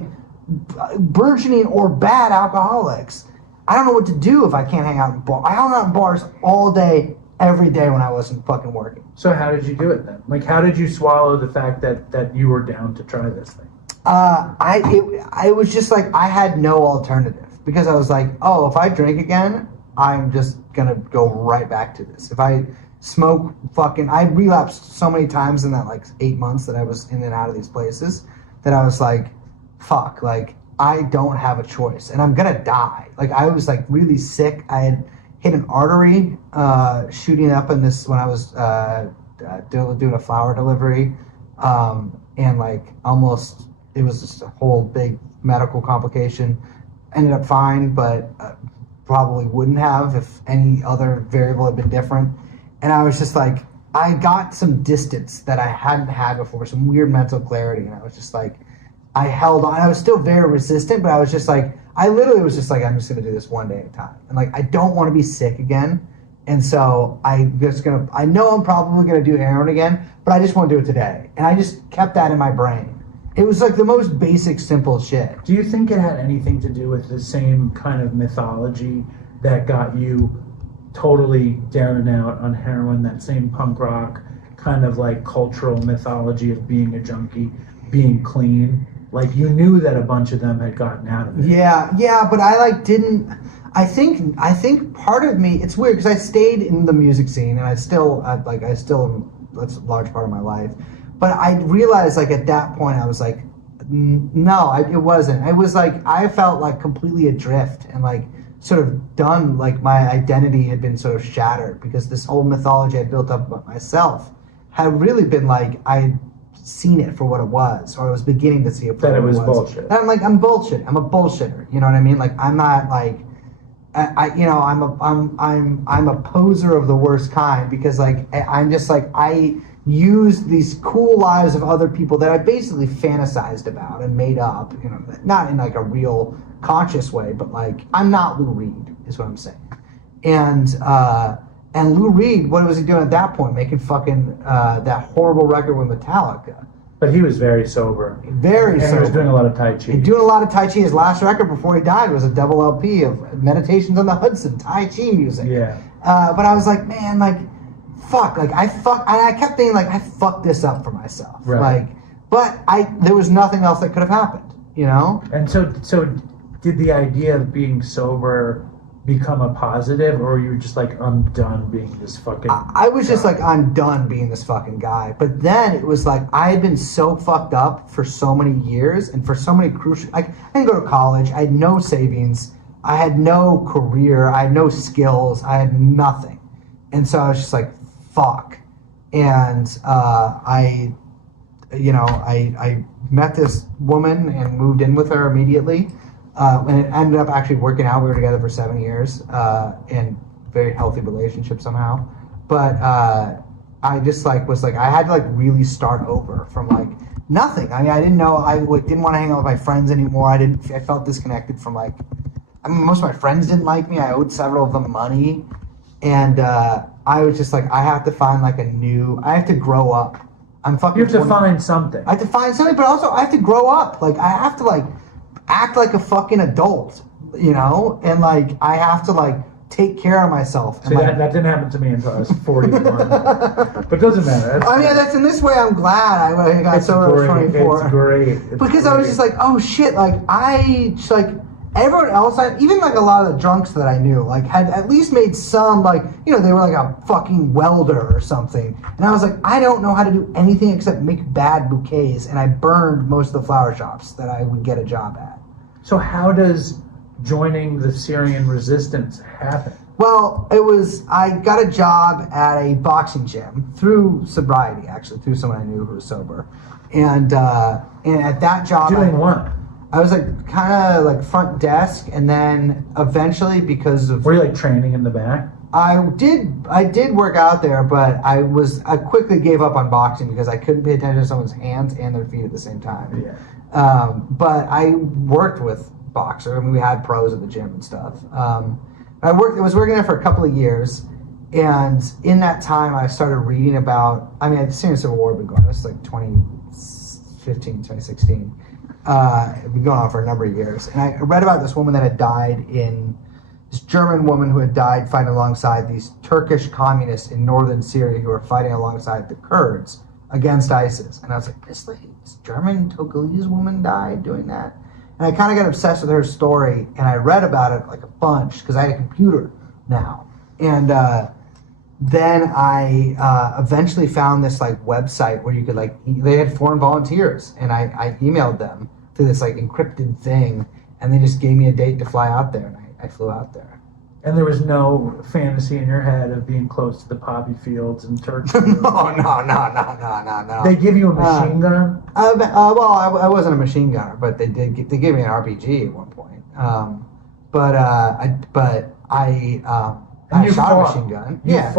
burgeoning or bad alcoholics. I don't know what to do if I can't hang out in bars. I hung out in bars all day, every day when I wasn't fucking working. So how did you do it then? Like, how did you swallow the fact that you were down to try this thing? I was just like, I had no alternative, because I was like, oh, if I drink again, I'm just gonna go right back to this. If I smoke I relapsed so many times in that like 8 months that I was in and out of these places, that I was like, fuck, like, I don't have a choice, and I'm gonna die. Like, I was like really sick. I had hit an artery shooting up in this when I was doing a flower delivery, and like almost, it was just a whole big medical complication. Ended up fine, but probably wouldn't have if any other variable had been different. And I was just like, I got some distance that I hadn't had before, some weird mental clarity, and I was just like, I held on. I was still very resistant, but I was just like, I literally was just like, I'm just going to do this one day at a time. And like, I don't want to be sick again. And so I know I'm probably going to do heroin again, but I just want to do it today. And I just kept that in my brain. It was like the most basic, simple shit. Do you think it had anything to do with the same kind of mythology that got you totally down and out on heroin, that same punk rock kind of like cultural mythology of being a junkie, being clean? Like, you knew that a bunch of them had gotten out of it. Yeah, but I like didn't. I think part of me, it's weird because I stayed in the music scene, and I still that's a large part of my life. But I realized, like, at that point, I was like, no, it wasn't. It was like I felt like completely adrift and like sort of done. Like, my identity had been sort of shattered, because this whole mythology I built up about myself had really been like I'd seen it for what it was, or I was beginning to see it for what it was. Bullshit. And I'm like, I'm bullshit. I'm a bullshitter. You know what I mean? Like, I'm not like, I'm a poser of the worst kind, because like I'm just like, I use these cool lives of other people that I basically fantasized about and made up. You know, not in like a real conscious way, but like, I'm not Lou Reed, is what I'm saying. And Lou Reed, what was he doing at that point? Making fucking that horrible record with Metallica. But he was very sober. Very sober. He was doing a lot of Tai Chi. Doing a lot of Tai Chi. His last record before he died was a double LP of Meditations on the Hudson, Tai Chi music. Yeah. But I was like, man, like, fuck. Like, and I kept thinking, like, I fucked this up for myself. Right. Like, but there was nothing else that could have happened, you know? And so did the idea of being sober become a positive, or you were just like, I'm done being this fucking I was just like, I'm done being this fucking guy. But then it was like, I had been so fucked up for so many years and for so many crucial, like, I didn't go to college. I had no savings. I had no career. I had no skills. I had nothing. And so I was just like, fuck. And I met this woman and moved in with her immediately. And it ended up actually working out. We were together for 7 years in very healthy relationship somehow. But I just like was like, I had to like really start over from like nothing. I mean, I didn't know, didn't want to hang out with my friends anymore. I felt disconnected from like, I mean, most of my friends didn't like me. I owed several of them money. And I was just like, I have to find like I have to grow up. I'm fucking. You have to find something. I have to find something, but also I have to grow up. Like, I have to like act like a fucking adult, you know? And like, I have to like take care of myself. See, like, that didn't happen to me until I was 41. But it doesn't matter. I mean, that's in this way, I'm glad I got sober at 24. It's great. Because I was just like, oh shit, like, everyone else, even like a lot of the drunks that I knew, like, had at least made some, like, you know, they were like a fucking welder or something. And I was like, I don't know how to do anything except make bad bouquets. And I burned most of the flower shops that I would get a job at. So how does joining the Syrian resistance happen? Well, I got a job at a boxing gym through sobriety, actually, through someone I knew who was sober. And at that job... Doing what? I was like kind of like front desk, and then eventually because of... Were you like training in the back? I did work out there, but I quickly gave up on boxing because I couldn't pay attention to someone's hands and their feet at the same time. Yeah. But I worked with boxers. I mean, we had pros at the gym and stuff. I was working there for a couple of years, and in that time I started reading about, I mean, the Syrian Civil War had been going, it was like 2015, 2016. It'd been going on for a number of years. And I read about this woman that had died this German woman who had died fighting alongside these Turkish communists in northern Syria who were fighting alongside the Kurds against ISIS. And I was like, this German Togolese woman died doing that? And I kind of got obsessed with her story, and I read about it like a bunch because I had a computer now. And then I eventually found this like website where you could like, they had foreign volunteers, and I emailed them through this like encrypted thing, and they just gave me a date to fly out there, and I flew out there. And there was no fantasy in your head of being close to the poppy fields in Turkey? No. They give you a machine gun? Well, I wasn't a machine gunner, but they gave me an RPG at one point. I shot a machine gun. Yes.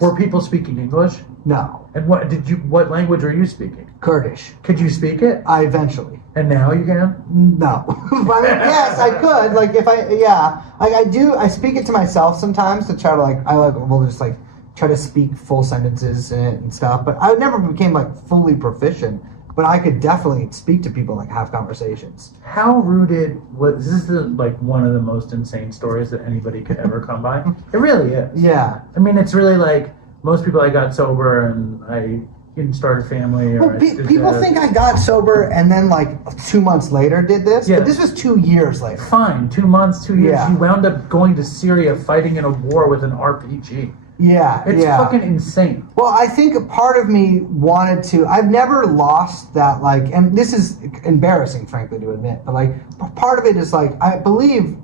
Were people speaking English? No. And what language were you speaking? Kurdish. Could you speak it? Eventually. And now you can? No. I mean, yes, I could. Like, I do. I speak it to myself sometimes to try to will just like try to speak full sentences in it and stuff. But I never became like fully proficient. But I could definitely speak to people, like have conversations. How rooted was this? Is like one of the most insane stories that anybody could ever come by. It really is. Yeah. I mean, it's really like most people. I got sober and I didn't start a family. Or people think I got sober and then like 2 months later did this. Yeah. But this was 2 years later. Fine, 2 months, 2 years. Yeah. You wound up going to Syria, fighting in a war with an RPG. Yeah, it's fucking insane. Well, I think a part of me wanted to. I've never lost that, like, and this is embarrassing, frankly, to admit. But like, part of it is like I believe,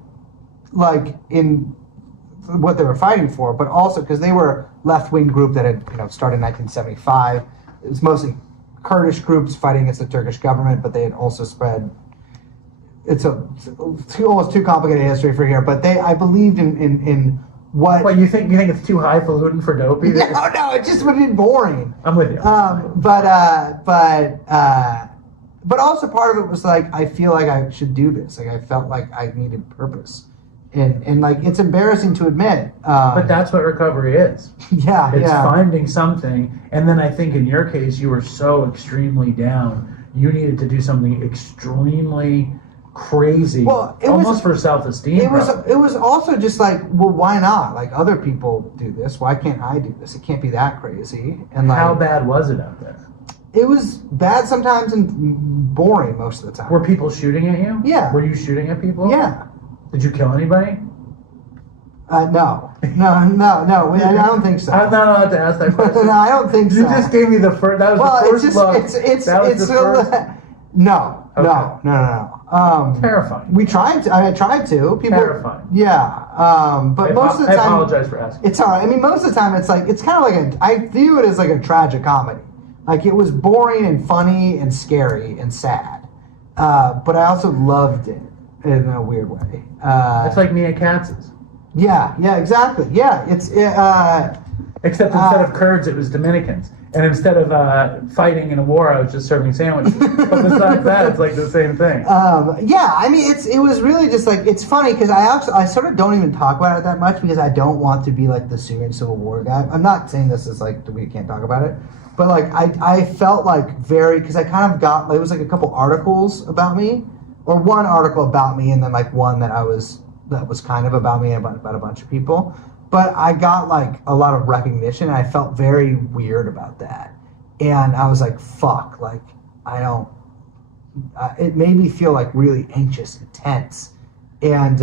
like, in what they were fighting for, but also because they were a left-wing group that had started in 1975. It was mostly Kurdish groups fighting against the Turkish government, but they had also spread. It's almost too complicated history for here, but I believed in. What you think it's too highfalutin for Dopey? No, it just would be boring. I'm with you. But also part of it was like I feel like I should do this. Like I felt like I needed purpose, and like it's embarrassing to admit. But that's what recovery is. Yeah, it's finding something, and then I think in your case you were so extremely down, you needed to do something extremely crazy, almost for self-esteem. It was also just like, well, why not? Like other people do this, why can't I do this? It can't be that crazy. And like, how bad was it out there? It was bad sometimes and boring most of the time. Were people shooting at you? Yeah. Were you shooting at people? Yeah. Did you kill anybody? No. I don't think so. I'm not allowed to ask that question. No, I don't think so. You just gave me the first. That was the first look. No. Terrifying. We tried to. I tried to. People. Terrifying. Yeah. But most of the time. I apologize for asking. It's alright. I mean, most of the time, it's kind of like I view it as like a tragic comedy. Like it was boring and funny and scary and sad. But I also loved it in a weird way. It's like Mia Katz's. Yeah, exactly. Yeah, Except instead of Kurds, it was Dominicans. And instead of fighting in a war, I was just serving sandwiches. But besides that, it's like the same thing. Yeah, I mean, it was really just like, it's funny because I sort of don't even talk about it that much because I don't want to be like the Syrian Civil War guy. I'm not saying this is like, we can't talk about it. But like, I felt like because I kind of got, it was like a couple articles about me, or one article about me, and then like one that was kind of about me, about a bunch of people. But I got like a lot of recognition, and I felt very weird about that. And I was like, fuck, like, it made me feel like really anxious and tense. And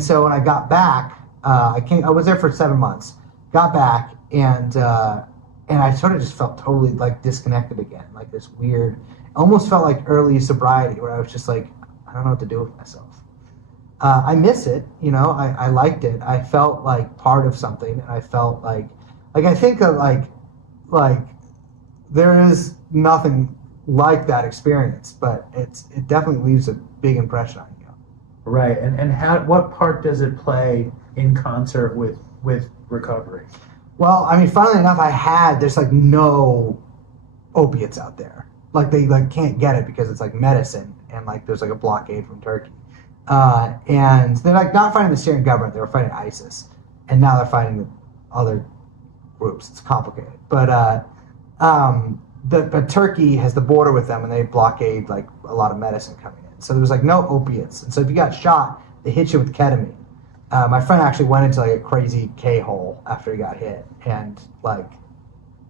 so when I got back, I was there for 7 months, got back, and I sort of just felt totally like disconnected again, like this weird, almost felt like early sobriety where I was just like, I don't know what to do with myself. I miss it, I liked it. I felt like part of something, and I felt like I think that like there is nothing like that experience, but it definitely leaves a big impression on you. Right, and what part does it play in concert with recovery? Well, I mean, funnily enough, there's like no opiates out there. Like they like can't get it because it's like medicine, and like there's like a blockade from Turkey. And they're like not fighting the Syrian government, they were fighting ISIS. And now they're fighting the other groups. It's complicated. But Turkey has the border with them, and they blockade like a lot of medicine coming in. So there was like no opiates. And so if you got shot, they hit you with ketamine. My friend actually went into like a crazy K-hole after he got hit, and like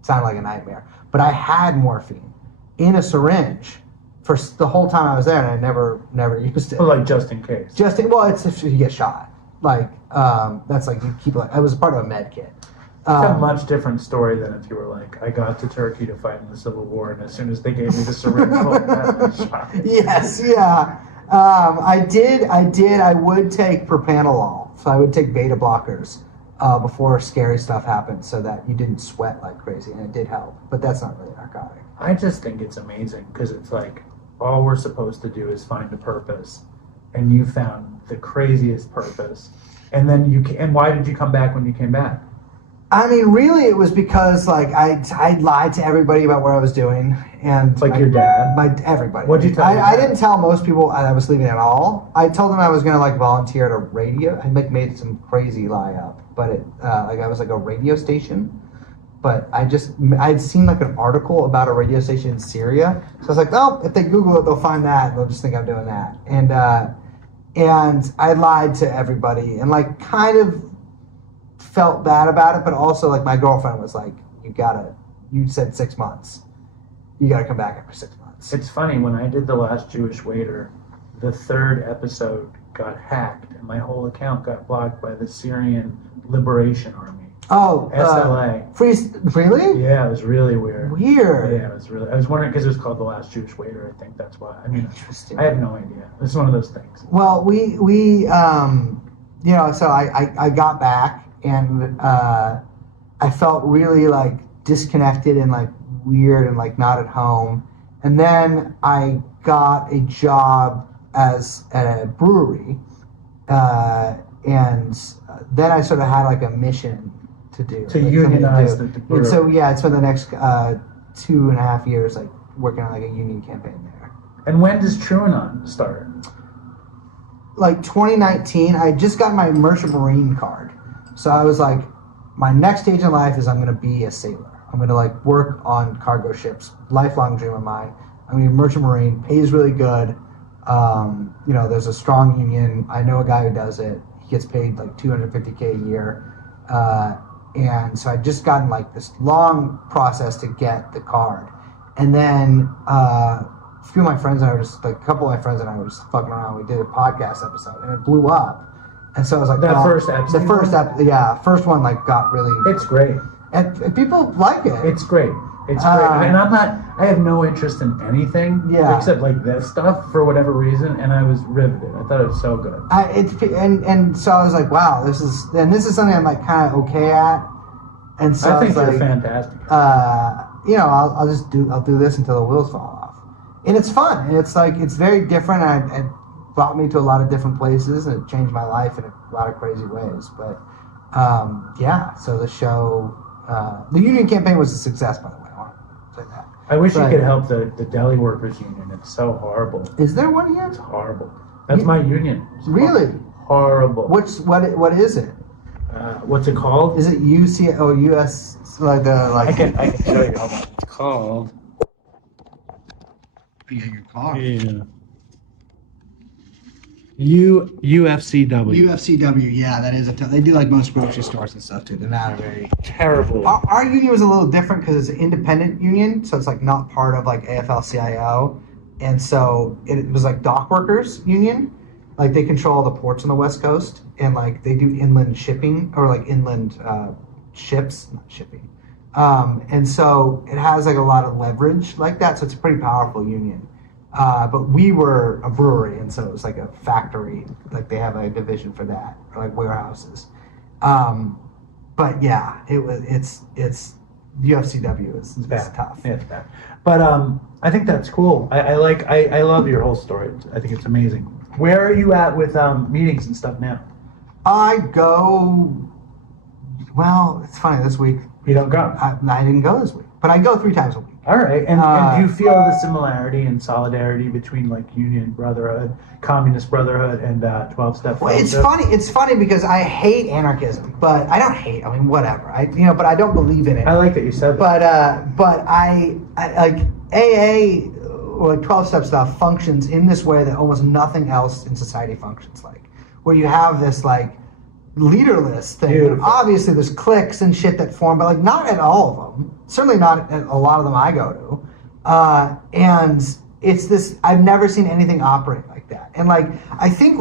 sounded like a nightmare. But I had morphine in a syringe for the whole time I was there, and I never used it. Well, like just in case. It's if you get shot. Like that's like you keep it was a part of a med kit. It's a much different story than if you were like, I got to Turkey to fight in the Civil War, and as soon as they gave me the syringe, I was shot. Yes, yeah. I did. I would take propranolol, so I would take beta blockers before scary stuff happened, so that you didn't sweat like crazy, and it did help. But that's not really narcotic. I just think it's amazing because it's like all we're supposed to do is find a purpose, and you found the craziest purpose. And then and why did you come back when you came back? I mean, really, it was because like I lied to everybody about what I was doing, and it's like your dad, everybody. What'd you tell? I didn't tell most people I was leaving at all. I told them I was gonna like volunteer at a radio. I made some crazy lie up, but I was like a radio station. But I'd seen like an article about a radio station in Syria, so I was like, oh, if they Google it, they'll find that, and they'll just think I'm doing that. And I lied to everybody, and like kind of felt bad about it, but also like my girlfriend was like, you said 6 months, you gotta come back after 6 months. It's funny, when I did The Last Jewish Waiter, the 3rd episode got hacked, and my whole account got blocked by the Syrian Liberation Army. Oh, SLA. Really? Yeah, it was really weird. Weird. Yeah, it was really. I was wondering because it was called The Last Jewish Waiter. I think that's why. I mean, interesting. I have no idea. It's one of those things. Well, we so I got back, and I felt really like disconnected and like weird and like not at home. And then I got a job at a brewery, and then I sort of had like a mission to do. To unionize the brewery. And so I spent the next 2.5 years like working on like a union campaign there. And when does Truanon start? Like 2019, I just got my Merchant Marine card. So I was like, my next stage in life is I'm going to be a sailor. I'm going to like work on cargo ships. Lifelong dream of mine. I'm going to be a Merchant Marine. Pays really good. There's a strong union. I know a guy who does it. He gets paid like $250K a year. And so I just gotten like this long process to get the card. And then a few of my friends and I were just, like, a couple of my friends and I were just fucking around. We did a podcast episode, and it blew up. And so I was like, That first episode? The first one, like, got really... It's great. And people like it. It's great. It's great. And I have no interest in anything except, like, this stuff for whatever reason, and I was riveted. I thought it was so good. And so I was like, wow, this is something I'm, like, kind of okay at. And so I think was you're like, fantastic. I'll do this until the wheels fall off. And it's fun. And it's like, it's very different. And it brought me to a lot of different places, and it changed my life in a lot of crazy ways. But, so the show, the union campaign was a success, by the way. I want to say that. I wish you could help the deli workers union. It's so horrible. Is there one here? It's horrible. That's my union. It's really? Horrible. What is it? What's it called? Is it US, like the, like... I can show you. Hold on. It's called... Yeah, your car. Yeah. UFCW. UFCW, yeah, that is they do like most grocery stores and stuff too. They're not a very terrible. Our union was a little different because it's an independent union, so it's like not part of like AFL-CIO, and so it was like dock workers union. Like they control all the ports on the West Coast, and like they do inland shipping or like inland ships, not shipping. And so it has like a lot of leverage like that, so it's a pretty powerful union. But we were a brewery, and so it was like a factory. Like they have a division for that, or like warehouses. But yeah, it's UFCW is tough. Yeah, it's bad. But I think that's cool. I love your whole story. I think it's amazing. Where are you at with meetings and stuff now? I go. Well, it's funny this week. You don't go. I didn't go this week, but I go 3 times a week. All right, and do you feel the similarity and solidarity between like Union Brotherhood, Communist Brotherhood, and 12-Step? Well, it's funny because I hate anarchism, but I don't hate. I mean, whatever. But I don't believe in it. I like that you said that. But I like AA or like 12-step stuff functions in this way that almost nothing else in society functions like, where you have this like leaderless thing. Beautiful. Obviously, there's cliques and shit that form, but like not at all of them. Certainly not at a lot of them I go to. And it's this. I've never seen anything operate like that. And like I think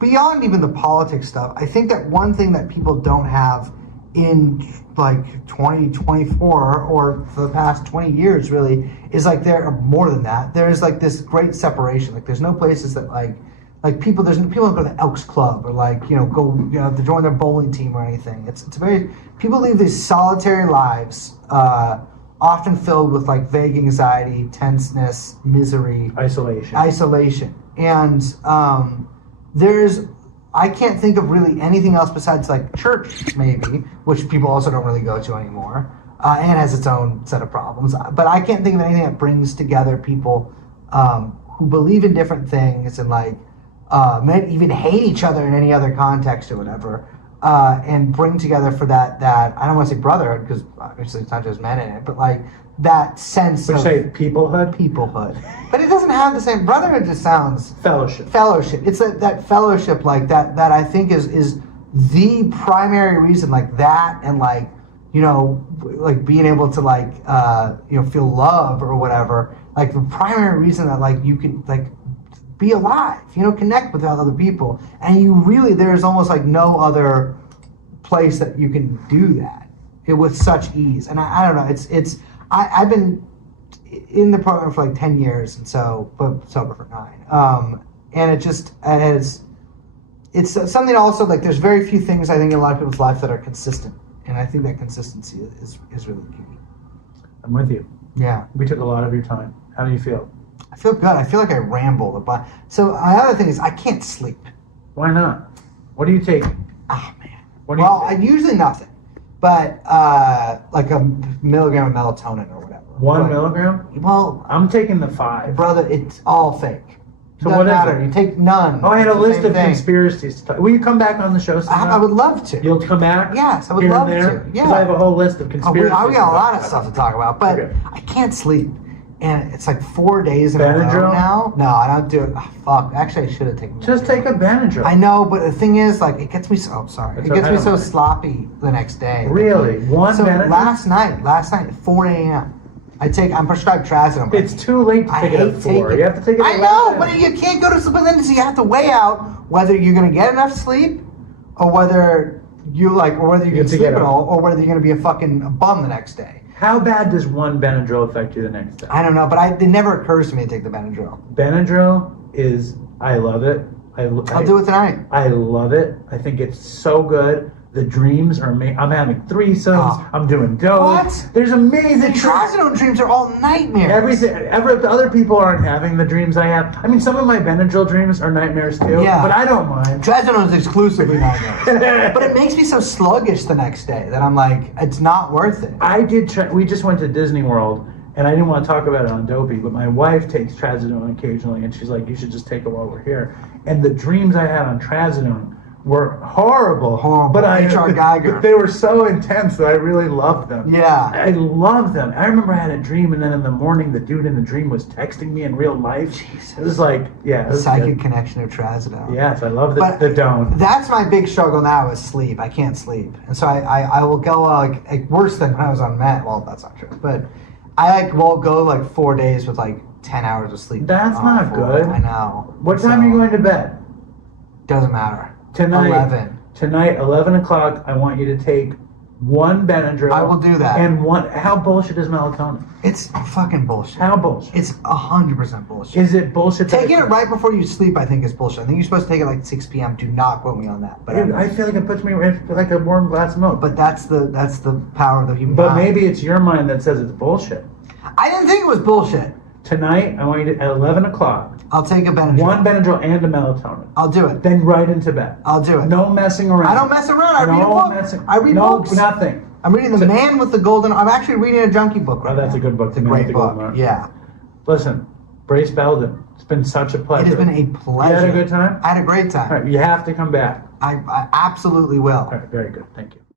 beyond even the politics stuff, I think that one thing that people don't have in like 2024 or for the past 20 years really is like there are more than that. There's like this great separation. Like there's no places that like people, there's people that go to the Elks Club or like, go, to join their bowling team or anything. It's very, people live these solitary lives, often filled with like vague anxiety, tenseness, misery. Isolation. And I can't think of really anything else besides like church maybe, which people also don't really go to anymore, and has its own set of problems. But I can't think of anything that brings together people who believe in different things and like, might even hate each other in any other context or whatever, and bring together for that I don't want to say brotherhood because obviously it's not just men in it, but like that sense of peoplehood. But it doesn't have the same. Brotherhood just sounds fellowship. It's that fellowship like that I think is the primary reason, like that, and like like being able to like feel love or whatever, like the primary reason that like you can like be alive, connect with other people. And there's almost like no other place that you can do that with such ease. And I don't know, I've been in the program for like 10 years, and but sober for 9. And it's something also like there's very few things I think in a lot of people's life that are consistent. And I think that consistency is really key. I'm with you. Yeah. We took a lot of your time. How do you feel? I feel good. I feel like I rambled a bunch. So another thing is I can't sleep. Why not? What are you taking? Oh man. I usually nothing, but like a milligram of melatonin or whatever. 1 milligram? Well, I'm taking the 5. Brother, it's all fake. So doesn't what is matter. it? You take none. Oh, I had a list of thing. Conspiracies to talk. Will you come back on the show sometime? I would love to. You'll come back? Yes, I would here love and there? to. Yeah. Because I have a whole list of conspiracies. We got a lot of stuff to talk about, but okay. I can't sleep. And it's like 4 days in a row Benadryl? now. No, I don't do it. Oh, fuck. Actually, I should have taken Just take a Benadryl. I know, but the thing is, like, it gets me so... sorry. It gets me so sloppy the next day. Really? One so Benadryl? last night at 4 a.m., I'm prescribed Truanon. But It's too late to I take it hate at 4. taking- You have to take it I at know, 11. but you can't go to sleep. But then you have to weigh out whether you're going to get enough sleep, or whether you or whether you can sleep at all, or whether you're going to be a fucking bum the next day. How bad does one Benadryl affect you the next day? I don't know, but it never occurs to me to take the Benadryl. Benadryl I love it. I'll do it tonight. I love it. I think it's so good. The dreams are amazing. I'm having threesomes. Oh. I'm doing donuts. What? There's amazing The Truanon dreams are all nightmares. The other people aren't having the dreams I have. I mean, some of my Benadryl dreams are nightmares too. Yeah. But I don't mind. Truanon is exclusively nightmares. But it makes me so sluggish the next day that I'm like, it's not worth it. We just went to Disney World, and I didn't want to talk about it on Dopey, but my wife takes Truanon occasionally, and she's like, you should just take it while we're here. And the dreams I had on Truanon were horrible. But H.R. Geiger. They were so intense that I really loved them. Yeah. I loved them. I remember I had a dream, and then in the morning, the dude in the dream was texting me in real life. Jesus. It was like, yeah. It was Psychic good. connection of Truanon. Yes, I love the dome. That's my big struggle now is sleep. I can't sleep. And so I will go like worse than when I was on Met. Well, that's not true. But I will go 4 days with 10 hours of sleep. That's not good. I know. What time are you going to bed? Doesn't matter. Tonight, 11. Tonight, 11 o'clock, I want you to take one Benadryl. I will do that. And how bullshit is melatonin? It's fucking bullshit. How bullshit? It's 100% bullshit. Is it bullshit? Taking it right before you sleep, I think, is bullshit. I think you're supposed to take it 6 p.m. Do not quote me on that. But I feel like it puts me like a warm glass of milk. But that's the power of the human But mind. maybe it's your mind that says it's bullshit. I didn't think it was bullshit. Tonight, I want you to, at 11 o'clock, I'll take a Benadryl. one Benadryl and a melatonin. I'll do it. Then right into bed. I'll do it. No messing around. I don't mess around. I read a book. I read books. Nothing. I'm reading The Man with the Golden... I'm actually reading a junkie book right Oh, that's now. a good book. It's a great book. Yeah. Listen, Brace Belden. It's been such a pleasure. It has been a pleasure. You had a good time? I had a great time. All right, you have to come back. I absolutely will. All right, very good. Thank you.